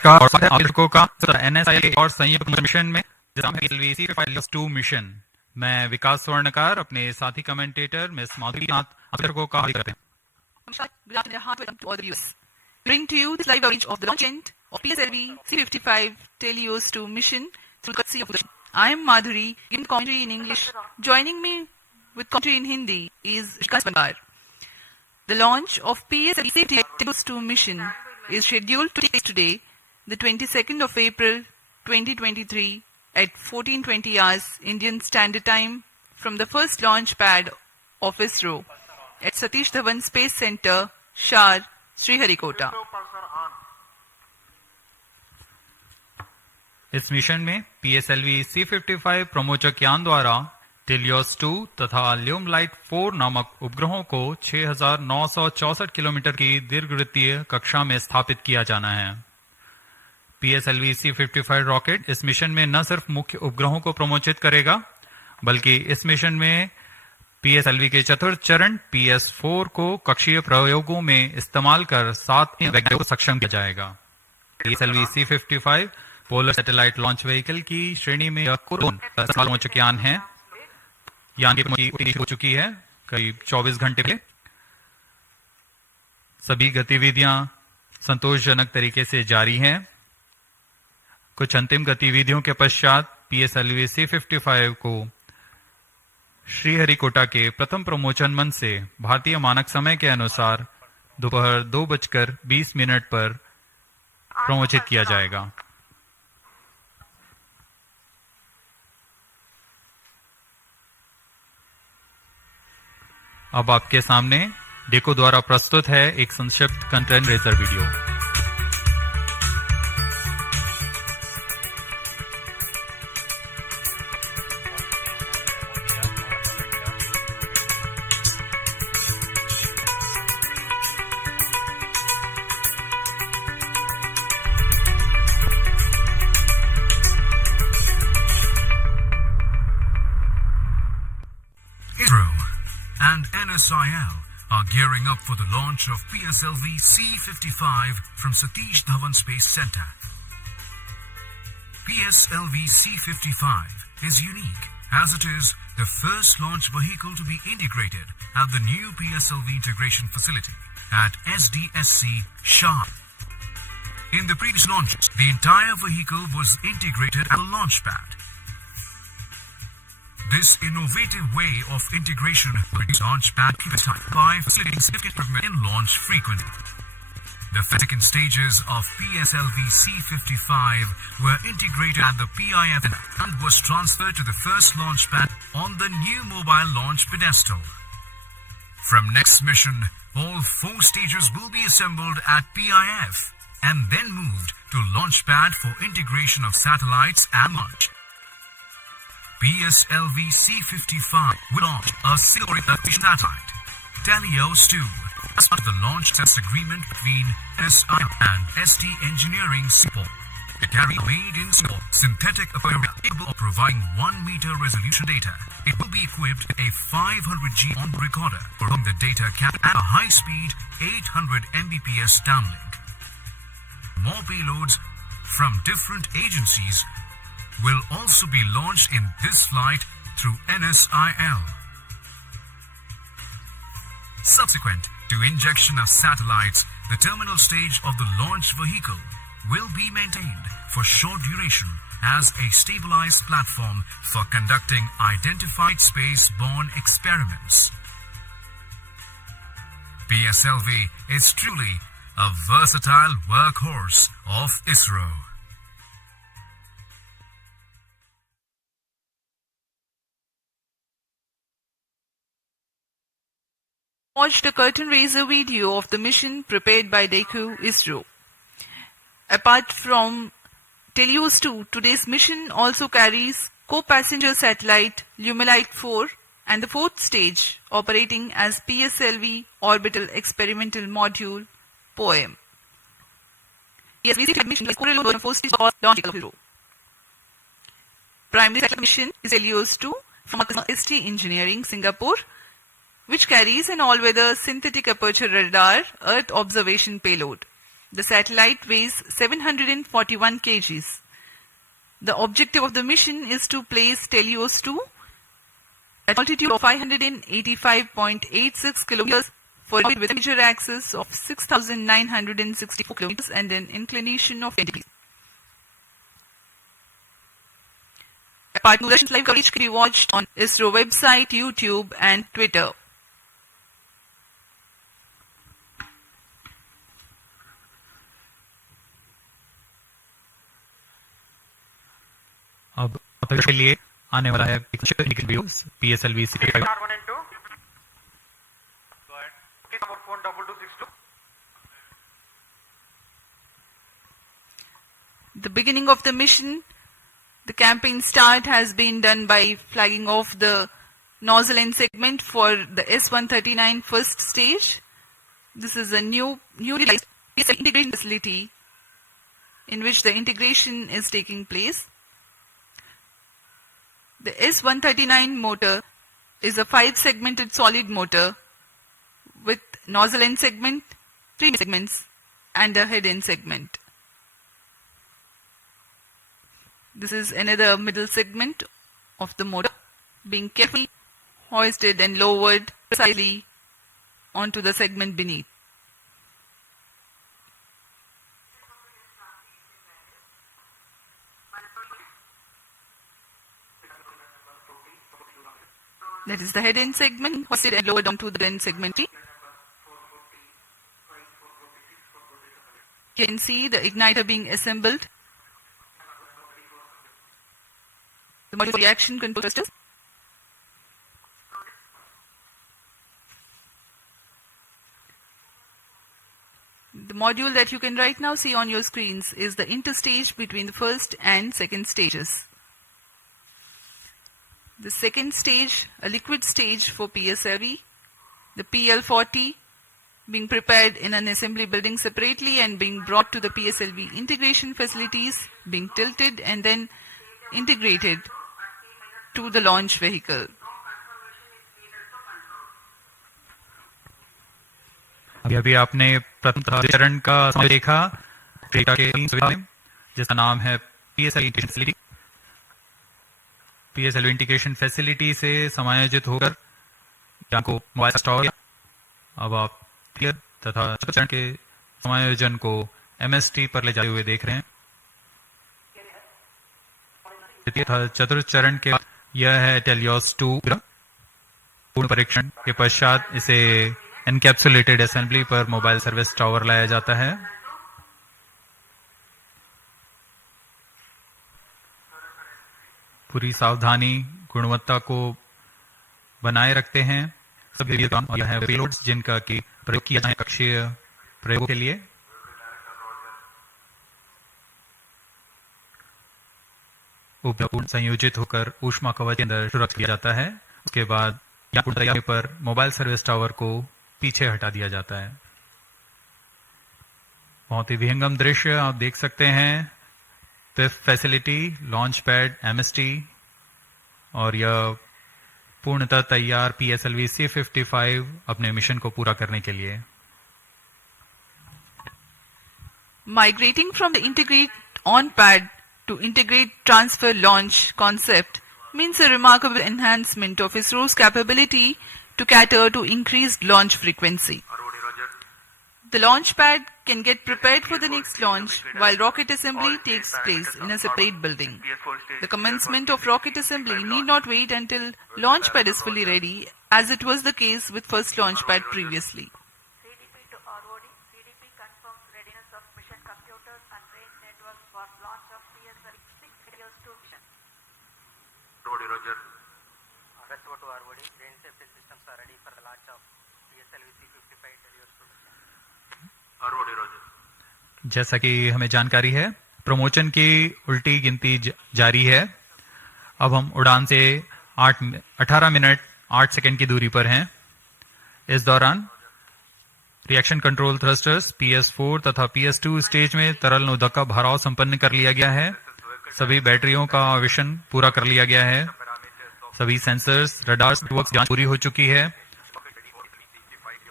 नमस्कार और स्वागत है आप दर्शकों का NSI और संयुक्त मिशन में PSLV C55 मिशन। मैं विकास स्वर्णकार अपने साथी कमेंटेटर मिस माधुरी के साथ आप दर्शकों का हार्दिक करते हैं। Good afternoon, welcome to all the viewers. Bring to you this live coverage of the launch event of PSLV C55 TeLEOS-2 mission through courtesy of the. I am Madhuri, giving commentary in English. Joining me with commentary in Hindi is Sriharikota. The launch of PSLV C55 TeLEOS-2 mission is scheduled to take place today, the 22nd of April 2023 at 14:20 hours Indian Standard Time from the first launch pad of ISRO at Satish Dhawan Space Center, Shar, Sriharikota. इस mission में PSLV C55 प्रमोचक यान द्वारा TeLEOS-2 तथा ल्यूमलाइट 4 नामक उपग्रहों को 6,964 kilometre की दीर्घवृत्तीय कक्षा में स्थापित किया जाना है। PSLV C55 रॉकेट इस मिशन में न सिर्फ मुख्य उपग्रहों को प्रमोचित करेगा, बल्कि इस मिशन में PSLV के चतुर्थ चरण PS4 को कक्षीय प्रयोगों में इस्तेमाल कर 7 वैज्ञानिकों को सक्षम किया जाएगा। PSLV C55 polar satellite launch vehicle की श्रेणी में यह प्रमोचक यान है। यान की प्रमोशन हो चुकी है करीब 24 घंटे पहले। सभी गतिविधियां संतोषजनक तरीके से जारी हैं। कुछ अंतिम गतिविधियों के पश्चात PSLV C55 को श्रीहरिकोटा के प्रथम प्रमोचन मंच से भारतीय मानक समय के अनुसार दोपहर 2:20 पर प्रमोचित किया जाएगा। अब आपके सामने डेको द्वारा प्रस्तुत है एक संक्षिप्त content razor video. ISRO and NSIL are gearing up for the launch of PSLV C55 from Satish Dhawan Space Center. PSLV C55 is unique as it is the first launch vehicle to be integrated at the new PSLV integration facility at SDSC Shah. In the previous launches, the entire vehicle was integrated at the launch pad. This innovative way of integration reduces launch pad time by facilitating significant improvement in launch frequency. The second stages of PSLV C55 were integrated at the PIF and was transferred to the first launch pad on the new mobile launch pedestal. From next mission, all 4 stages will be assembled at PIF and then moved to launch pad for integration of satellites and launch. PSLV C55 will launch a single satellite, TeLEOS-2, as part of the launch test agreement between SI and ST Engineering Singapore. It carries made in Singapore synthetic aquarium capable of providing 1 meter resolution data. It will be equipped with a 500G onboard recorder for the data cap and a high-speed 800 Mbps downlink. More payloads from different agencies will also be launched in this flight through NSIL. Subsequent to injection of satellites, the terminal stage of the launch vehicle will be maintained for short duration as a stabilized platform for conducting identified space-borne experiments. PSLV is truly a versatile workhorse of ISRO. Watched a curtain raiser video of the mission prepared by DECU ISRO. Apart from TeLEOS-2, today's mission also carries co-passenger satellite Lumilite 4 and the 4th stage operating as PSLV Orbital Experimental Module POEM. PSLV mission is co-reload on 4 stage launch vehicle of ISRO. Primary satellite mission is TeLEOS-2 from ST Engineering Singapore, which carries an all-weather synthetic aperture radar Earth observation payload. The satellite weighs 741 kgs. The objective of the mission is to place TeLEOS-2 at altitude of 585.86 kilometers for orbit with a major axis of 6,964 kilometers and an inclination of 20 degrees. Part News18 live coverage can be watched on ISRO website, YouTube and Twitter. अब के लिए आने वाला है views PSLV C55. The beginning of the mission, the campaign start has been done by flagging off the nozzle end segment for the S139 first stage. This is a newly realized integration facility in which the integration is taking place. The S139 motor is a 5-segmented solid motor with nozzle end segment, 3 segments and a head end segment. This is another middle segment of the motor being carefully hoisted and lowered precisely onto the segment beneath. That is the head end segment hoisted and lowered onto the end segment. You can see the igniter being assembled. The module for reaction control thrusters. The module that you can right now see on your screens is the interstage between the first and second stages. The second stage, a liquid stage for PSLV, the PL40 being prepared in an assembly building separately and being brought to the PSLV integration facilities, being tilted and then integrated to the launch vehicle. अभी आपने प्रथम चरण का देखा data के जिसका नाम है PSLV इंटीग्रेशन फैसिलिटी से समायोजित होकर यान को मोबाइल स्टॉर अब आप क्लियर तथा चरण के समायोजन को MST पर ले जाते हुए देख रहे हैं. चतुर्थ चरण के यह है TeLEOS-2 पूर्ण परीक्षण के पश्चात इसे एनकैप्सुलेटेड असेंबली पर मोबाइल सर्विस टावर लाया जाता है. पूरी सावधानी गुणवत्ता को बनाए रखते हैं सभी काम और यह है पेलोड्स जिनका कि प्रयोग किया जाए कक्षीय प्रयोग के लिए. उपपूर्ण संयोजित होकर ऊष्मा कवच के अंदर सुरक्षित किया जाता है. उसके बाद तैयारी पर मोबाइल सर्विस टावर को पीछे हटा दिया जाता है. बहुत ही विहंगम दृश्य आप देख सकते हैं. PIFF facility, launch pad, MST और यह पूर्णतः तैयार PSLV C55 अपने मिशन को पूरा करने के लिए. Migrating from the integrate on pad to integrate transfer launch concept means a remarkable enhancement of ISRO's capability to cater to increased launch frequency. The launch pad can get prepared for the next launch while rocket assembly takes place in a separate building. The commencement of rocket assembly need not wait until launch pad is fully ready, as it was the case with first launch pad previously. CDP to ROD. CDP confirms readiness of mission computers and range networks for launch of PSLV C55 mission. Roger. Rest to ROD. Range safety systems are ready for the launch of PSLV C55 TeLEOS-2 mission. जैसा कि हमें जानकारी है promotion की उल्टी गिनती जारी है. अब हम उड़ान से 18 मिनट 8 सेकंड की दूरी पर हैं. इस दौरान रिएक्शन कंट्रोल थ्रस्टर्स PS4 तथा PS2 स्टेज में तरल नोदक का भराव संपन्न कर लिया गया है. सभी बैटरियों का आवेशन पूरा कर लिया गया है. सभी सेंसर्स, रडार्स, जांच पूरी हो चुकी है.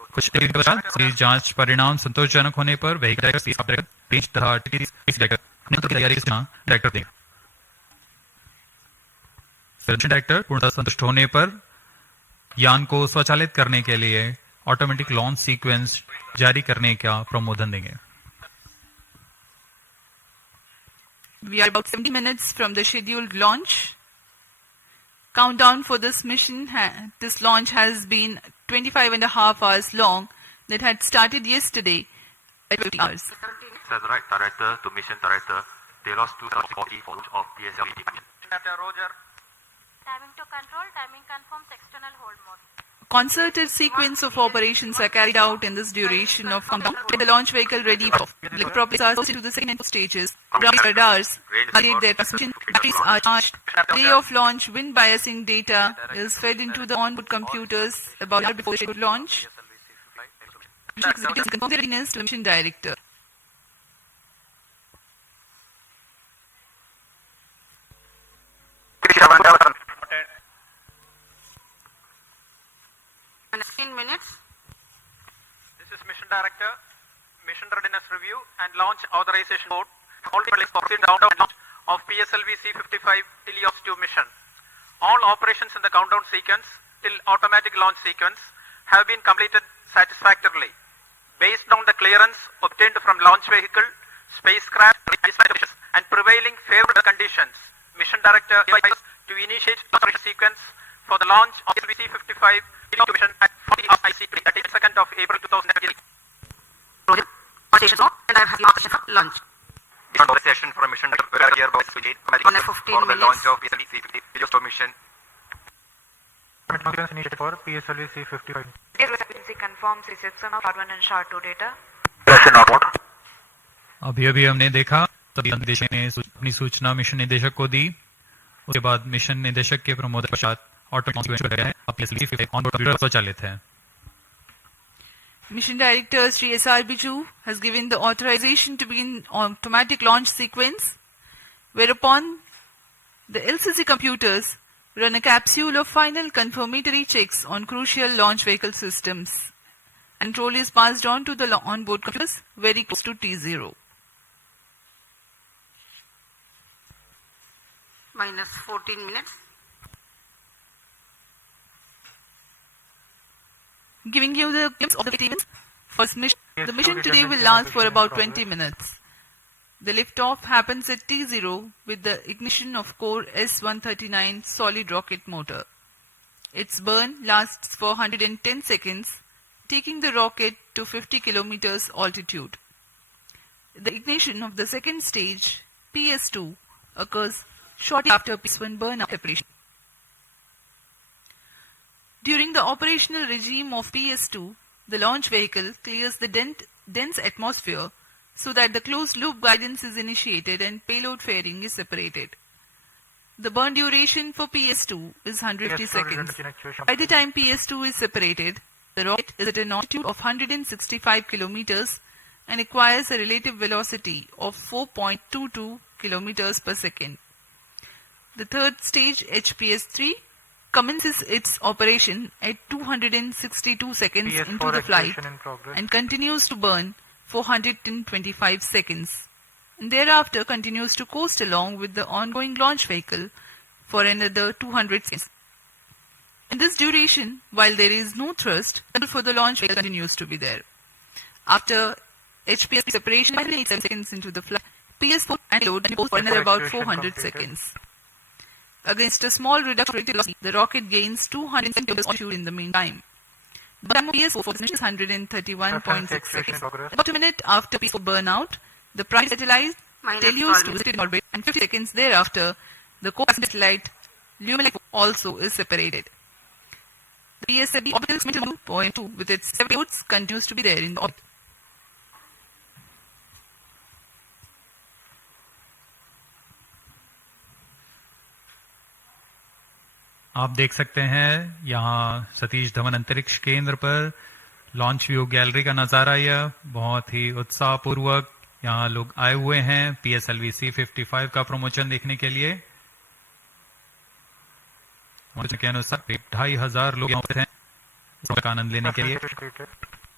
कुछ देर के पश्चात सभी जांच परिणाम संतोषजनक होने पर व्हीकल डायरेक्टर पेज तथा तैयारी की डायरेक्टर देगा। सर्वेक्षण डायरेक्टर पूर्णतः संतुष्ट होने पर यान को स्वचालित करने के लिए ऑटोमेटिक लॉन्च सीक्वेंस जारी करने का प्रमोदन देंगे। We are about 70 minutes from the scheduled launch. Countdown for this mission, this launch has been 25.5 hours long. That had started yesterday at 50 hours. Satellite Director to Mission Director, TeLEOS-2 for launch of PSLV mission. Roger. Timing to control, timing confirms external hold mode. Concerted sequence of operations are carried out in this duration of countdown. The launch vehicle ready for propellers are into the second stages. Radars validate their transmission. Batteries are charged. Day of launch, wind biasing data is fed into the onboard computers about an hour before scheduled launch. Mission executives confirm their readiness to the mission director. In 15 minutes. This is Mission Director, Mission Readiness Review and Launch Authorization Board. Already proceed countdown launch of PSLV C55 TeLEOS-2 mission. All operations in the countdown sequence till automatic launch sequence have been completed satisfactorily. Based on the clearance obtained from launch vehicle, spacecraft, and prevailing favorable conditions, Mission Director advises to initiate the operation sequence for the launch of PSLV C55 TeLEOS-2 mission at 40 hours IC, 32nd of April 2023. Roger. All stations on, and I have the authorization for launch. On session from Mission Director, we are here by On a 15 for the minutes. launch of PSLV C55 TeLEOS-2 mission. Sequence initiated for PSLV C55. Frequency confirms reception of R1 and SHA-2 data. अभी अभी हमने देखा तभी निदेशक ने अपनी सूचना mission निदेशक को दी। उसके बाद मिशन निदेशक के प्रमोदन पश्चात स्वचालित है। Mission Director Sri SRB2 has given the authorization to begin automatic launch sequence, whereupon the LCC computers run a capsule of final confirmatory checks on crucial launch vehicle systems. And control is passed on to the onboard computers very close to T0. Minus 14 minutes. Giving you the glimpse of the events. First mission. The mission today will last for about 20 minutes. The liftoff happens at T0 with the ignition of core S139 solid rocket motor. Its burn lasts for 110 seconds, taking the rocket to 50 kilometers altitude. The ignition of the second stage, PS2, occurs shortly after PS1 burnout preparation. During the operational regime of PS2, the launch vehicle clears the dense atmosphere so that the closed-loop guidance is initiated and payload fairing is separated. The burn duration for PS2 is 150 seconds. By the time PS2 is separated, the rocket is at an altitude of 165 kilometers and acquires a relative velocity of 4.22 kilometers per second. The third stage, HPS-3, commences its operation at 262 seconds into the flight and continues to burn for 125 seconds. And thereafter continues to coast along with the ongoing launch vehicle for another 200 seconds. In this duration, while there is no thrust, control for the launch vehicle continues to be there. After HPS separation, 7 seconds into the flight, PS4 and load for another about 400 seconds. Against a small reduction in velocity, the rocket gains 200 kilometers altitude in the meantime. The time of PS4 for this mission is 131.6 seconds. About a minute after PS4 burnout, the prime satellite TeLEOS-2 is in orbit, and 50 seconds thereafter, the co-satellite Lokmat also is separated. The PSLV orbital middle point 2 with its 7 payloads continues to be there in the orbit. आप देख सकते हैं यहाँ सतीश धवन अंतरिक्ष केंद्र पर launch view gallery का नजारा। यह बहुत ही उत्साहपूर्वक यहाँ लोग आए हुए हैं PSLV C55 का प्रमोशन देखने के लिए। के अनुसार 2500 लोग यहाँ पे हैं, इसका आनंद लेने के लिए।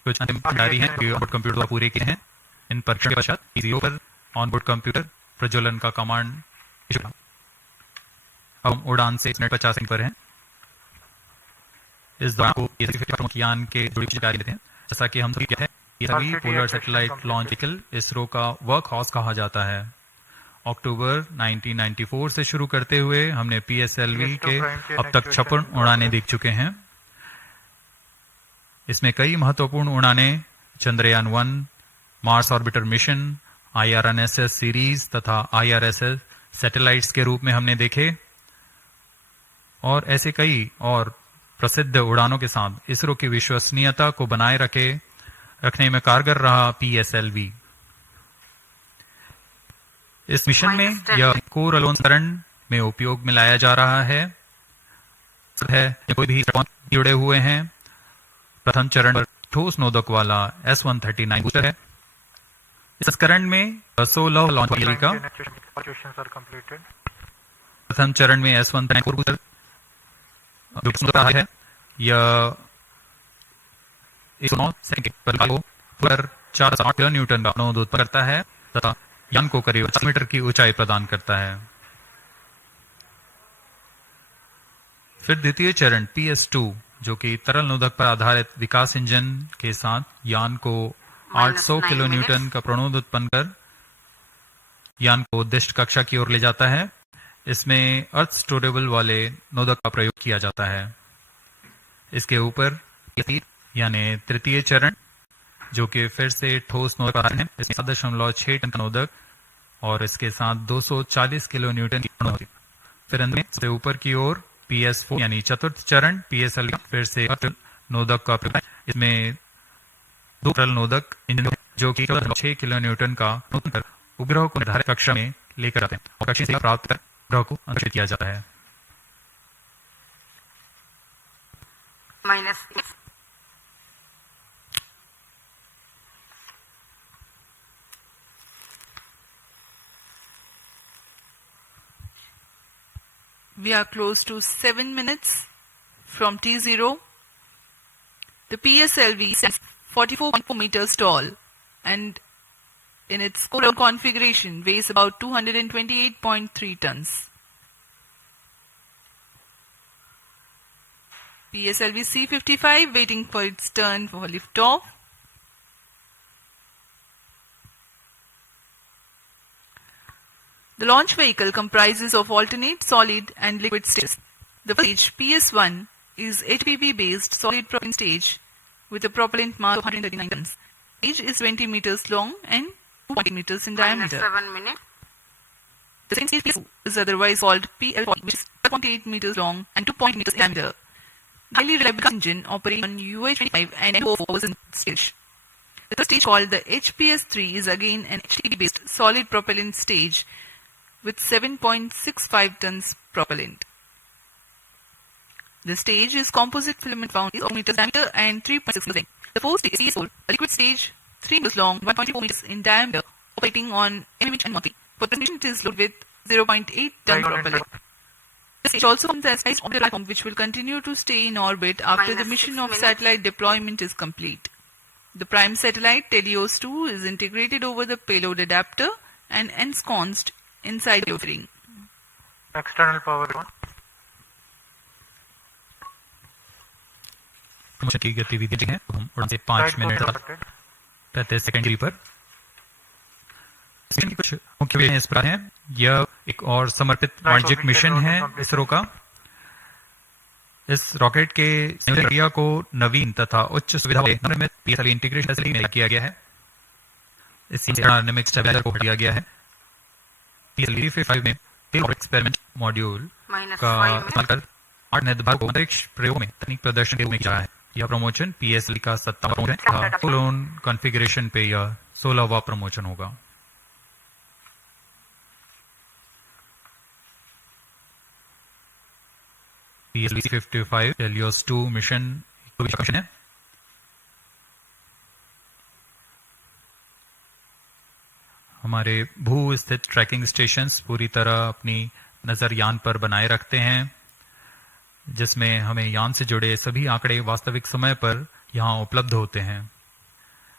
कुछ अंतिम जारी हैं जो ऑनबोर्ड कंप्यूटर द्वारा पूरे किए हैं। इन परीक्षण के पश्चात ईसीओ पर ऑनबोर्ड कंप्यूटर प्रज्वलन का कमांड इशू हुआ। अब हम उड़ान से 1 मिनट 50 सेकंड पर हैं। इस दौरान को प्रमुख यान के जुड़ी जानकारी देते हैं। जैसा कि हम सभी क्या है, ये सभी polar satellite launch vehicle ISRO का वर्क हाउस कहा जाता है। अक्टूबर 1994 से शुरू करते हुए हमने पीएसएलवी के अब तक 56 उड़ानें देख चुके हैं। इसमें कई महत्वपूर्ण उड़ानें Chandrayaan 1, Mars orbiter mission, IRNSS series तथा IRSS सैटेलाइट्स के रूप में हमने देखे और ऐसे कई और प्रसिद्ध उड़ानों के साथ इसरो की विश्वसनीयता को बनाए रखने में कारगर रहा पीएसएलवी। इस मिशन में यह कोर अलोन चरण में उपयोग में लाया जा रहा है। कोई भी जुड़े हुए हैं। प्रथम चरण पर ठोस नोदक वाला S139 बूस्टर है। इस संस्करण में 16 लॉन्च व्हीकल का प्रथम चरण में S139 बूस्टर है। यह 109 सेकंड पर 408 किलो न्यूटन का नोद उत्पन्न करता है तथा यान को करीब 50 मीटर की ऊंचाई प्रदान करता है। फिर द्वितीय चरण PS2 जो कि तरल नोदक पर आधारित विकास इंजन के साथ यान को 800 किलो न्यूटन का प्रणोद उत्पन्न कर यान को उद्दिष्ट कक्षा की ओर ले जाता है। इसमें अर्थ स्टोरेबल वाले नोदक का प्रयोग किया जाता है। इसके ऊपर यानी तृतीय चरण जो कि फिर से ठोस नोदक पर है। इसमें 7.6 टन का नोदक और इसके साथ 240 किलो न्यूटन की होती है। फिर अंत में सबसे ऊपर की ओर PS4 यानी चतुर्थ चरण PSLV फिर से नोदक का प्रयोग। इसमें 2 तरल नोदक इंजन जो कि 6 किलो न्यूटन का कर उपग्रह को निर्धारित कक्षा में लेकर आते हैं और कक्षा से प्राप्त कर उपग्रह को अंतरिक्ष किया जाता है। We are close to 7 minutes from T0. The PSLV is 44.4 meters tall and in its core configuration weighs about 228.3 tons. PSLV C55 waiting for its turn for liftoff. The launch vehicle comprises of alternate, solid and liquid stages. The first stage, PS1, is HPV-based solid propellant stage with a propellant mass of 139 tons. The stage is 20 meters long and 2.8 meters in diameter. 7 minutes. The second stage PS2 is otherwise called PL40, which is 5.8 meters long and 2.8 meters in diameter. Highly reliable engine operating on UH-25 and NO4 was in stage. The third stage, called the HPS3, is again an HTV-based solid propellant stage with 7.65 tons propellant. The stage is composite filament wound, 4 meters diameter and 3.6 meters length. The fourth stage is PS4, a liquid stage, 3 meters long, 1.4 meters in diameter, operating on image and monthly. For transmission, it is loaded with 0.8 ton propellant. The stage also comes as a orbital platform which will continue to stay in orbit after the mission of satellite deployment is complete. The prime satellite TeLEOS-2 is integrated over the payload adapter and ensconced inside the ring. External power on. Promotion की गतिविधि है हम उड़ान से 5 minute 35 second पर। इसके कुछ मुख्य विषय इस प्रकार हैं। यह एक और समर्पित वाणिज्यिक मिशन है इसरो का। इस रॉकेट के प्रक्रिया को नवीन तथा उच्च सुविधा वाले निर्मित पीएसएलवी इंटीग्रेशन फैसिलिटी में किया गया है। इससे एरोडायनामिक स्टेबलाइजर को हटाया गया है। पीएसएलवी C55 में टेल एक्सपेरिमेंट मॉड्यूल का इस्तेमाल कर 8 निर्धारकों को अंतरिक्ष प्रयोग में तकनीक प्रदर्शन के रूप में किया है। यह प्रमोशन पीएसएलवी का 57वां प्रमोशन है। लोन कॉन्फ़िगरेशन पे यह 16वां प्रमोशन होगा। PSLV C55 TeLEOS-2 मिशन है। हमारे भू स्थित ट्रैकिंग स्टेशंस पूरी तरह अपनी नजर यान पर बनाए रखते हैं, जिसमें हमें यान से जुड़े सभी आंकड़े वास्तविक समय पर यहां उपलब्ध होते हैं।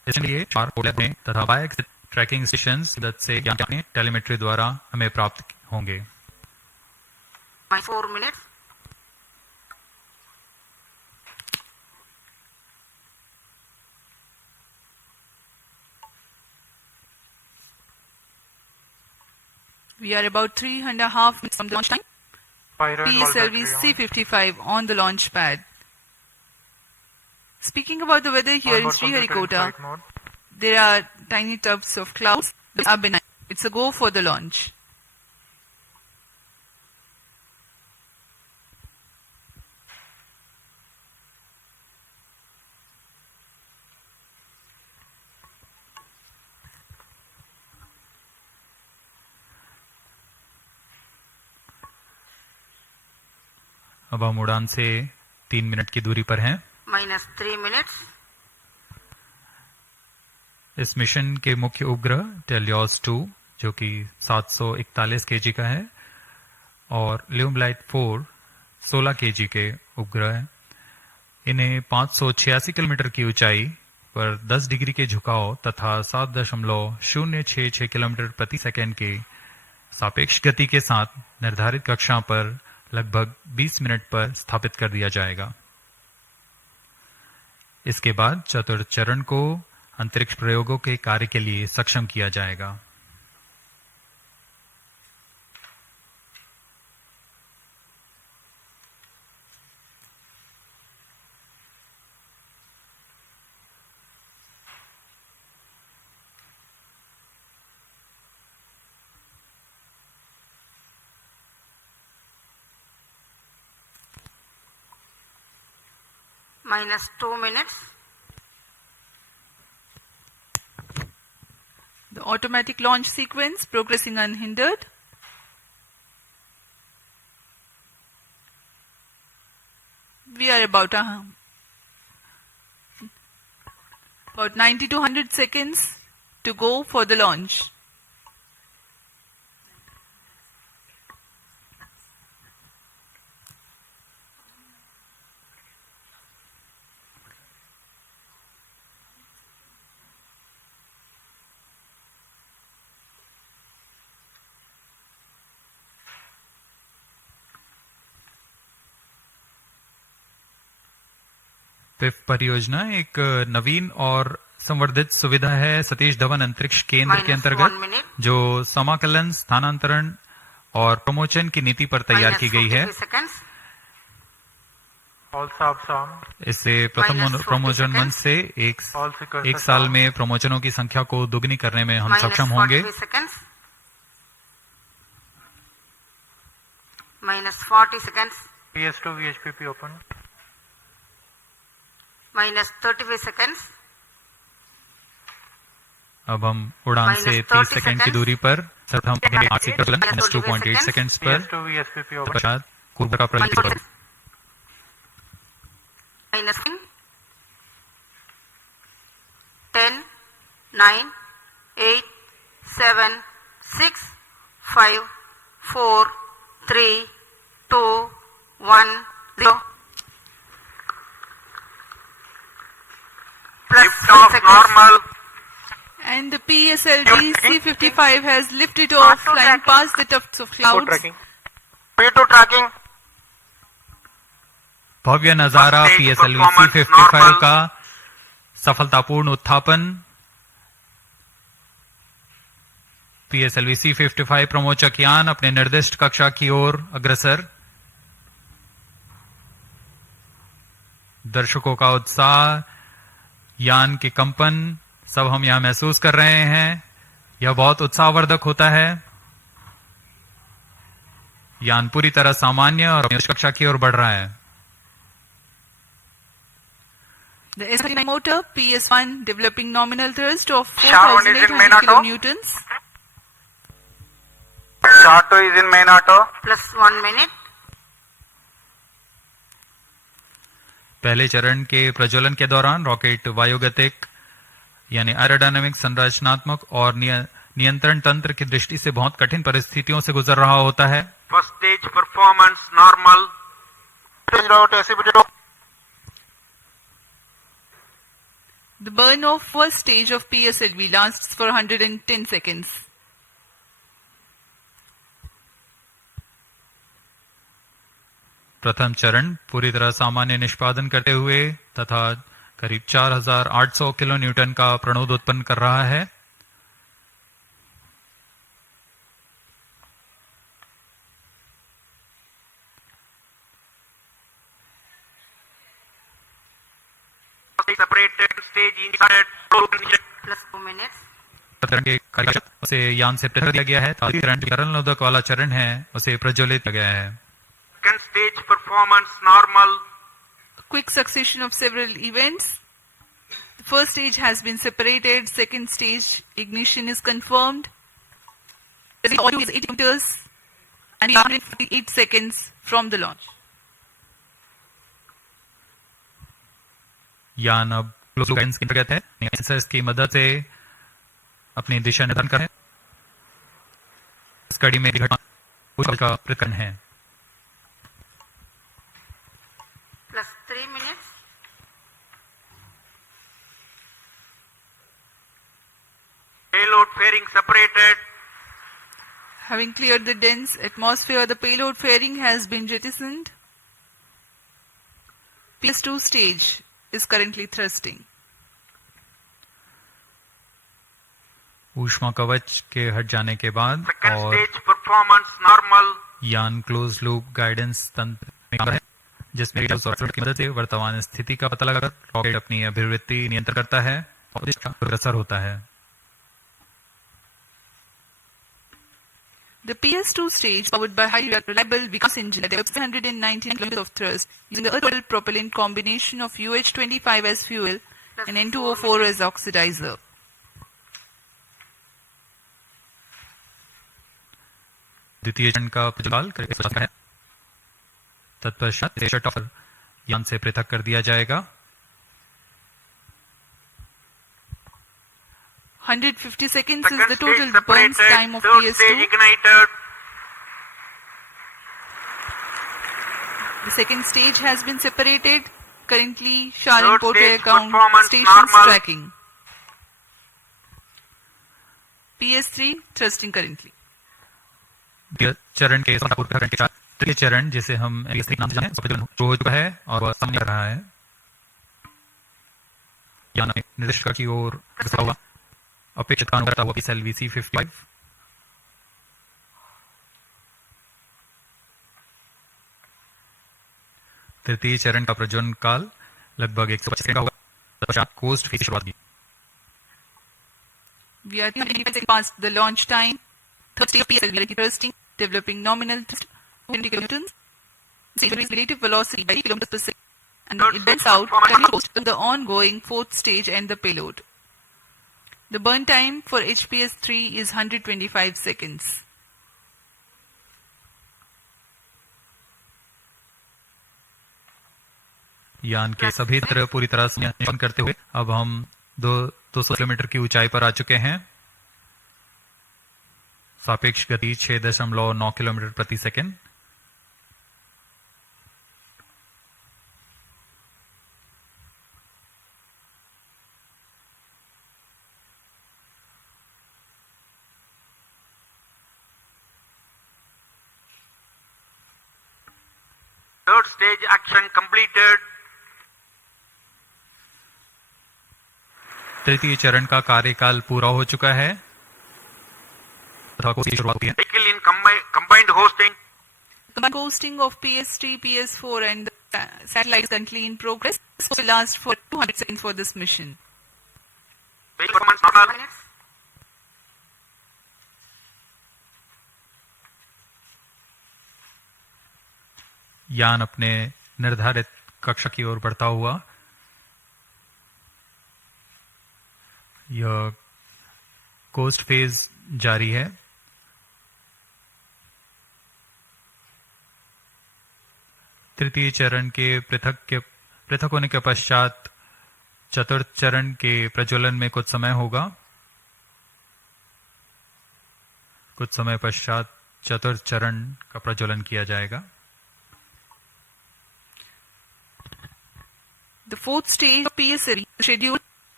इसलिए 4 पोलैब में तथा बाय ट्रैकिंग स्टेशन मदद से टेलीमेट्री द्वारा हमें प्राप्त होंगे। 4 minutes. We are about 3.5 minutes from the launch time. PSLV C55 on the launch pad. Speaking about the weather here in Sriharikota, there are tiny tufts of clouds that are benign. It's a go for the launch. अब हम उड़ान से 3 minute की दूरी पर हैं। -3 minutes. इस mission के मुख्य उपग्रह TeLEOS-2 जो कि 741 kg का है और ल्यूमलाइट 4 16 kg के उपग्रह हैं। इन्हें 586 किलोमीटर की ऊंचाई पर 10 डिग्री के झुकाव तथा 7.066 किलोमीटर प्रति सेकंड के सापेक्ष गति के साथ निर्धारित कक्षा पर लगभग 20 मिनट पर स्थापित कर दिया जाएगा। इसके बाद चतुर्थ चरण को अंतरिक्ष प्रयोगों के कार्य के लिए सक्षम किया जाएगा। -2 minutes. The automatic launch sequence progressing unhindered. We are about 90 to 100 seconds to go for the launch. PIFF परियोजना एक नवीन और संवर्धित सुविधा है सतीश धवन अंतरिक्ष केंद्र के अंतर्गत जो समाकलन, स्थानांतरण और प्रमोशन की नीति पर तैयार की गई है। इससे प्रथम प्रमोशन मंच से एक साल में प्रमोशनों की संख्या को दुगनी करने में हम सक्षम होंगे। -40 seconds. PS2 VHPP open. -35 seconds. अब हम उड़ान से 30 सेकंड की दूरी पर प्रथम 2.8 सेकंड्स पर पश्चात पूर्व का प्रगति 10 9 8 7 6 5 4 3 2 1 0. Normal. And the PSLV C55 has lifted off, flying past the tufts of clouds. P2 tracking. भव्य नजारा PSLV C55 का सफलतापूर्ण उत्थापन। PSLV C55 प्रमोचक यान अपने निर्दिष्ट कक्षा की ओर अग्रसर। दर्शकों का उत्साह, यान के कंपन सब हम यहां महसूस कर रहे हैं। यह बहुत उत्साहवर्धक होता है। यान पूरी तरह सामान्य और अपनी कक्षा की ओर बढ़ रहा है। The S39 motor PS1 developing nominal thrust of 4,800 kilonewtons. Short is in main auto. +1 minute. पहले चरण के प्रज्वलन के दौरान रॉकेट वायुगतिक यानी एरोडायनामिक, संरचनात्मक और नियंत्रण तंत्र की दृष्टि से बहुत कठिन परिस्थितियों से गुजर रहा होता है। First stage performance normal. The burn of first stage of PSLV lasts for 110 seconds. प्रथम चरण पूरी तरह सामान्य निष्पादन करते हुए तथा करीब 4800 किलो न्यूटन का प्रणोद उत्पन्न कर रहा है। Plus 2 minutes. चरण के कार्य उसे यान से पृथक किया गया है। चरण नोदक वाला चरण है उसे प्रज्वलित किया गया है। Second stage performance normal. Quick succession of several events. The first stage has been separated. Second stage ignition is confirmed. The audio is 80 meters and 148 seconds from the launch. यान अब क्लोज लूप गाइडेंस के अंतर्गत है। Sensors की मदद से अपनी दिशा निर्धारण करें। इस कड़ी में घटना का प्रतिकरण है। Plus 3 minutes. Payload fairing separated. Having cleared the dense atmosphere, the payload fairing has been jettisoned. PS2 stage is currently thrusting. ऊष्मा कवच के हट जाने के बाद Second और stage performance normal. यान क्लोज लूप गाइडेंस तंत्र में काम है, जिसमें की मदद से वर्तमान स्थिति का पता लगाकर रॉकेट अपनी अभिवृत्ति नियंत्रण करता है और इसका अग्रसर होता है। The PS2 stage, powered by highly reliable Vikas engine that develops 119 km of thrust using the earth-oil propellant combination of UH-25 as fuel and N2O4 as oxidizer. द्वितीय चरण का प्रज्वल करीब है। तत्पश्चात शट ऑफ यान से पृथक कर दिया जाएगा। 150 seconds is Second the total stage burn separated. time of Third PS2. stage ignited. The second stage has been separated. Currently, Shah and Third Porter stage account performance stations normal. tracking. PS3 thrusting currently. चरण के तृतीय चरण जिसे हम नाम से जानते हैं हो चुका है और वह सामने आ रहा है। यान निर्दिष्ट की ओर हुआ अपेक्षित कानून करता हुआ PSLV C55 तृतीय चरण का प्रज्वलन काल लगभग 125 सेकंड का होगा। तत्पश्चात कोस्ट फेज की शुरुआत की। We are 300 seconds past the launch time. Third stage of PSLV thrusting, developing nominal thrust 20 kilonewtons. Increase relative velocity by 80 kilometers per second. And it bends out to the ongoing fourth stage and the payload. The burn time for HPS-3 is 125 seconds. यान के सभी तंत्र पूरी तरह से नियंत्रण करते हुए अब हम 200 किलोमीटर की ऊंचाई पर आ चुके हैं। सापेक्ष गति 6.9 किलोमीटर प्रति second. Third stage action completed. तृतीय चरण का कार्यकाल पूरा हो चुका है तथा कोर्स की शुरुआत होती है। Vehicle in combined hosting. Combined hosting of PS3, PS4 and the satellite is currently in progress. This will last for 200 seconds for this mission. Vehicle performance normal. यान अपने निर्धारित कक्षा की ओर बढ़ता हुआ यह कोस्ट फेज जारी है। तृतीय चरण के पृथक होने के पश्चात चतुर्थ चरण के प्रज्वलन में कुछ समय होगा। कुछ समय पश्चात चतुर्थ चरण का प्रज्वलन किया जाएगा। The fourth stage of PSLV scheduled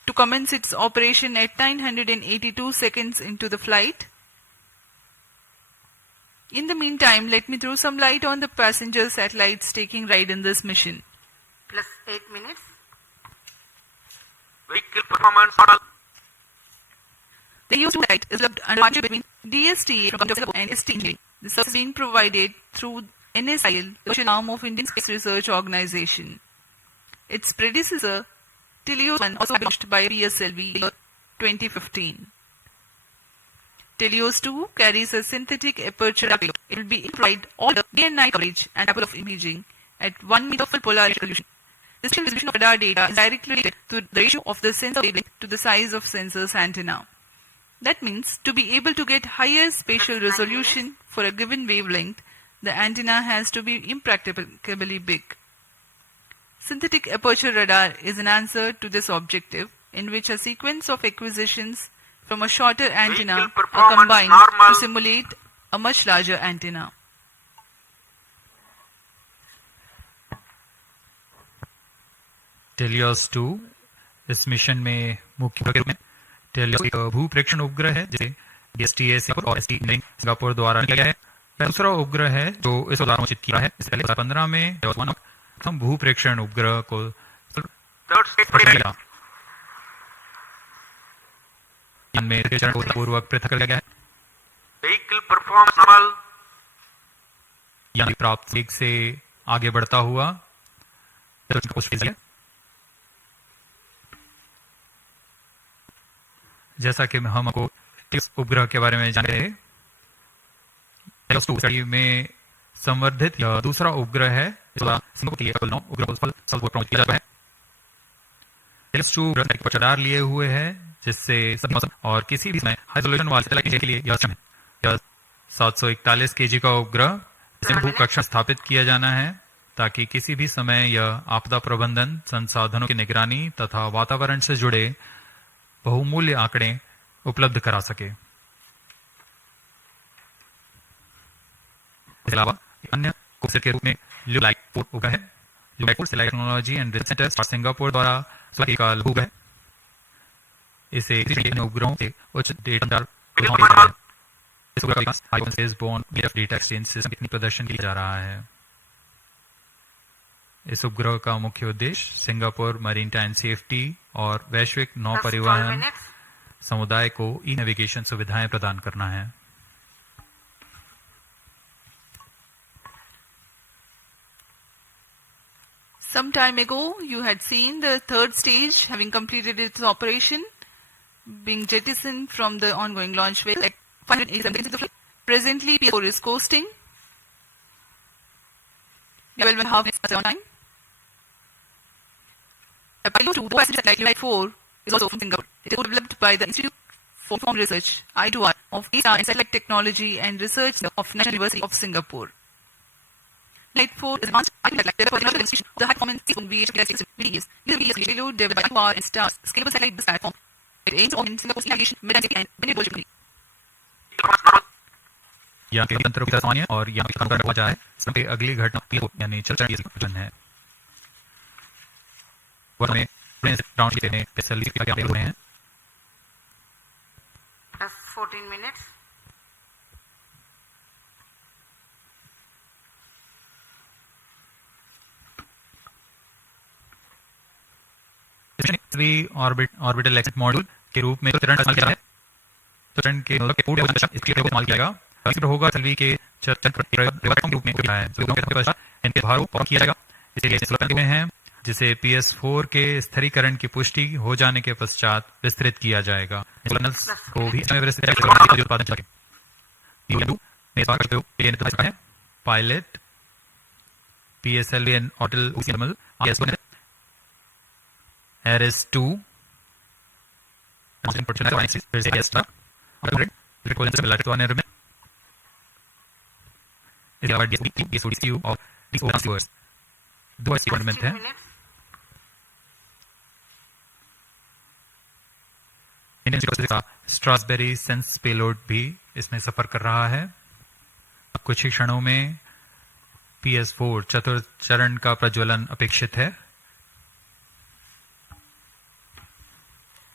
to commence its operation at 982 seconds into the flight. In the meantime, let me throw some light on the passenger satellites taking ride in this mission. Plus 8 minutes. Vehicle performance model. The TeLEOS-2 satellite is developed under partnership between DSTA from Singapore and ST Engineering. The service is being provided through NSIL, the virtual arm of Indian Space Research Organization. Its predecessor, TeLEOS-1, also launched by PSLV in 2015. TeLEOS-2 carries a synthetic aperture radar payload. It will be provide all the day and night coverage and double of imaging at 1 meter full polar resolution. The spatial resolution of radar data is directly related to the ratio of the sensor wavelength to the size of sensor's antenna. That means to be able to get higher spatial resolution for a given wavelength, the antenna has to be impracticably big. Synthetic aperture radar is an answer to this objective, in which a sequence of acquisitions from a shorter antenna are combined to simulate a much larger antenna. TeLEOS-2 इस mission में मुख्य के रूप में TeLEOS एक भूप्रेक्षण उपग्रह है जिसे DSTA सिंगापुर और ST इंजीनियरिंग सिंगापुर द्वारा किया गया है। दूसरा उपग्रह है जो इस बार घोषित किया है। इससे पहले 2015 में TeLEOS-1 प्रथम भूप्रेक्षण उपग्रह को में चरण पूर्वक पृथक किया गया है। Vehicle performance model. यानी प्राप्त वेग से आगे बढ़ता हुआ जैसा कि हम आपको उपग्रह के बारे में जान रहे हैं, TeLEOS-2 में संवर्धित यह दूसरा उपग्रह है। सिंगापुर के लिए उपग्रह को सफलतापूर्वक प्रमोट किया जाता है। TeLEOS-2 रडार लिए हुए है जिससे सभी मौसम और किसी भी समय हाई रेजोल्यूशन वाले सैटेलाइट के लिए यह सक्षम है। यह 741 केजी का उपग्रह इसे भू कक्षा स्थापित किया जाना है ताकि किसी भी समय यह आपदा प्रबंधन, संसाधनों की निगरानी तथा वातावरण से जुड़े बहुमूल्य आंकड़े उपलब्ध करा सके। इसके अलावा अन्य कोर्स के रूप में LULAIT 4 उपग्रह है। LULAIT 4 satellite technology and research centre Singapore द्वारा एक लघु उपग्रह है। इसे अन्य उपग्रहों से उच्च डेटा इस उपग्रह का विकास एयरबोर्न डेटा एक्सचेंज सिस्टम के प्रदर्शन किया जा रहा है। इस उपग्रह का मुख्य उद्देश्य सिंगापुर मैरीटाइम सेफ्टी और वैश्विक नौ परिवहन समुदाय को ई नेविगेशन सुविधाएं प्रदान करना है। Some time ago, you had seen the third stage having completed its operation, being jettisoned from the ongoing launch vehicle at 587 seconds of flight. Presently, PS4 is coasting. 12.5 minutes on time. A pilot to passenger satellite LULAIT 4 is also from Singapore. It is developed by the Institute for Informed Research (I2R) of ISRO and Satellite Technology and Research of National University of Singapore. LULAIT 4 is advanced satellite developed for the demonstration of the high-performance VHF VDS. This VDS payload developed by I2R and STAR's scalable satellite bus platform. It aims to augment Singapore's navigation, maritime safety and benefit. यहाँ के तंत्र की सामान्य और यहाँ के काम हुआ जाए इसमें अगली घटना यानी चल है। वो हमें राउंड के हैं PSLV के क्या हुए हैं। Plus 14 minutes. Orbital exit module के रूप में चरण इस्तेमाल किया है। चरण के पूरे इसके लिए इस्तेमाल किया जाएगा। होगा PSLV के चरण के रूप में किया है। इनके भारों पर किया जाएगा। इसलिए हुए हैं जिसे PS4 के स्थिरीकरण की पुष्टि हो जाने के पश्चात विस्तृत किया जाएगा। को भी उत्पादन पायलट PSLV एंड ऑटल RS2 दो एक्सपेरिमेंट हैं। इंडियन स्ट्रासबेरी सेंस पेलोड भी इसमें सफर कर रहा है। कुछ ही क्षणों में PS4 चतुर्थ चरण का प्रज्वलन अपेक्षित है।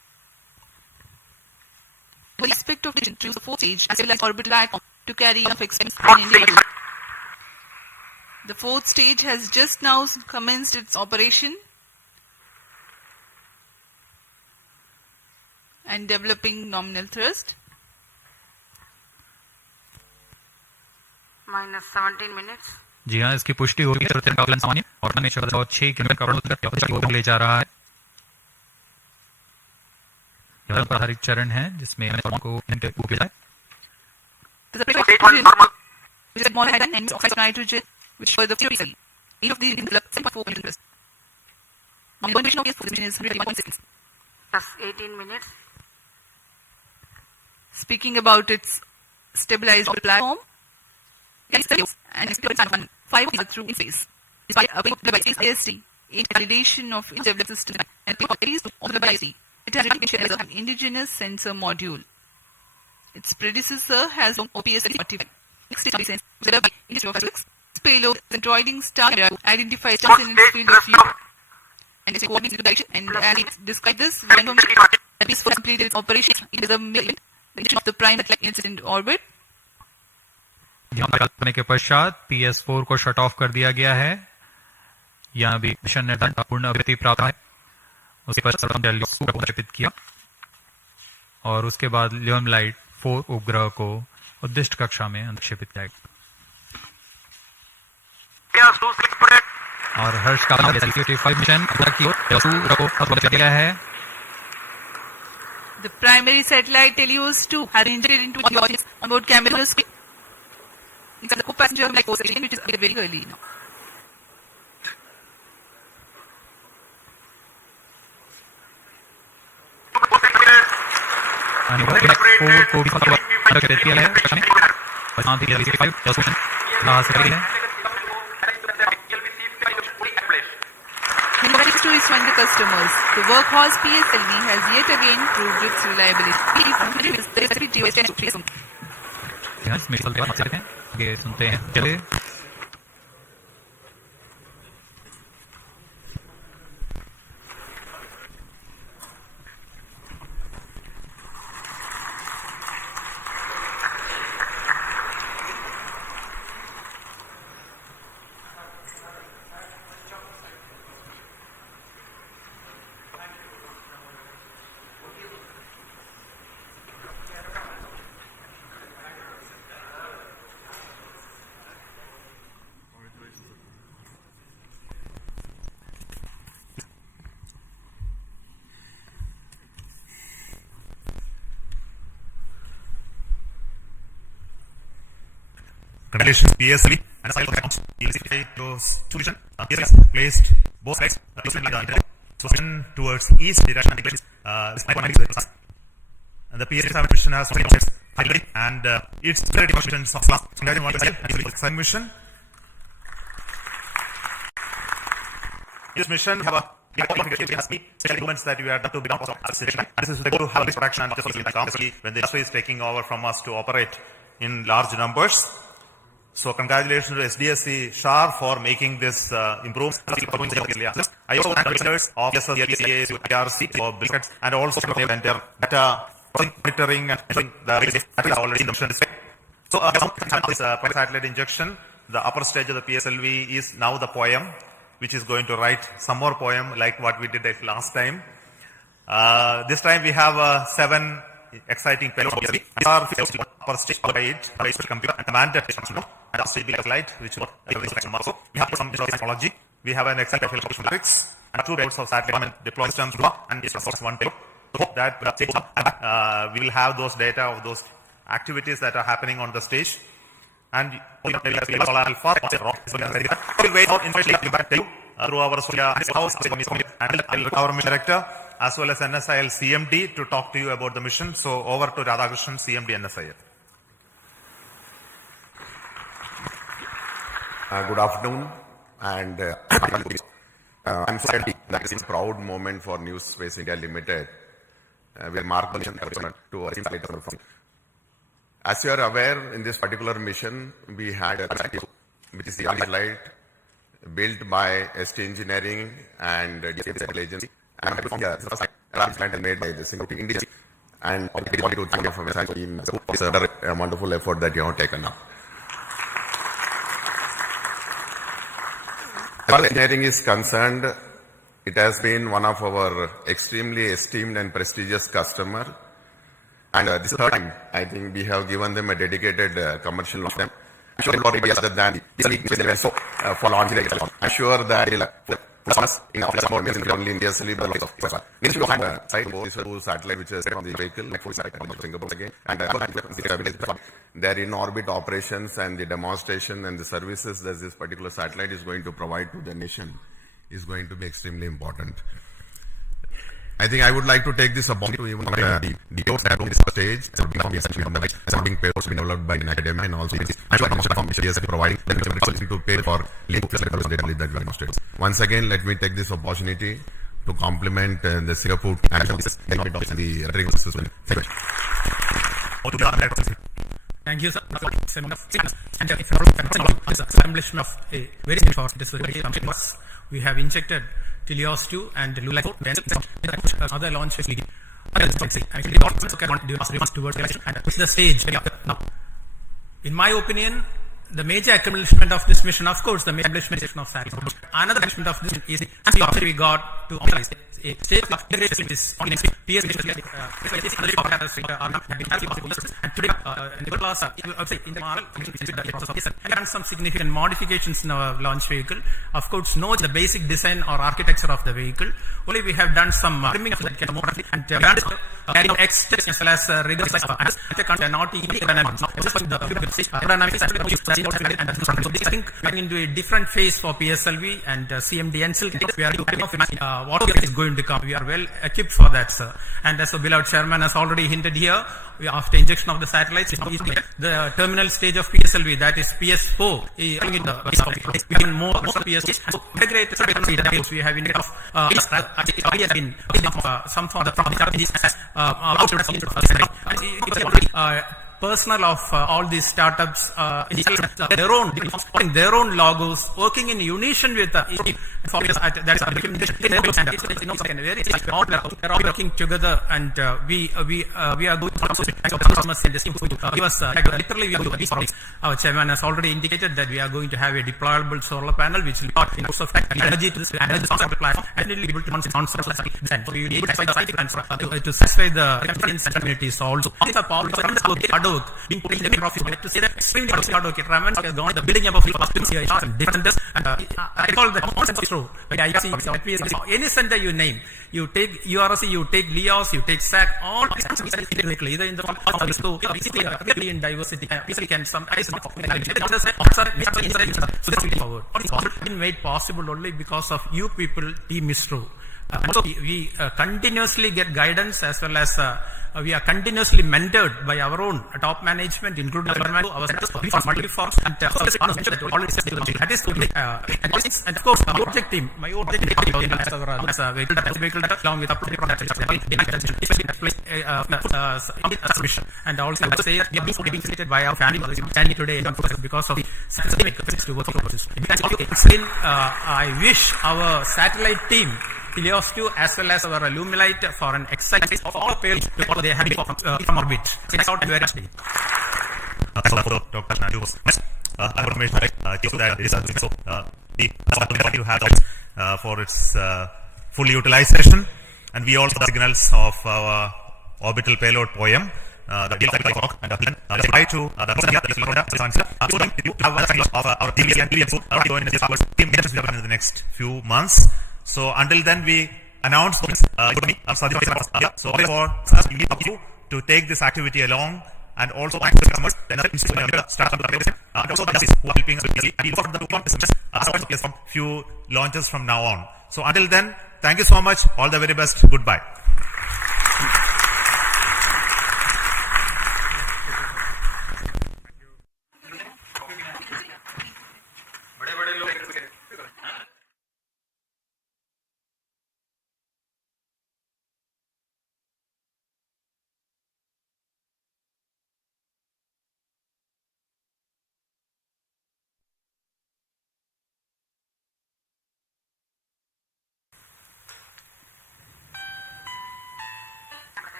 fourth stage as well as orbital platform to carry enough experiments in India. The fourth stage has just now commenced its operation and developing nominal thrust. Minus 17 minutes. जी हाँ, इसकी पुष्टि होगी सामान्य और 6 किलोमीटर ले जा रहा है। यह प्रारंभिक चरण है जिसमें को ऊपर जाए। Nitrogen, which for the fuel each of these developed 7.4 kilometers. The condition of this position is 101 seconds. Plus 18 minutes. Speaking about its stabilized platform, and experience 5 years through in space. Despite a by space IST, in validation of its developed system and capabilities of the IST, it has as an indigenous sensor module. Its predecessor has long OPS 45. Next stage sense, developed by Industry of Physics. Payload centroiding star identifies stars in its field of view and its coordinates direction. And as it described this, when that is completed its operation, it is a million the of the prime satellite in its orbit. करने के पश्चात PS4 को shut off कर दिया गया है। यहाँ भी मिशन निर्धारण पूर्ण अभिवृद्धि प्राप्त है। उसके पश्चात TeLEOS-2 को प्रक्षेपित किया और उसके बाद LUMLIGHT 4 उपग्रह को उद्दिष्ट कक्षा में अंतक्षेपित किया गया। और हर्ष का 55 मिशन की ओर TeLEOS-2 को प्रक्षेपित किया है। The primary satellite TeLEOS-2 has been integrated into the orbit onboard camera screen. It's a co-passenger like position which is very early now. को भी प्रक्षेपित किया है कक्षा में और यहाँ भी C55 TeLEOS मिशन से करेगी है। To its final customers, the workhorse PSLV has yet again proved its reliability. ये सुनते हैं चले। Congratulations, PSLV and asylum accounts. TeLEOS-2 mission. PSLV has placed both flags towards east direction. This and the PSLV mission has 5 and its security mission is class mission. This mission have a special movements that we are done to be done. This is the goal to have this production and when the industry is taking over from us to operate in large numbers. So congratulations to SDSC SHAR for making this improvements. I also thank the listeners of PSLV, IRC, and also their data monitoring and the data already in the mission. So this satellite injection, the upper stage of the PSLV is now the poem, which is going to write some more poem like what we did last time. This time we have 7 exciting payloads. These are upper stage by it, computer and commander and also light, which will also. We have some technology. We have an excellent metrics and 2 payloads of satellite deployed systems and this is one payload. So hope that we will have those data of those activities that are happening on the stage. And we will wait out information through our house and our mission director as well as NSIL CMD to talk to you about the mission. So over to Radhakrishnan, CMD NSIL. Good afternoon, and I'm so happy that this is a proud moment for News Space India Limited. We are marked the mission to as you are aware, in this particular mission, we had a which is the satellite built by ST Engineering and agency, and made by the single India. And I want to thank you for this wonderful effort that you have taken up. As far as engineering is concerned, it has been one of our extremely esteemed and prestigious customer. And this is the third time, I think, we have given them a dedicated commercial launch. I'm sure a lot of other than for launching it. I'm sure that in only in DSLV, but also needs to have a site satellite which is on the vehicle, like full satellite from Singapore again, and their in-orbit operations and the demonstration and the services that this particular satellite is going to provide to the nation is going to be extremely important. I think I would like to take this opportunity to even the payloads that are on this stage, being payloads being developed by an academia and also I'm sure providing them to pay for link that we demonstrated. Once again, let me take this opportunity to compliment the Singapore and the rendering system. Thank you. Thank you, sir. Establishment of a very important we have injected TeLEOS-2 and Lokmat other launch facility. Actually, towards and push the stage now. In my opinion, the major accomplishment of this mission, of course, the major accomplishment of satellite. Another accomplishment of this is the we got to organize a state of is on PS and today and some significant modifications in our launch vehicle. Of course, know the basic design or architecture of the vehicle. Only we have done some trimming of that and carrying out extras as well as rigorous and not I think going into a different phase for PSLV and CMD and we are what is going to come. We are well equipped for that, sir. And as a beloved chairman has already hinted here, after injection of the satellites, the terminal stage of PSLV, that is PS4, even more PS. We have in some form of personal of all these startups, their own logos, working in unison with that is they're all working together, and we are going to customers in this give us literally our chairman has already indicated that we are going to have a deployable solar panel which will in terms of energy to this energy platform and will be able to answer so we will be able to satisfy the communities also. Being put in the office to say that extremely hard work. Raman has gone the building up of different and I call the ISRO. Any center you name, you take URC, you take LEOS, you take SAT, all either in the form of in diversity. We can sometimes so that's forward. It's been made possible only because of you people, Team ISRO. So we continuously get guidance as well as we are continuously mentored by our own top management, including our multi-forms and and of course my object team as a vehicle along with and also say we are being visited by our family standing today because of the to work I wish our satellite team TeLEOS-2 as well as our Lumilite for an exciting of all payloads to what they have from orbit. It's out very nicely. For its full utilization, and we also the signals of our orbital payload POEM. The try to in the next few months. So until then, we announce so therefore we need you to take this activity along, and also thanks to the customers and also who are helping us and from few launches from now on. So until then, thank you so much. All the very best. Goodbye.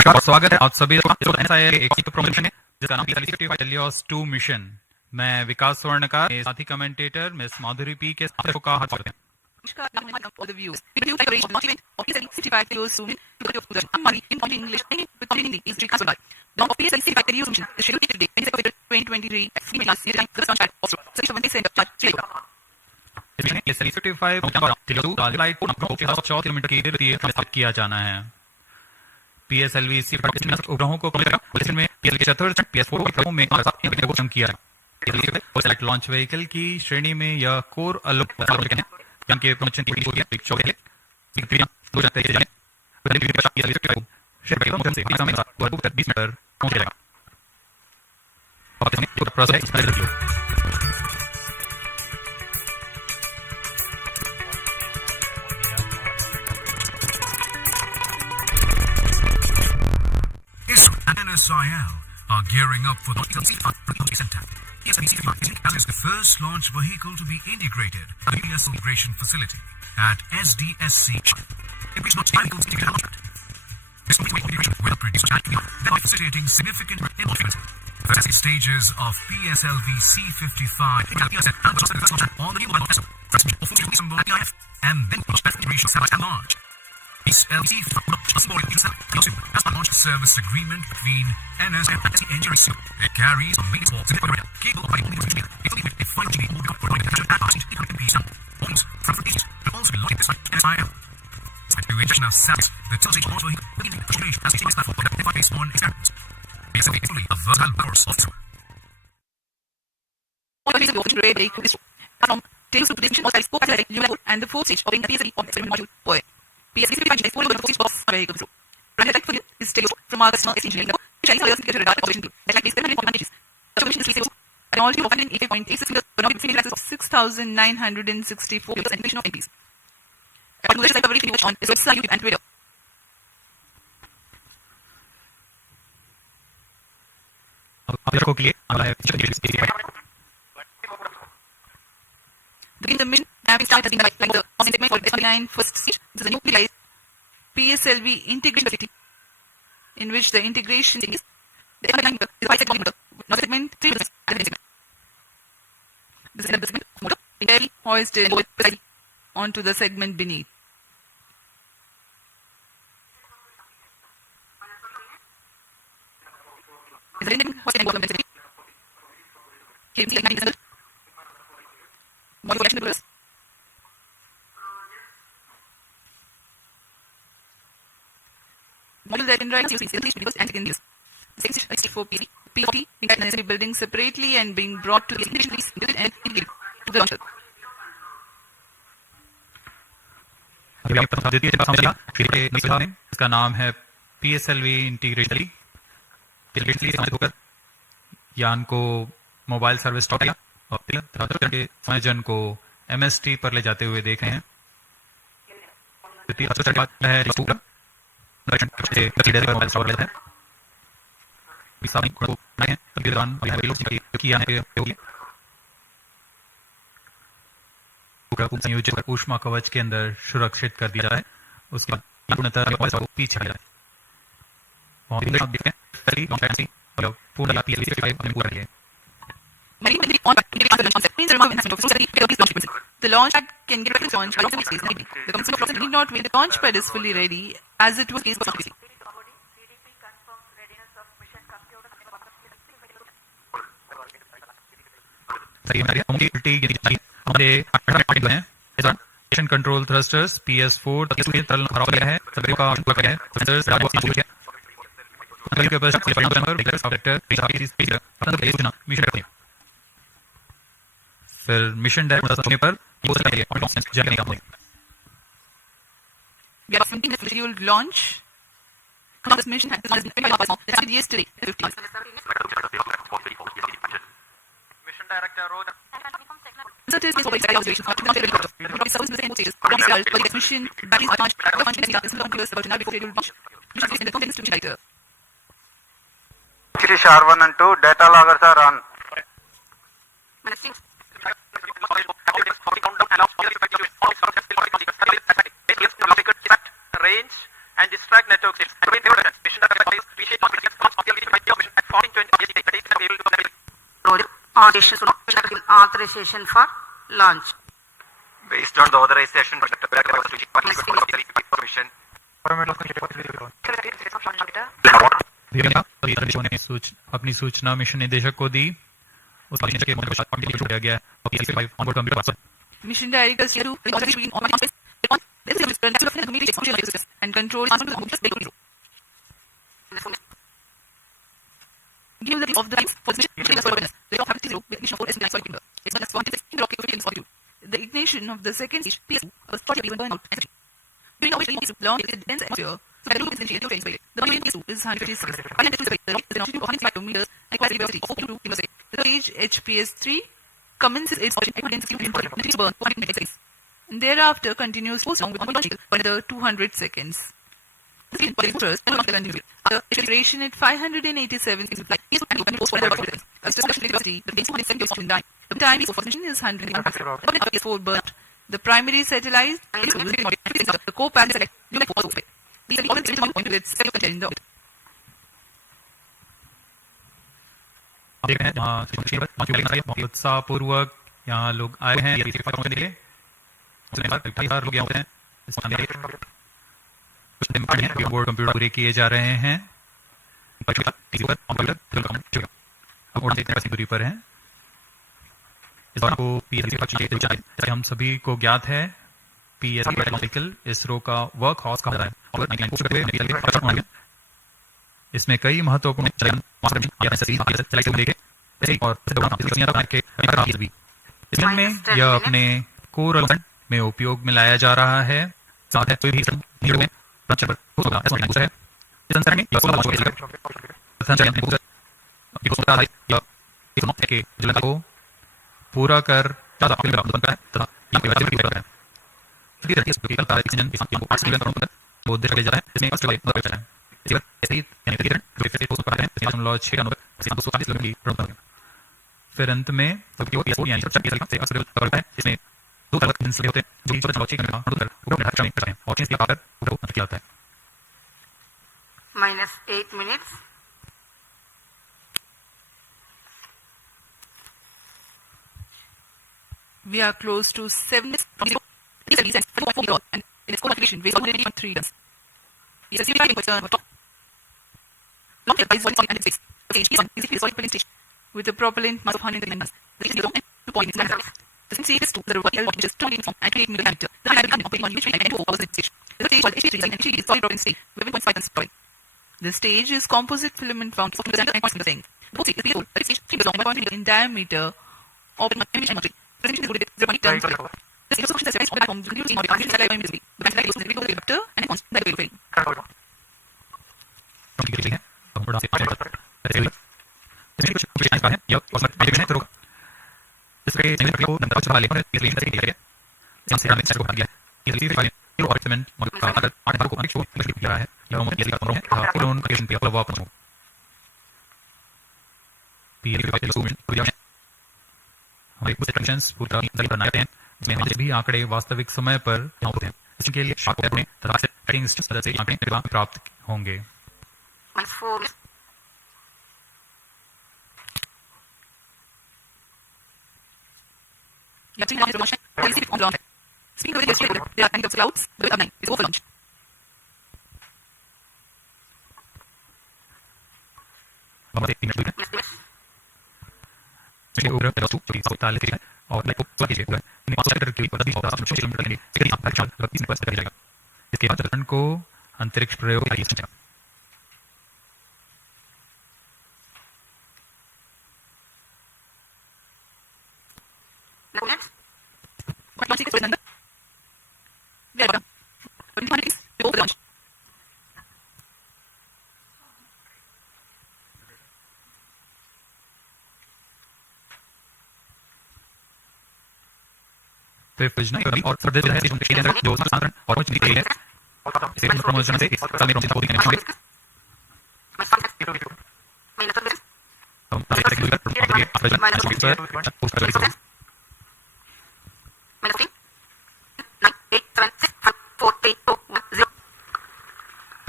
स्वागत है आप सभी एक promotion है जिसका नाम TeLEOS-2 mission. मैं विकास स्वर्णकार, साथी कमेंटेटर मिस माधुरी पी के साथ का हाथ जोड़ते हैं। All the views. We review the range of document of PSLV C55 TeLEOS-2 to the production. Money in English with Hindi is recast by. The of PSLV C55 TeLEOS mission is scheduled to date 2023 at 3 minutes year time first launch at Oslo. Solution 27 Sriharikota. PSLV C55 kilometre की दूरी स्थापित किया जाना है। PSLV C55 उपग्रहों को में चतुर्थ PS4 उपग्रहों में किया है। सेलेक्ट लॉन्च व्हीकल की श्रेणी में यह कोर है के प्रमोशन की ISRO and NSIL are gearing up for the center. PSLV is the first launch vehicle to be integrated at the US integration facility at SDSC. It is not vehicles to development. This integration will produce thereby facilitating significant involvement. The stages of PSLV C55 on the new vessel and then integration at large. PSLV as a launch service agreement between NS and NGRC. It carries a main cable by 5G also like this NSIL. To injection of cells, the dosage also within the integration as a platform based on experiments. Basically, a versatile course of from TeLEOS to position of scope and the fourth stage of the PSLV of experiment module for PSLV C55 is followed by the fourth box vehicle. Branded for is TeLEOS from our customer engineering level, which is the radar operation group. That like experiment advantages. The solution is TeLEOS at an altitude of 188.86 meters per nominal ceiling access of 6,964 meters and division of NPs. According to the coverage video on is website, YouTube and Twitter. The mission having started has been like the segment for S29 first stage. This is a newly PSLV integration facility in which the integration is the S29 is a 5 segment motor, not segment 3 meters at the segment. This is the segment of motor entirely hoisted and precisely onto the segment beneath. Is the ending hoisted and bottom segment? Here you see like 90%. Module collection progress. Module that interacts using videos and second views. The second stage is for POP being at necessary building separately and being brought to the integration and integrated to the launcher. इसका नाम है PSLV integration होकर यान को mobile service stop और के संयोजन को MST पर ले जाते हुए देख रहे हैं। संयोजन ऊष्मा कवच के अंदर सुरक्षित कर दिया है। उसके बाद पीछे हट जाए The launch pad can get ready to launch by the space. The company need not wait. The launch pad is fully ready as it was case for CDP confirms readiness of mission computer mission control thrusters PS4 तरल भरा गया है। सभी का है sensors फिर mission direct होने पर जाने का we are attempting the scheduled launch. This mission has been yesterday. Mission Director wrote mission batteries are launched. R1 and 2 data loggers are on. range and distract network stations. And mission director reshape launch of the mission at 14:20 Roger. All stations should not be given authorization for launch. Based on the authorization, mission. अपनी सूचना mission निदेशक को दी उसका किया गया है Mission directors here and control give the of the lines for the mission. The ignition of the second stage was burnout. During which long dense atmosphere, so the loop is initiated to train the main is 156. The altitude of 105 meters and requires velocity of 42 km. The stage HPS-3 commences its burn for 100 seconds. And thereafter continues post long with one for another 200 seconds. The iteration at 587 seconds flight is the time for mission is 104 burnt. The primary satellite the co-pilot select these are all point to its agenda. आप देख रहे हैं जहाँ उत्साहपूर्वक यहाँ लोग आए हैं ये के लिए 28,000 लोग यहाँ होते हैं बोर्ड कंप्यूटर पूरे किए जा रहे हैं दूरी पर हैं इस बार को हम सभी को ज्ञात है PSLV इसरो का वर्क हाउस कहा जाता है इसमें कई महत्वपूर्ण में यह अपने कोर में उपयोग में लाया जा रहा है साथ है कोई भी को पूरा कर फिर अंत में -8 minutes. We are close to 7 from 0 and in its configuration weighs 103 tons. It is a stage with a propellant mass of 109 tons. The is long and 2 points. The stage is 2, the which is 2 from and 28 mm diameter. The high becoming on which we can go stage. The stage called HT3 and HT is solid propellant stage with 1.5 tons propellant. The stage is composite filament found for the points in the thing. The stage is 3 the stage 3 long 1.3 in diameter of emission energy. The stage is 0.8 tons. The stage is the platform to use in the satellite imagery. The battery goes in the reactor and it that way failing. भी आंकड़े वास्तविक समय पर होते हैं इसके लिए आंकड़े प्राप्त होंगे Speaking of this, there are of clouds, the web is over launch. इसके बाद को अंतरिक्ष प्रयोग और फर्दर जो है जो साधारण और कुछ निकली है इसे प्रमोशन से इस समय रोशन को दिखाने में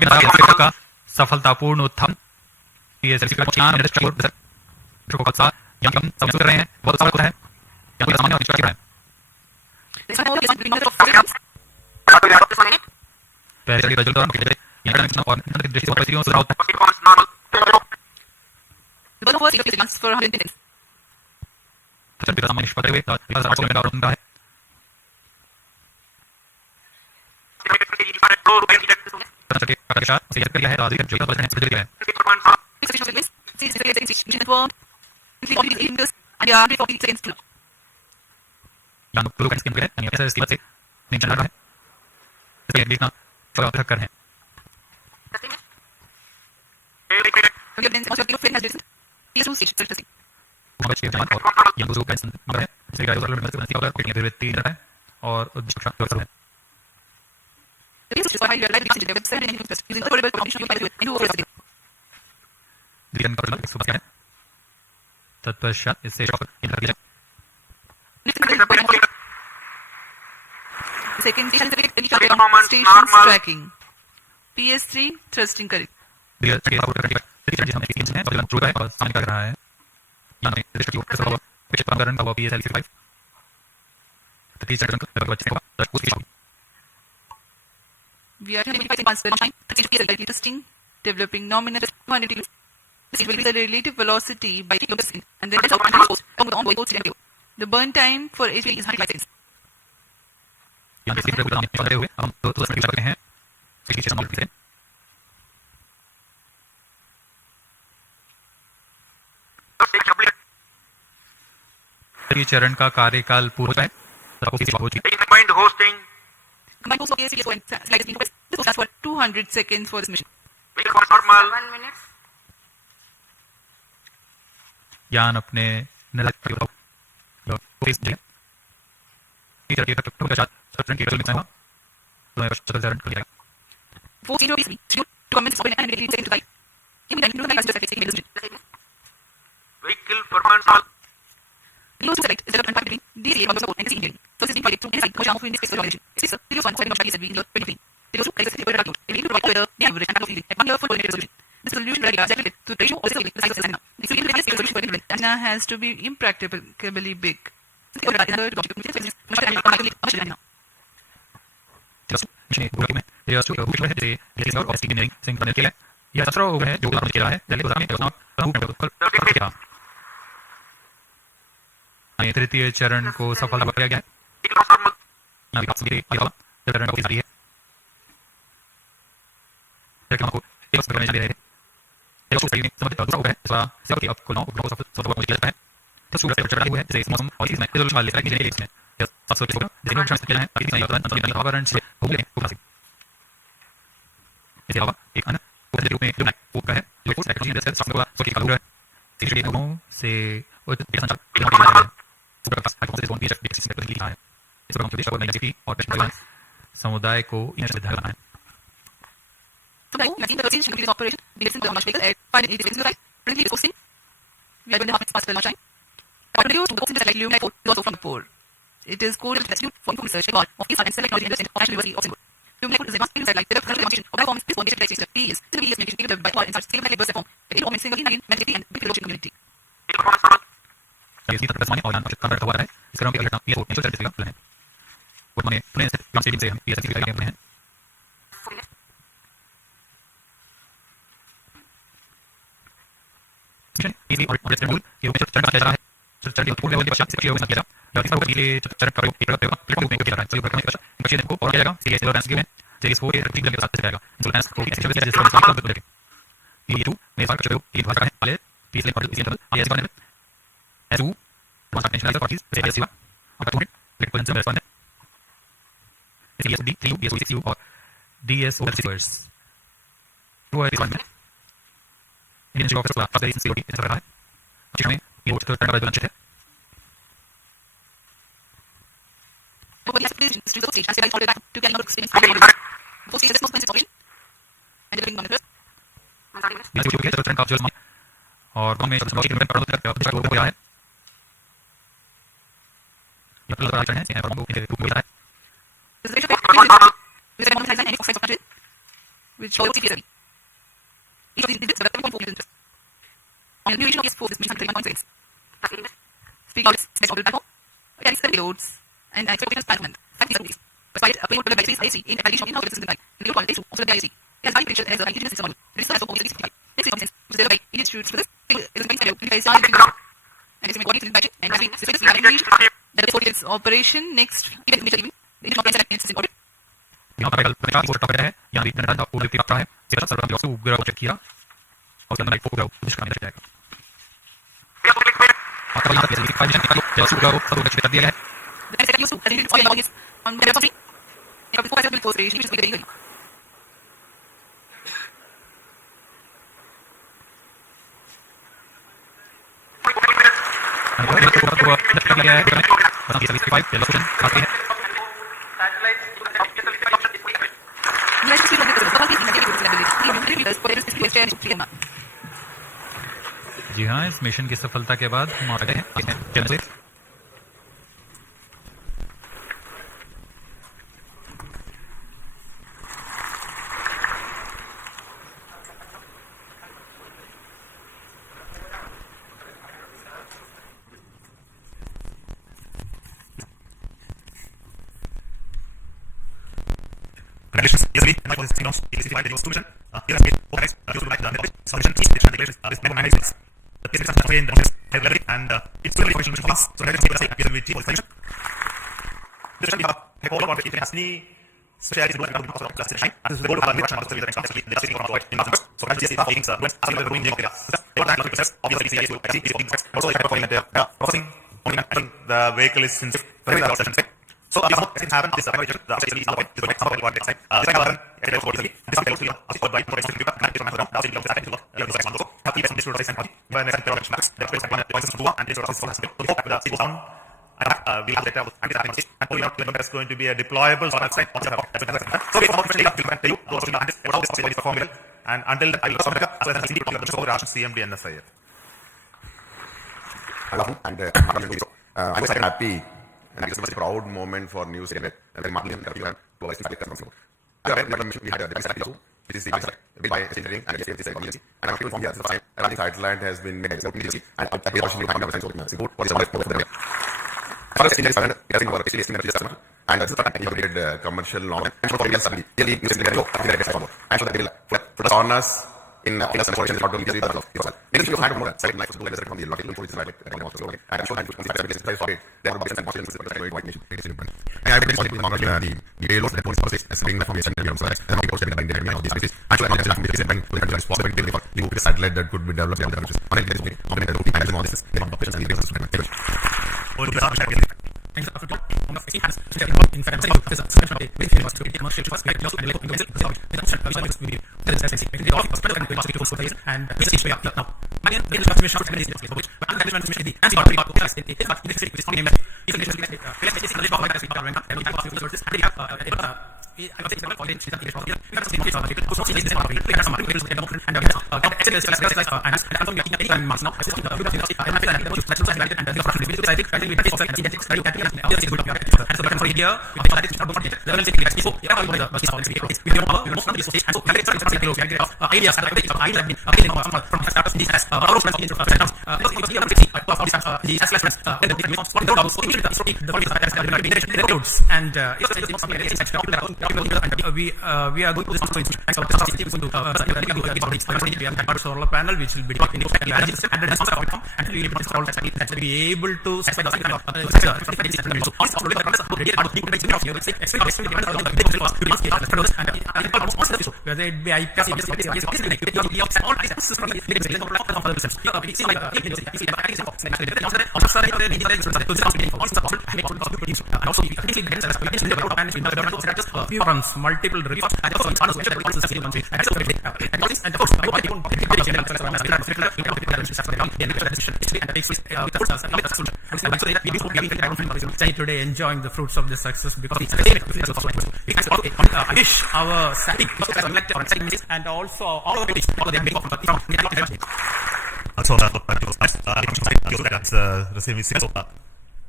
का सफलतापूर्ण उत्थान PSLV का समझ रहे हैं, बहुत अच्छा होता है, सामान्य और है। पहले के दौरान और दृष्टि से परिस्थितियों सुधार होता है। सामान्य निष्पत्ति हुए है। और तत्पश्चात इससे second station tracking PS3 thrusting correct we are testing developing nominal quantity. This will be the relative velocity by kilometers and then the burn time for HV is 100 seconds. चरण का कार्यकाल पूरा है combined hosting for 200 seconds for this mission. normal 1 minute. ज्ञान अपने vehicle performance Antenna has to be impracticably big. तृतीय चरण को सफलता किया गया है। समुदाय को बनाना है। It is coded Institute for Research of Science and Technology University of National University of Singapore. Is a mass like the function of form is on the text is typically communicated by in such similar labels form. It is single in mentality and biological community. इसी तरह सामान्य और जानकारी का हुआ है। इस क्रम की घटना ये हो इंश्योर सर्टिफिकेट का है। वो मैंने पुणे से ग्राम स्टेडियम से हम ये सर्टिफिकेट लेके हैं। मिशन इजी और ऑब्जेक्ट रूल ये मिशन चरण का चला है। चरण के पूर्ण लेवल के पश्चात इसके किया या इस पर ये चरण का प्रयोग प्लेटफॉर्म में किया जा रहा है। तो करने के पश्चात मशीन को और किया जाएगा। सीएस बैलेंस के में सीएस को ये टीम के साथ जाएगा। बैलेंस को इस तरह से जिस तरह से कर देंगे। ये 2 में सारा प्रयोग ये भाग है। पहले पीएसएल पर इसी तरह आईएस का S2 transnational parties PSLV opportunity frequency respond CSD 3 PSLV और DSO receivers वो है इसमें इंडियन स्टेट ऑफिस का बेस सीओडी इस तरह है जिसमें ये तो टर्न का है तो ये स्टेशन स्टेशन से all back to can experience वो CS most experience and living number ये जो है टर्न का जो और हमें सब के नंबर पर अपडेट हो गया है। ये तो राइट है यहाँ पर हमको ये ग्रुप मिला है। which follows PSLV. Each of these digits have 7.4 meters. On the duration of PS4, this mission has 1.6. Speaking of its special platform, it carries 7 payloads and an expectation span of 5 days. Despite a payload developed by space ISRO in application of in-house system design, in the quality also the ISRO. It has high potential as an indigenous system model. It is also for PSLV C55. Next is which was developed by Indian students for this. It is a payload which is and is according to the budget and has been successfully reached that is for its operation. Next, even in the Indian operations and system order. यहाँ पर कल्पना को top है यहाँ भी धन्यवाद आपको व्यक्ति प्राप्त है इस सर्वर ब्लॉक से उपग्रह चेक किया और उसके अंदर एक उपग्रह निष्क्रिय कर जाएगा आपका यहाँ पे जल्दी फाइल निकाल लो जब उपग्रह को सब चेक कर दिया है जी हाँ, इस मिशन की सफलता के बाद हम आ गए हैं चैनल से Congratulations, PSLV, and my for this TeLEOS-2 mission. Here are the you like the solution each mission declares this member analysis. The PSLV system trained the process regularly and it's really functional mission class. So let's say PSLV for this mission. This mission we have a call about if it has any specialities in the class design. This is the goal of the mission of the service that the just from avoid in the so that's just things when asking the room area. What that process of the PSLV also like processing only the vehicle is in the session. So, this happen this is the actually is the next one what next time this happen it is this is also by processing people and this one down the side to the other side so happy based on this process and when next production max the first one is to and this process for us to hope that it goes down and we have data and this and we are going to going to be a deployable site so we have to implement you those and this is perform well and until I will submit as a CD to CMD and SIA and I'm very happy. And it's a proud moment for News 18 and Martin and we had TeLEOS-2, which is the built by engineering and community. And I'm people from here, the time running satellite has been made immediately and I actually find out the good for the first in the and this is a created commercial launch and for real study really and so that will put on us in us and solutions not only the well because you had more second life to from the local which is like and I'm sure that there are business and questions but very white nation and I've been talking about the payloads that police process as being from the center of so and we also get the idea of this actually I'm not just saying when the responsibility for the satellite that could be developed and which is on the way on the all this the options and the business Thanks for the on the hands in fact this is section of the commercial first and also and this is now again the transmission of the which and transmission the and part of the is only name even if it's the power that we are running and we have resources and we have I think the point is that it is also the this part of some materials and we are going to this solar panel which will be and we will install that be able to whether it be multiple reviews and also today enjoying the fruits of this success because we wish our and also all of it also that's receiving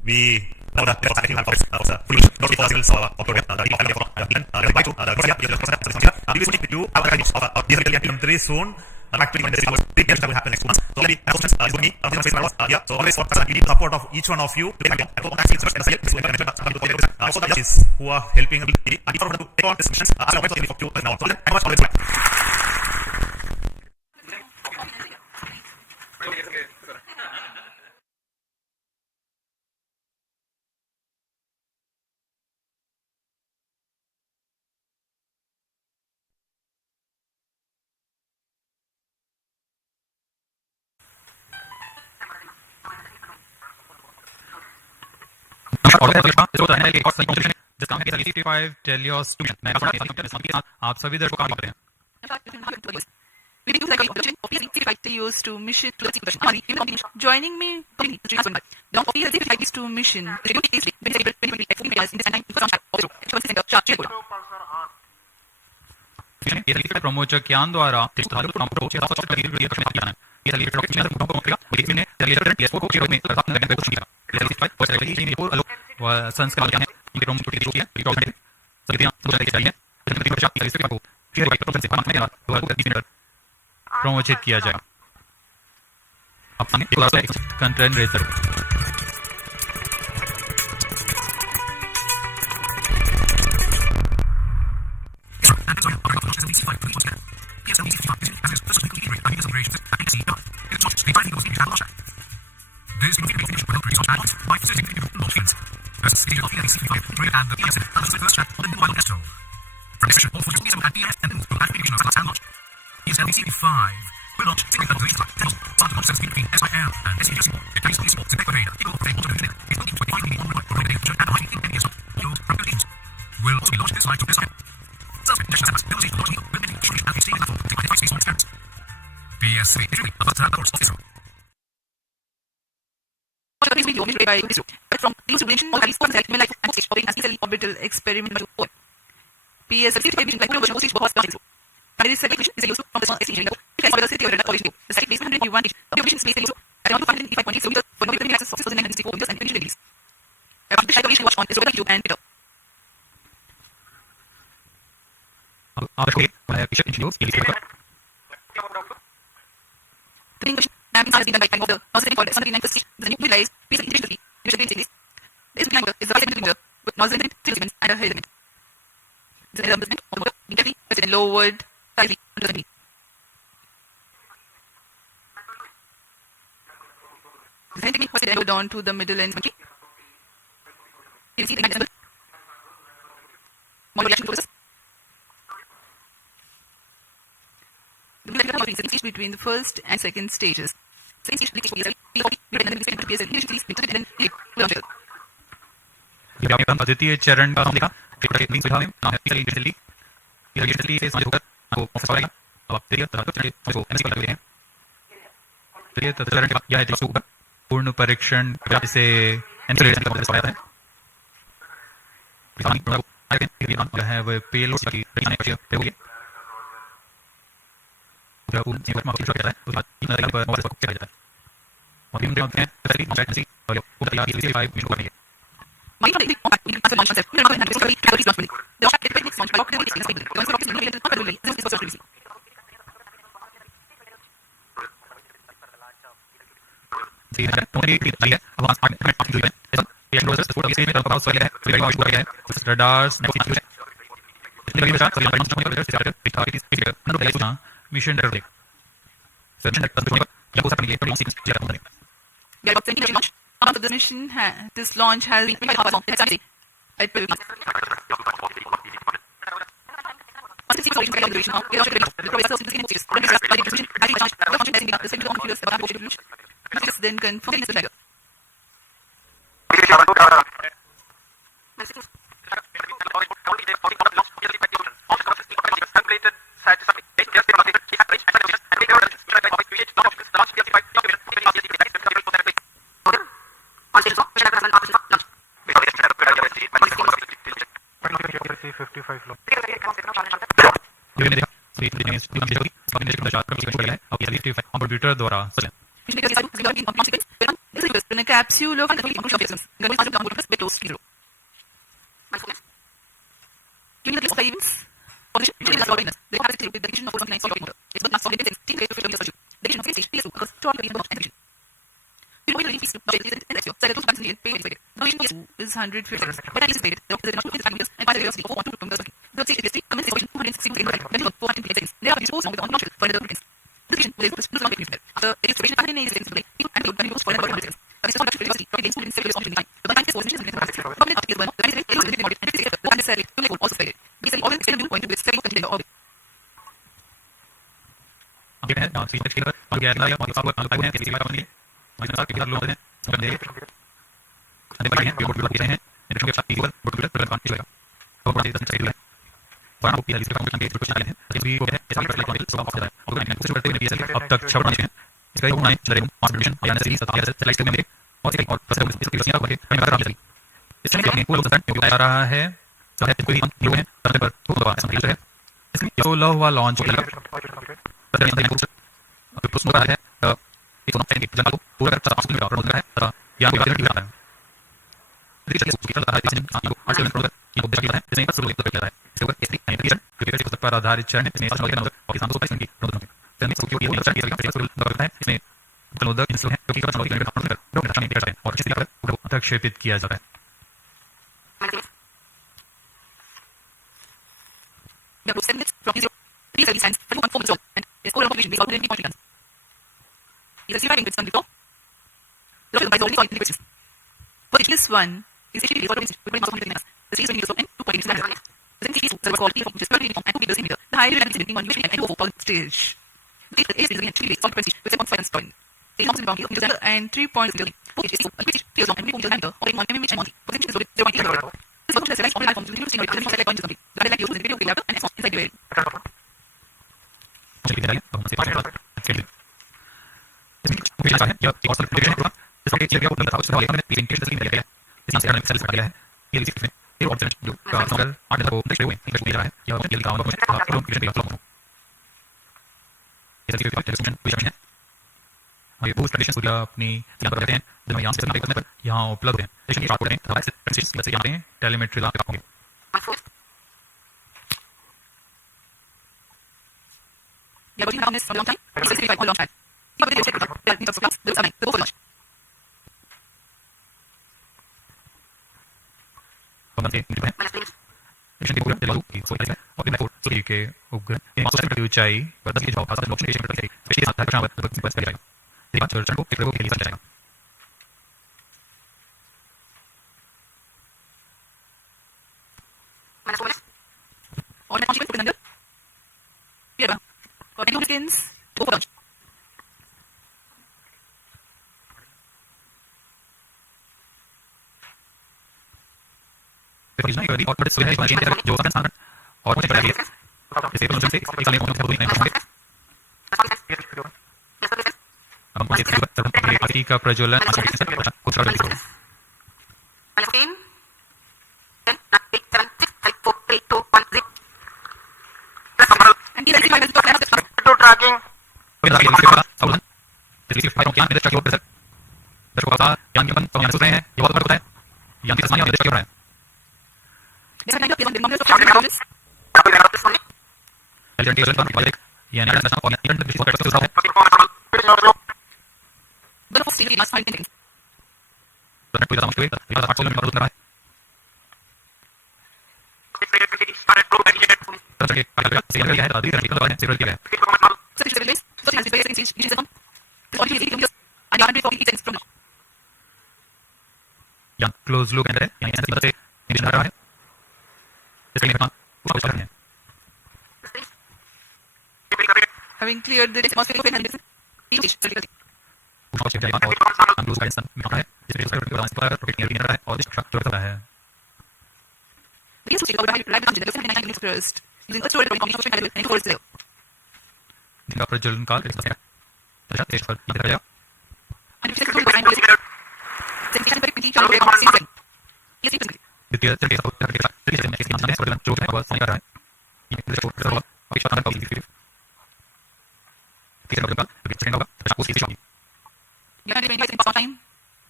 We three soon. Factory will happen next month. So always support of each one of you who are helping C55 TeLEOS-2 आप सभी दर्शकों का स्वागत है। We do like a C55 TeLEOS-2 mission to the joining me the C55 mission प्रमोचक यान द्वारा संस्कार प्रमोचित किया जाएगा। Content razor from these orbital experiment PSLV lowered down to the middle end. You see the modulation process between the first and second stages. द्वितीय चरण का देखा पूर्ण परीक्षण से है वह पेलोड की mission this launch has been then confirmed computer द्वारा This is in a capsule of the systems. Going to download the bit of zero. Given the list of events, position is ordinance. The capacity with the division of 49 solid motor. It's not solid things. Team rate of failure surgery. The division of stage is occurs to the end of execution. You know the release of the SEO. So the total capacity is paid. The division is 150. But that is paid. The opposite not 2 meters and by the velocity of 4.2 meters. The stage is commence operation 260 meters. When you 400 seconds. They are disposed along with the on-launch for another seconds. The division will use not meter. The execution pattern is display. And will use for another seconds. The system of velocity for gains in several on time. The time is position is the public is one. The time is the and it is unnecessary to make also failure. This is all the new point to be very continue all. आगे है three next clear और गया है और सब लोग type है किसी का काम नहीं है और किधर लोग हैं सब दे अंदर बढ़ हैं रिपोर्ट भी हैं इंडस्ट्री के साथ ईवर बुट बुट कॉन्फिगर करेगा तो बड़ा इतना चाहिए है वहां को पीएलसी का काम के कुछ चैनल है अभी वो है ऐसा कर लेते हैं सब ऑफ जाता है और मैंने कुछ करते हैं पीएलसी अब तक 6 बनाए हैं इसका ये बनाए चल रहे हैं मास प्रोडक्शन या सीरीज सत्ता सेलेक्ट में और एक और फर्स्ट इसकी रचना करके हमें कर रहा है इसमें अपने पूरा स्टैंड क्योंकि आ रहा है सब है कोई लोग हैं तरह पर तो दवा समझ है इसमें जो लव हुआ लॉन्च हो गया पता नहीं कुछ प्रश्न आ रहा है एक तो नॉट जनरल पूरा का पास में प्रोग्राम है यहां पे क्या है रिसर्च की तरह है इसमें आर्टिकल प्रोग्राम ये उद्देश्य है इसमें बस रूल तो है इसके ऊपर एसटी एप्लीकेशन क्रिएटिव पर आधारित चरण में साथ में और किसान को पैसे की प्रोग्राम है इसमें जो ये चरण की रूल है इसमें उपलब्ध इंस्ट्रूमेंट है क्योंकि कसम लोग अपना प्रोग्राम में करते हैं और इसी तरह प्रक्षेपित किया जाता है The group segments from 0 3 service stands for 1 form and its core population is about 20.3 tons. It is divided into some before. The local by only solid liquids. For this one is actually for provinces with mass 100 meters. The series is and 2.8 meters. The second series is called which is 30 uniform and 2 meters in meter. The higher dynamics between 1 usually and 2 for stage. The is again 3 solid provinces with 7.5 tons point. It comes in bound meters and 3.0 building. Which is a which is and 3 meters diameter or 1 mm and 1. Potential is 0.8. This function is select all life forms using the select point something. The other use the video level and inside the well. ये boost condition पूरा अपनी यहाँ पर रहते हैं जब मैं यहाँ से करने पर यहाँ उपलब्ध है सेशन स्टार्ट करें तो जैसे यहाँ पे टेलीमेट्री लगा होंगे या बड़ी नाम है सब लॉन्च टाइम इसे सिर्फ लॉन्च टाइम ये बड़े चेक करता है इन सब क्लास दो समय दो लॉन्च कौन से मिशन के पूरा दिलाऊ की सोच है और इन फोर सोच के उग्र इन मास्टर की ऊंचाई पर 10 की जॉब खास लॉन्च स्टेशन पर स्पेशली 7 का शाम पर बस कर जाएगा एक चर्चा को एक लोगों के लिए चलेगा और मैं कॉन्शियस के अंदर ये रहा कॉन्टिन्यू स्किन्स टू लॉन्च फिर इसमें करी और बड़े सुविधाएं बन गई जो साधन और मुझे बढ़ा दिया इसे तो से एक साल में बहुत नहीं होंगे आदि का प्रज्वलन कुछ कर दो क्लोज लुक अंदर है यहां से से इंजन आ रहा है इसके लिए कुछ करना है having cleared the atmosphere of and English कुछ चाहिए और हम लूज गाइडेंस में है इसलिए उसका डांस पर प्रोटेक्ट नहीं रहा है और स्ट्रक्चर होता है this is about right launch the 99 first using a story from function and force zero जिनका प्रज्वलन काल इस तरह तथा तेज पर इधर आया and if you go behind the then पर किसी चल रहा है ये सिंपल द्वितीय तरीके से होता है तरीके से मैं इसके सामने प्रज्वलन जो है वो समझ रहा है ये जो कर रहा है और इस तरह का भी तीसरा होगा तो चलेगा होगा तो उसकी shot you can even in time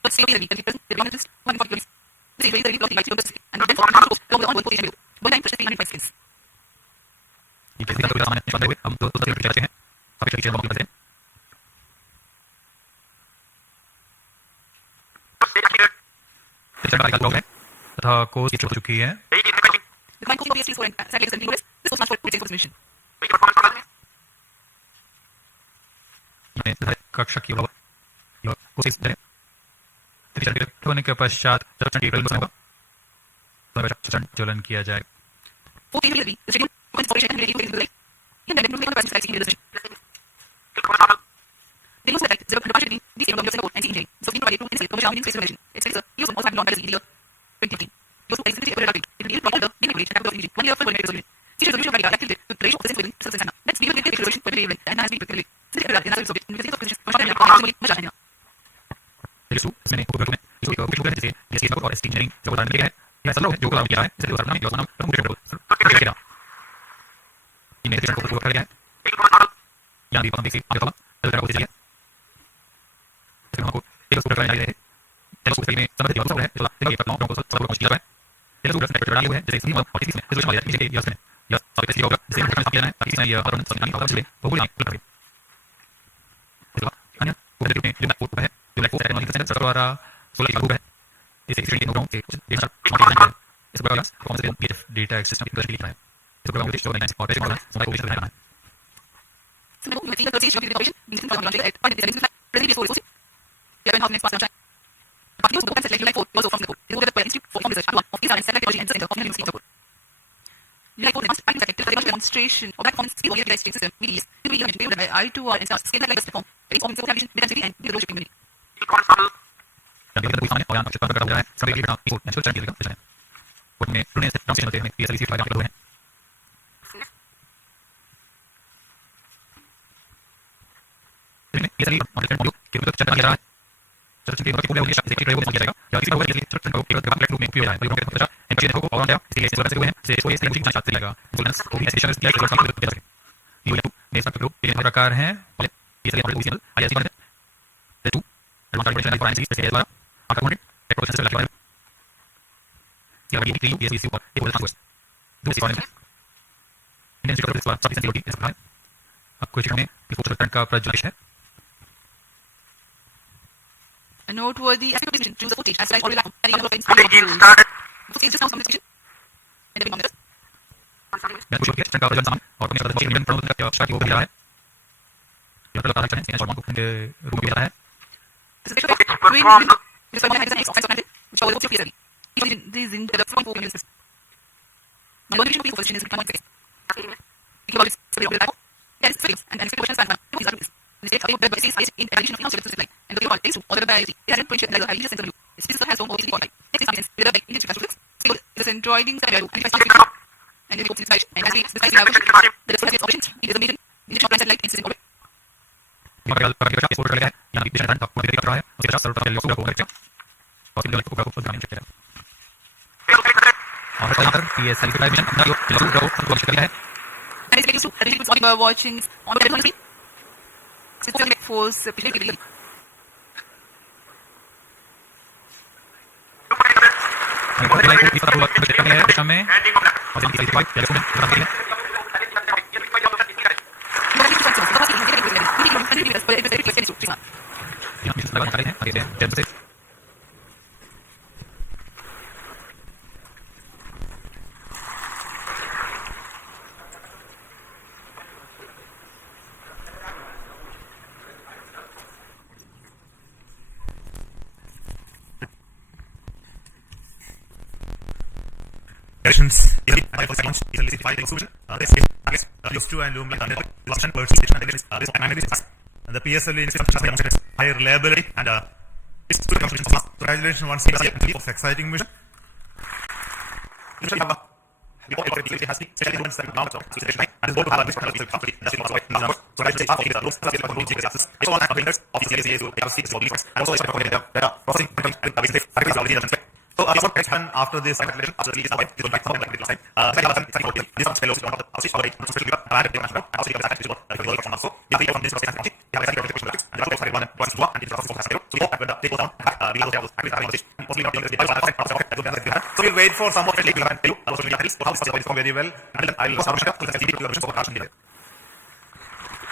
पीछे हैं काफी पीछे हम करते हैं सेशन का ब्लॉग है तथा कोर्स की चुकी है कक्षा की कोशिश करें होने के पश्चात चलन किया जाए द्वारा data access demonstration of that system VDS I2R and scale like platform based on television and video community. प्रकार हैं का प्रज्वलित है a noteworthy acquisition to the footage as slide already watching on the force the PSLV high reliability and congratulations once again of exciting mission. So, after this so we'll wait for some of it very well and I will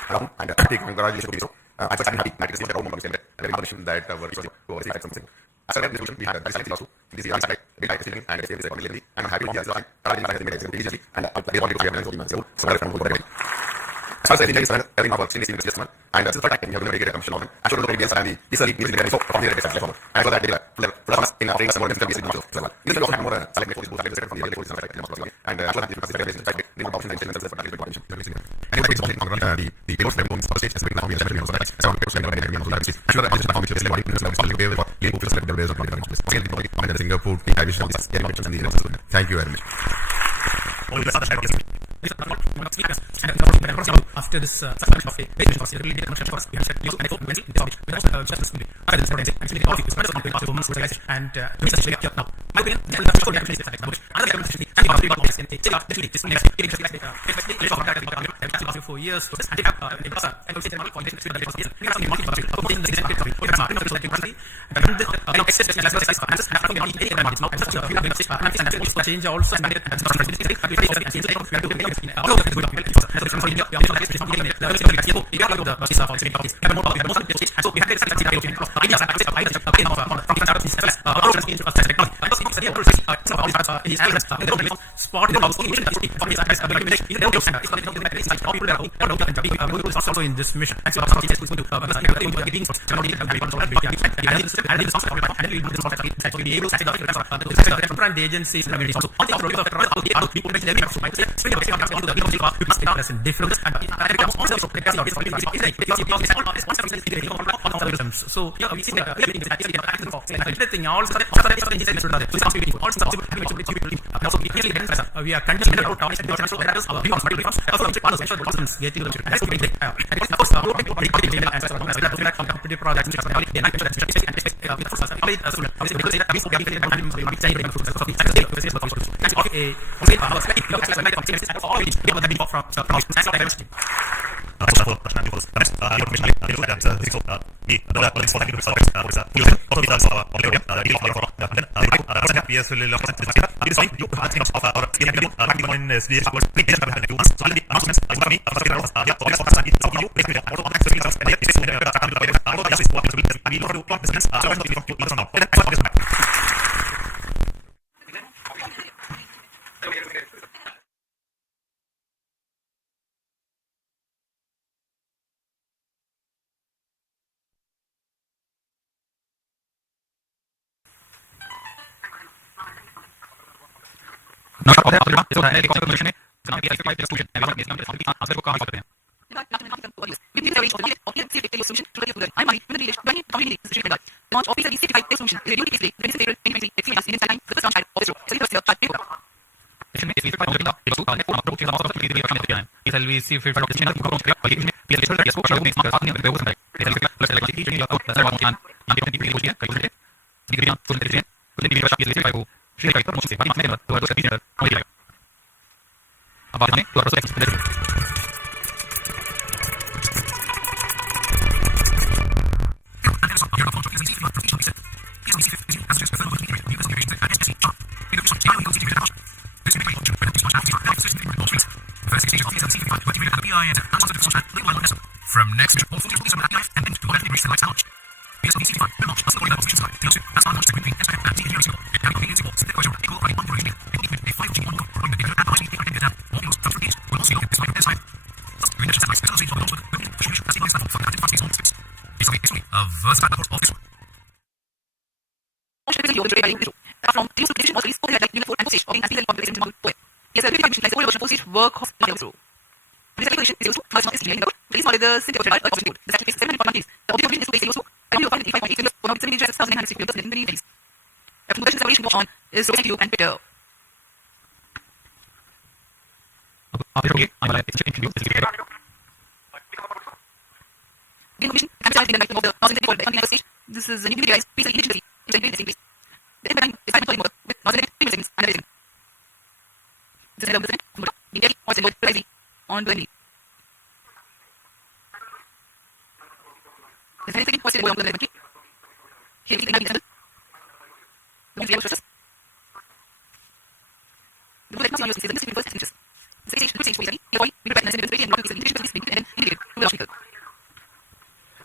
around and take congratulations to ISRO. I'm so happy that it is all members and very much that our ISRO to oversee something. As a resolution, we had this also. This is our satellite, and it is accordingly. And I'm happy with the ISRO and they want to share so as far as India is concerned, everything our vaccine is investment, and this is the fact that we have to make a commission on it. As for the previous and the ISRO is very from the platform, and for that in offering some more information as well. This will also have more select for this from the forces and as well as the option and and it is the payload level on stage as we now we are sharing also that so we are sharing on the sure that the commission is like the Singapore thank you very much. After this for years change also also in this mission. Different agencies so everything also we are continuing PSLV From next week, all photos will be live and then to automatically reach the live launch. PSLV C55 will launch a supporting position site. TeLEOS-2 as our launch to bring expert and TeLEOS it can be usable. Set the question, it will on board it will give a 5G on board from the bigger and high speed data. All those from the will also be slide and slide. Thus, we understand my special stage of the launch will be push as it is for the advanced on space. PSLV a versatile course of this. From TeLEOS to also is over like unit 4 and postage of the national population to Mount PSLV mission like over postage work of ISRO. This application is used for small estimate. Released by the Center of the that takes 7 countries. The objective is to base TeLEOS-2 and of 5.8 kilos for 7,960 kilos in 3 days. The production evaluation on is YouTube and Twitter. This is a new device. Please initially is a basic. The time is 5 with nozzle 3 seconds and everything. This is the India was a pricing on 20. The second was a on the here we can the process. The bullet must use this first features. The stage we prepare and not to the integration and integrate to the logical.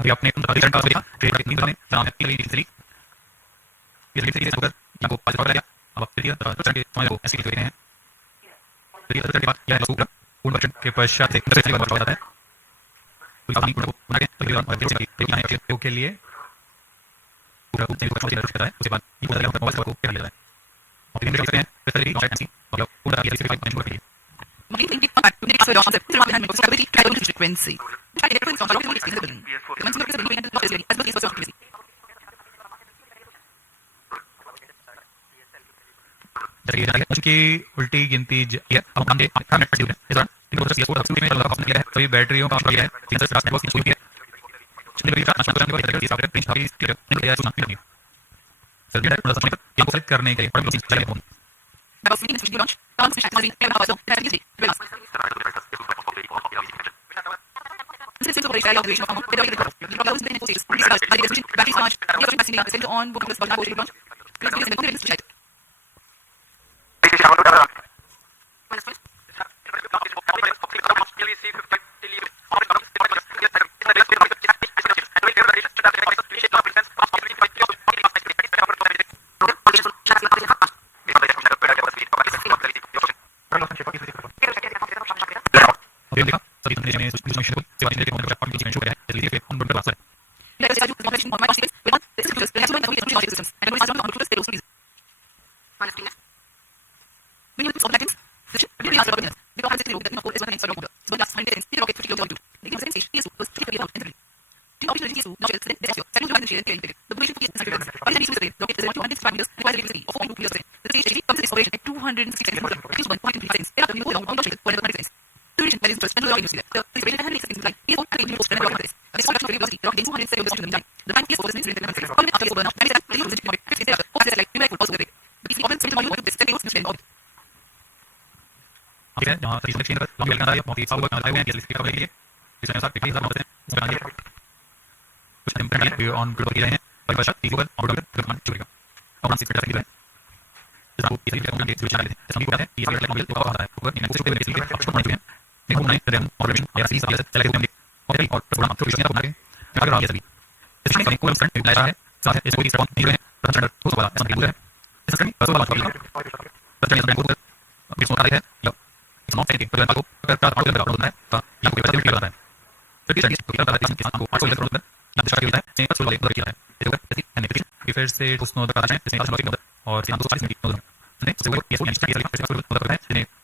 अभी आपने अधिकरण का देखा तीन में जहां तीसरी ये होकर आपको पास कर लिया अब फिर यह तरह के समय को ऐसे लिख रहे हैं फिर यह के बाद यह सूत्र पूर्ण वर्षन के पश्चात से दूसरे बार बताया जाता है तो आप पूर्ण को बना के तभी और प्रयोग के लिए पूरा को से करता है उसके बाद ये पूरा मोबाइल को क्या लेता है और इन देखते हैं फिर ये ऐसी और पूरा ये सिर्फ एक के लिए Moving in back to the next concept, the behind the stability trial frequency. Try the difference of the rocket is given. The maximum is moving and the velocity as well as the frequency. चलिए जाएगा कि उल्टी गिनती ये अब हम देख minute पर है इस बार 3 में लगा हमने लिया है सभी बैटरियों का लिया है 350 नेटवर्क की है चलिए ये नाशा करने के बाद ये सारे प्रिंट की क्लियर सुना नहीं सर ये थोड़ा सा ये सेलेक्ट करने के लिए बड़ा चीज चाहिए About speaking in the launch, comes to magazine, and also that's easy. Relax. This is a very shy observation of the data. The problem is the status. This is the decision. Battery charge. The other passing center on book plus the launch. This is the confidence check. On group रहे हैं और पश्चात तीसरी बार order करना चलेगा और हम system में जब इसी के होंगे जो चैनल है सभी को है ये सारे मॉडल तो आता है ऊपर इन से बेसिकली आप पढ़ चुके हैं देखो नए रैम ऑपरेशन या सी सारे चले होंगे और प्रोग्राम तो विषय बना के अगर आप ये सभी इसमें कहीं कोई फ्रंट लाया है साथ है कोई रिस्पांस नहीं है प्रचंड तो सब ऐसा नहीं है इस तरह बस बात करेंगे प्रचंड बैंक को भी सोता है या इस नॉट साइड पर को अगर का ऑर्डर लगा होता है तो या कोई पैसे लगा है फिर किसी चीज को करता है किसान को 800 होता है ना दिशा के होता है सेम पर वाले किया है फिर से उस नोट का है इसमें और 240 मिनट नोट ने तो ये